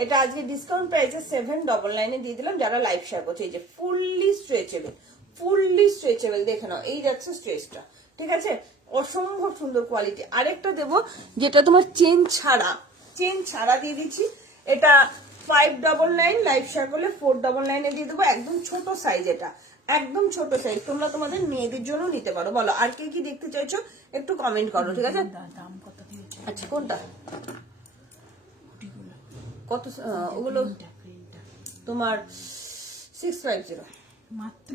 এটা আজকে ডিসকাউন্ট প্রাইসে 799 দিয়ে দিলাম যারা লাইভ শেয়ার করছে। এই যে ফুললি স্ট্রেচেবল, ফুললি স্ট্রেচেবল, দেখে নাও, এই যাচ্ছে স্ট্রেচটা, ঠিক আছে? অসম্ভব সুন্দর কোয়ালিটি। আরেকটা দেবো যেটা তোমার চেন ছাড়া দিয়ে দিচ্ছি, এটা 599, লাইভ শেয়ার করলে 499 দিয়ে দেবো, একদম ছোট সাইজ, এটা একদম ছোট সাইজ, তোমরা তোমাদের মেয়েদের জন্য নিতে পারো। বলো আর কে কি দেখতে চাইছো, একটু কমেন্ট করো, ঠিক আছে? দাম কত দিয়েছে? আচ্ছা কোনটা কত? ওগুলো তোমার 650, মাত্র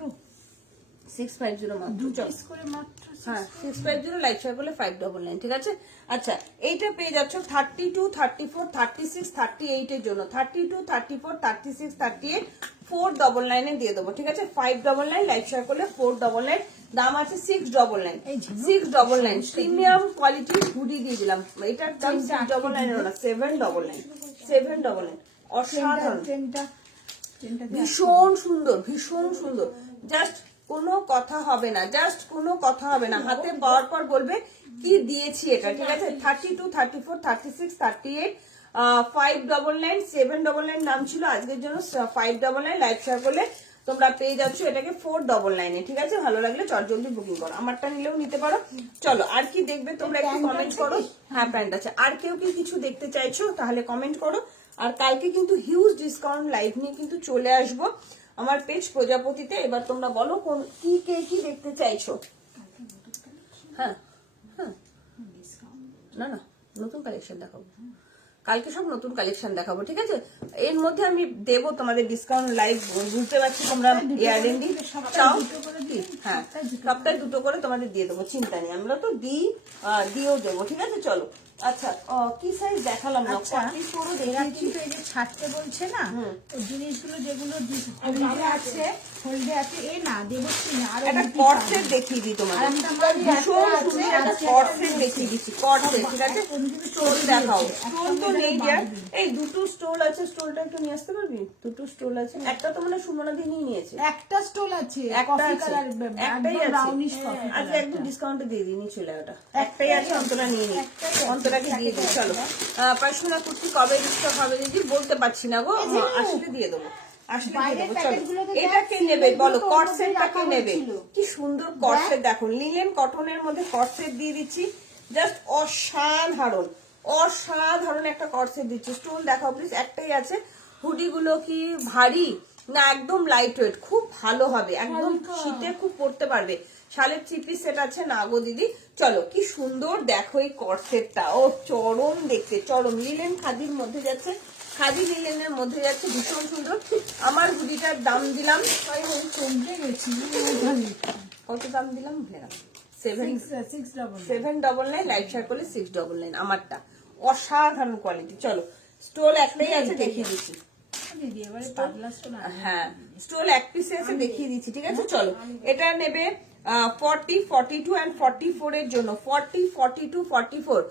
650 মাত্র, চল করে মাত্র, হ্যাঁ 650, লাইভ শেয়ার করলে 599, ঠিক আছে? আচ্ছা এইটা পেয়ে যাচ্ছ 32 34 36 38 এর জন্য, 32 34 36 38 499 দিয়ে দেবো, ঠিক আছে? 599, লাইভ শেয়ার করলে 499, দাম আছে 699, 699 প্রিমিয়াম কোয়ালিটির হুডি দিয়ে দিলাম। এটার দাম 699 না, 799, 799, অসাধারণ, ভীষণ সুন্দর, ভীষণ সুন্দর। জাস্ট কোনো কথা হবে না, জাস্ট কোনো কথা হবে না, হাতে পাওয়ার পর বলবে কি দিয়েছি এটা, ঠিক আছে? 32 34 36 38 599, 799 নাম ছিল, আজকের জন্য 599, লাইভ শেয়ার করলে তোমরা পেয়ে যাচ্ছ এটাকে 499, ঠিক আছে? ভালো লাগলে জলদি বুকিং করো, আমারটা নিলেও নিতে পারো। চলো আর কি দেখবে তোমরা একটু কমেন্ট করো। হ্যাঁ প্যান্ট আছে, আর কেউ কি কিছু দেখতে চাইছো তাহলে কমেন্ট করো। আর কালকে কিন্তু হিউজ ডিসকাউন্ট লাইভ নিয়ে কিন্তু চলে আসবো আমার পেজ প্রজাপতিতে। এবার তোমরা বলো কোন কি দেখতে চাইছো? হ্যাঁ হ্যাঁ, না না, নতুন কালেকশন দেখাবো কালকে, সব নতুন কালেকশন দেখাবো, ঠিক আছে? এর মধ্যে আমি দেবো তোমাদের ডিসকাউন্ট লাইভ, বুঝতে পারছি তোমরা ইয়ারএন্ডি চাও, হ্যাঁ সপ্তাহে দুটো করে তোমাদের দিয়ে দেবো, চিন্তা নেই, আমরা তো দিয়েও দেবো, ঠিক আছে? চলো আচ্ছা কি সাইজ দেখালাম না, 44ও দেখিয়েছি। এই যে ছাড়তে বলছে না, ওই জিনিসগুলো যেগুলো হোল্ডে আছে, এ না দেবচ্ছি না, আর একটা কর্সেট দেখিয়ে দিই তোমাদের, ভীষণ সুন্দর একটা কর্সেট দেখিয়ে দিচ্ছি, কর্সেট, ঠিক আছে? স্টোল দেখাও, স্টোল তো নেই যার, এই দুটো স্টোল আছে, স্টোলটা একটু নিয়ে আসতে পারবি? দুটো স্টোল আছে, একটা তো মানে সুমনা দিয়ে নিয়েছে, একটা স্টোল আছে, একটা আছে, একটাই আছে, ব্রাউনিশ কফি আজকে একদম ডিসকাউন্টে দিয়ে দিই, নিয়ে চলে ওটা, একটাই আছে, অন্তরা নিয়ে নি, অন্তরাকে দিয়ে দিই। চলো পশমিনা কুর্তি কবে স্টক হবে দিদি বলতে পারছি না গো, আসলে দিয়ে দেবো, আসলে দিয়ে দেবো। চলো এটা কে নেবে বলো, কর্সেটটা কে নেবে? কি সুন্দর কর্সেট দেখো, লিনেন কটনের মধ্যে কর্সেট দিয়ে দিচ্ছি, জাস্ট অসাধারণ অসাধারণ একটা কর্সেট দিচ্ছি। স্টোল দেখাও প্লিজ, একটাই আছে। হুডি গুলো কি ভারী না একদম লাইট ওয়েট, খুব ভালো হবে, একদম শীতে খুব পরতে পারবে, শালের 3 পিস সেট আছে না গো দিদি? চলো কি সুন্দর দেখো এই কর্সেটটা, ও চরম দেখতে, চরম লিলেন খাদির মধ্যে যাচ্ছে, খাদি লিলেনের মধ্যে যাচ্ছে, ভীষণ সুন্দর। আমার হুডিটার দাম দিলাম, চমকে গেছি, কত দাম দিলাম ভুলে গেলাম, 799 799, লাইট শেয়ার করলে 699 আমারটা। অসাধারণ কোয়ালিটি। চলো স্টোল একটাই আছে দেখিয়ে দিচ্ছি, দিদি এবারে পাতলা স্টোন হ্যাঁ স্টোল এক পিসে আছে দেখিয়ে দিচ্ছি, ঠিক আছে? চলো এটা নেবে 40, 42 and 44 এর জন্য, 40, 42, 44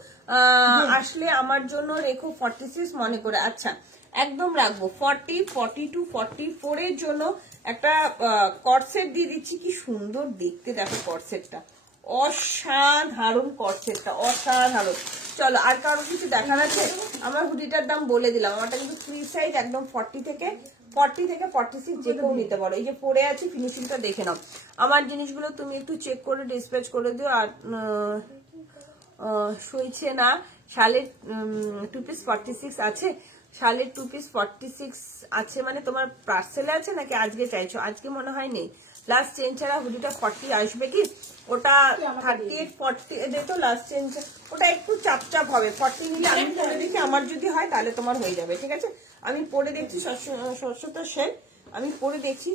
আসলে আমার জন্য রেখো 46 মনে করে, আচ্ছা একদম রাখবো। 40, 42, 44 এর জন্য একটা কর্সেট দিয়ে দিচ্ছি, কি সুন্দর দেখতে দেখো কর্সেটটা, অসাধারণ কর্সেটটা, অসাধারণ। চলো আর কারো কিছু দেখার আছে? আমার হুডিটার দাম বলে দিলাম, আমারটা কিন্তু ফ্রি সাইজ, একদম 40 থেকে 46 যে কেউ নিতে পারো। এই যে পরে আছে, ফিনিশিংটা দেখে নাও। আমার জিনিসগুলো তুমি একটু চেক করে ডিসপ্যাচ করে দিও। আর সইছে না, শালের 2 পিস 46 আছে, শালের 2 পিস 46 আছে মানে তোমার পার্সেলে আছে নাকি আজকে চাইছো? আজকে মনে হয় নেই, লাস্ট চেঞ্জ ছাড়া হুডিটা 40 আসবে কি? ওটা 38, 40 দেখো লাস্ট চেঞ্জ, ওটা একটু চাপচাপ হবে। 40 নিলে আমি পরে দেখি, আমার যদি হয় তাহলে তোমার হয়ে যাবে, ঠিক আছে? আমি পরে দেখছি শস্যতা সেন, আমি পরে দেখছি,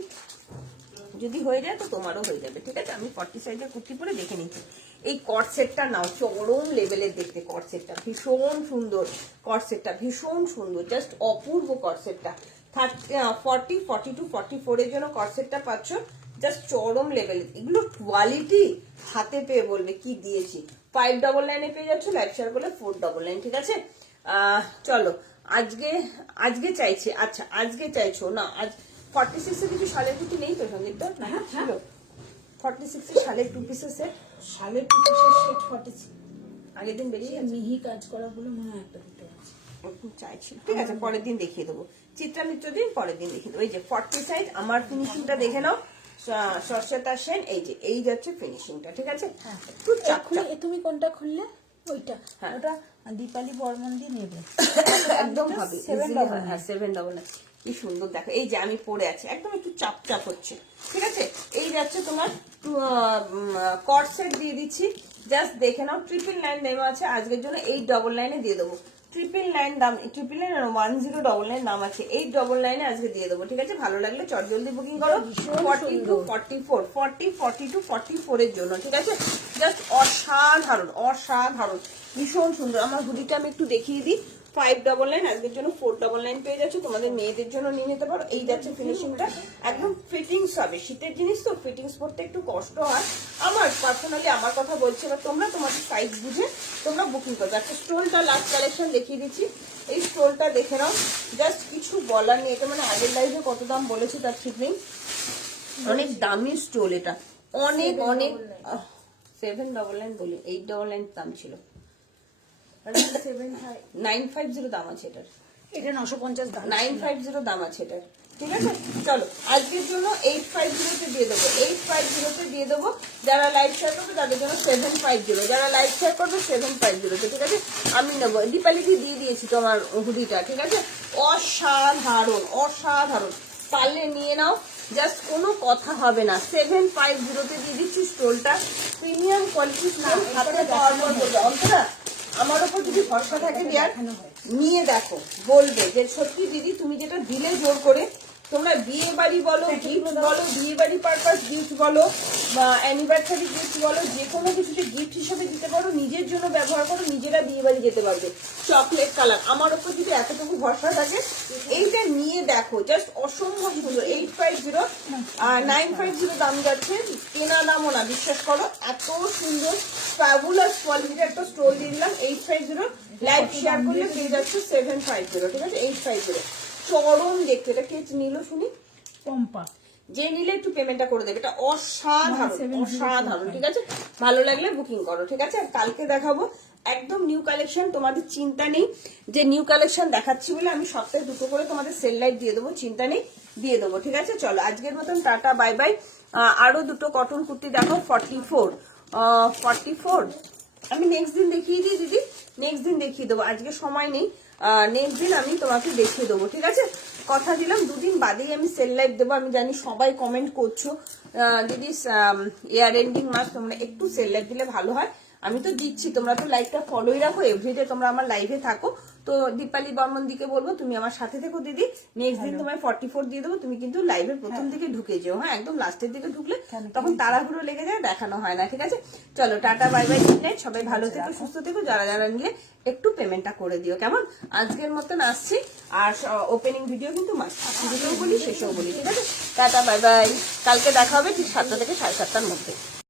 যদি হয়ে যায় তো তোমারও হয়ে যাবে, ঠিক আছে? আমি 40 সাইজের কুর্তি পরে দেখে নিচ্ছি। এই কর্সেটটা নাও, চরম লেভেলের দেখতে কর্সেটটা, ভীষণ সুন্দর কর্সেটটা, ভীষণ সুন্দর, জাস্ট অপূর্ব কর্সেটটা। 40, 42, 44 এর জন্য কর্সেটটা পাচ্ছ, জাস্ট চরম লেভেলের। এগুলো কোয়ালিটি হাতে পেয়ে বলবে কি দিয়েছি। 599 পেয়ে যাচ্ছ, লাইভ শেয়ার করলে 499, ঠিক আছে? চলো আজকে চাইছি, আচ্ছা আজকে চাইছো না? আজ 46 এর কিছু শালের কুর্তি নেই তো সঙ্গীতটা? না ছিল 46 এর শালের 2 পিসের সেট, শালের 2 পিসের সেট 46 আগের দিন বেরিয়ে গেছে, মিহি কাজ করা বলে মনে হয় একটা দুটো আছে, চাইছি, ঠিক আছে? পরের দিন দেখিয়ে দেবো, চিত্রা মিত্র দিন পরের দিন দেখিয়ে দেবো। এই যে 40 সাইজ, আমার ফিনিশিংটা দেখে নাও, সর্ষেতা সেন, এই যে এই যাচ্ছে ফিনিশিংটা, ঠিক আছে? একটু চাপচাপ, তুমি কোনটা খুললে? ওইটা, হ্যাঁ। ওটা দীপালি বর্মন দিয়ে নেবে, একদম হবে 799 হ্যাঁ 799। কি সুন্দর দেখো, এই যে আমি পরে আছি, একদম একটু চাপচাপ হচ্ছে, ঠিক আছে? এই যাচ্ছে তোমার কর্সেট দিয়ে দিচ্ছি, জাস্ট দেখে নাও। 999 নেওয়া আছে আজকের জন্য, 899 দিয়ে দেবো। 999 দাম, 1099 দাম আছে, 899 আজকে দিয়ে দেবো, ঠিক আছে? ভালো লাগলে চট জলদি বুকিং করো। 42, 44, 40, 42, 44 এর জন্য, ঠিক আছে? জাস্ট অসাধারণ, অসাধারণ, ভীষণ সুন্দর। আমার হুডিটা আমি একটু দেখিয়ে দিই, 599 আজকের জন্য 499 পেয়ে যাচ্ছে, তোমাদের মেয়েদের জন্য নিয়ে নিতে পারো। এই যাচ্ছে ফিনিশিংটা, একদম ফিটিংস হবে, শীতের জিনিস তো ফিটিংস করতে একটু কষ্ট হয়। আমার পার্সোনালি আমার কথা বলছি না, তোমরা তোমাদের সাইজ বুঝে তোমরা বুকিং করো। একটা স্টোলটা লাস্ট কালেকশন দেখিয়ে দিচ্ছি, এই স্টোলটা দেখে নাও, জাস্ট কিছু বলার নেই। এটা মানে আগের লাইভে কত দাম বলেছি তার ঠিক নেই, অনেক দামি স্টোল এটা, অনেক 799 বলি, 899 দাম ছিল, 950 দাম আছে এটার, এটা 950 দাম, 950 দাম আছে এটার, ঠিক আছে? চলো আজকের জন্য 850 তে দিয়ে দেবো, 850 তে দিয়ে দেবো। যারা লাইভ শেয়ার করবে তাদের জন্য 750, যারা লাইভ শেয়ার করবে 750 তে, ঠিক আছে? আমি নেবো, দীপালিদি দিয়ে দিয়েছি তোমার হুডিটা, ঠিক আছে? অসাধারণ, অসাধারণ, পারলে নিয়ে নাও, জাস্ট কোনো কথা হবে না। 750 তে দিয়ে দিচ্ছি স্টোলটা, প্রিমিয়াম কোয়ালিটি স্টোল, হাতে পাওয়ার পর বলবে অন্তরা আমার ওপর যদি ভরসা থাকে দেওয়ার, নিয়ে দেখো, বলবে যে সত্যি দিদি তুমি যেটা দিলে জোর করে, তোমরা বিয়ে বাড়ি বলো, গিফট বলো, বিয়ে বাড়ি পারপাস গিফট বলো বা অ্যানিভার্সারি গিফট বলো, যে কোনো কিছুতে গিফট হিসেবে দিতে পারো, নিজের জন্য ব্যবহার করো, নিজেরা বিয়ে বাড়ি যেতে পারবে। চকলেট কালার, আমার ওপর যদি এতটুকু ভরসা থাকে, এইটা নিয়ে দেখো, জাস্ট অসম্ভব সুন্দর। 850 950 দাম যাচ্ছে, কেনা দামও না, বিশ্বাস করো, এত সুন্দর ফ্যাবুলাস কোয়ালিটির একটা স্টোল দিয়ে দিলাম। 850 লাইভ শেয়ার করলে পেয়ে যাচ্ছে 750, ঠিক আছে? 850 চরম দেখতে। এটা কে নিল শুনি? পম্পা, যে নিলে একটু পেমেন্টটা করে দেবে, এটা অসাধারণ, অসাধারণ, ঠিক আছে? ভালো লাগলে বুকিং করো, ঠিক আছে? আর কালকে দেখাবো একদম নিউ কালেকশন, তোমাদের চিন্তা নেই যে নিউ কালেকশন দেখাচ্ছি বলে আমি সপ্তাহে দুটো করে তোমাদের সেল লাইট দিয়ে দেবো, চিন্তা নেই, দিয়ে দেবো, ঠিক আছে? চলো আজকের মতন টাটা, বাই বাই। আরো দুটো কটন কুর্তি দেখো, 44 আমি নেক্সট দিন দেখিয়ে দিই দিদি, নেক্সট দিন দেখিয়ে দেবো, আজকে সময় নেই। নেক্সট দিন আমি তোমাকে দেখিয়ে দেবো, ঠিক আছে? কথা দিলাম 2 দিন বাদেই আমি সেল লাইভ দেবো। আমি জানি সবাই কমেন্ট করছো দিদি ইয়ার এন্ডিং মাস তোমরা একটু সেল লাইভ দিলে ভালো হয়। আমি তো দিচ্ছি, তোমরা তো লাইভটা ফলোই রাখো, এভরিডে তোমরা আমার লাইভে থাকো। তো দীপালি বর্মন দিকে বলবো তুমি আমার সাথে থেকো দিদি, নেক্সট দিন তোমায় 44 দিয়ে দেবো, তুমি কিন্তু লাইভের প্রথম দিকে ঢুকে যেও, হ্যাঁ? একদম লাস্টের দিকে ঢুকলে তখন তাড়াহুড়ো লেগে যায়, দেখানো হয় না, ঠিক আছে? চলো tata bye bye, good night, সবাই ভালো থেকো সুস্থ থেকো, যারা যারা নিলে একটু পেমেন্টটা করে দিও, কেমন? আজকের মতন আসছি, আর ওপেনিং ভিডিও কিন্তু শুরুতেও বলি শেষেও বলি, ঠিক আছে? টাটা বাই বাই, কালকে দেখা হবে ঠিক 7টা থেকে 7:30টার মধ্যে।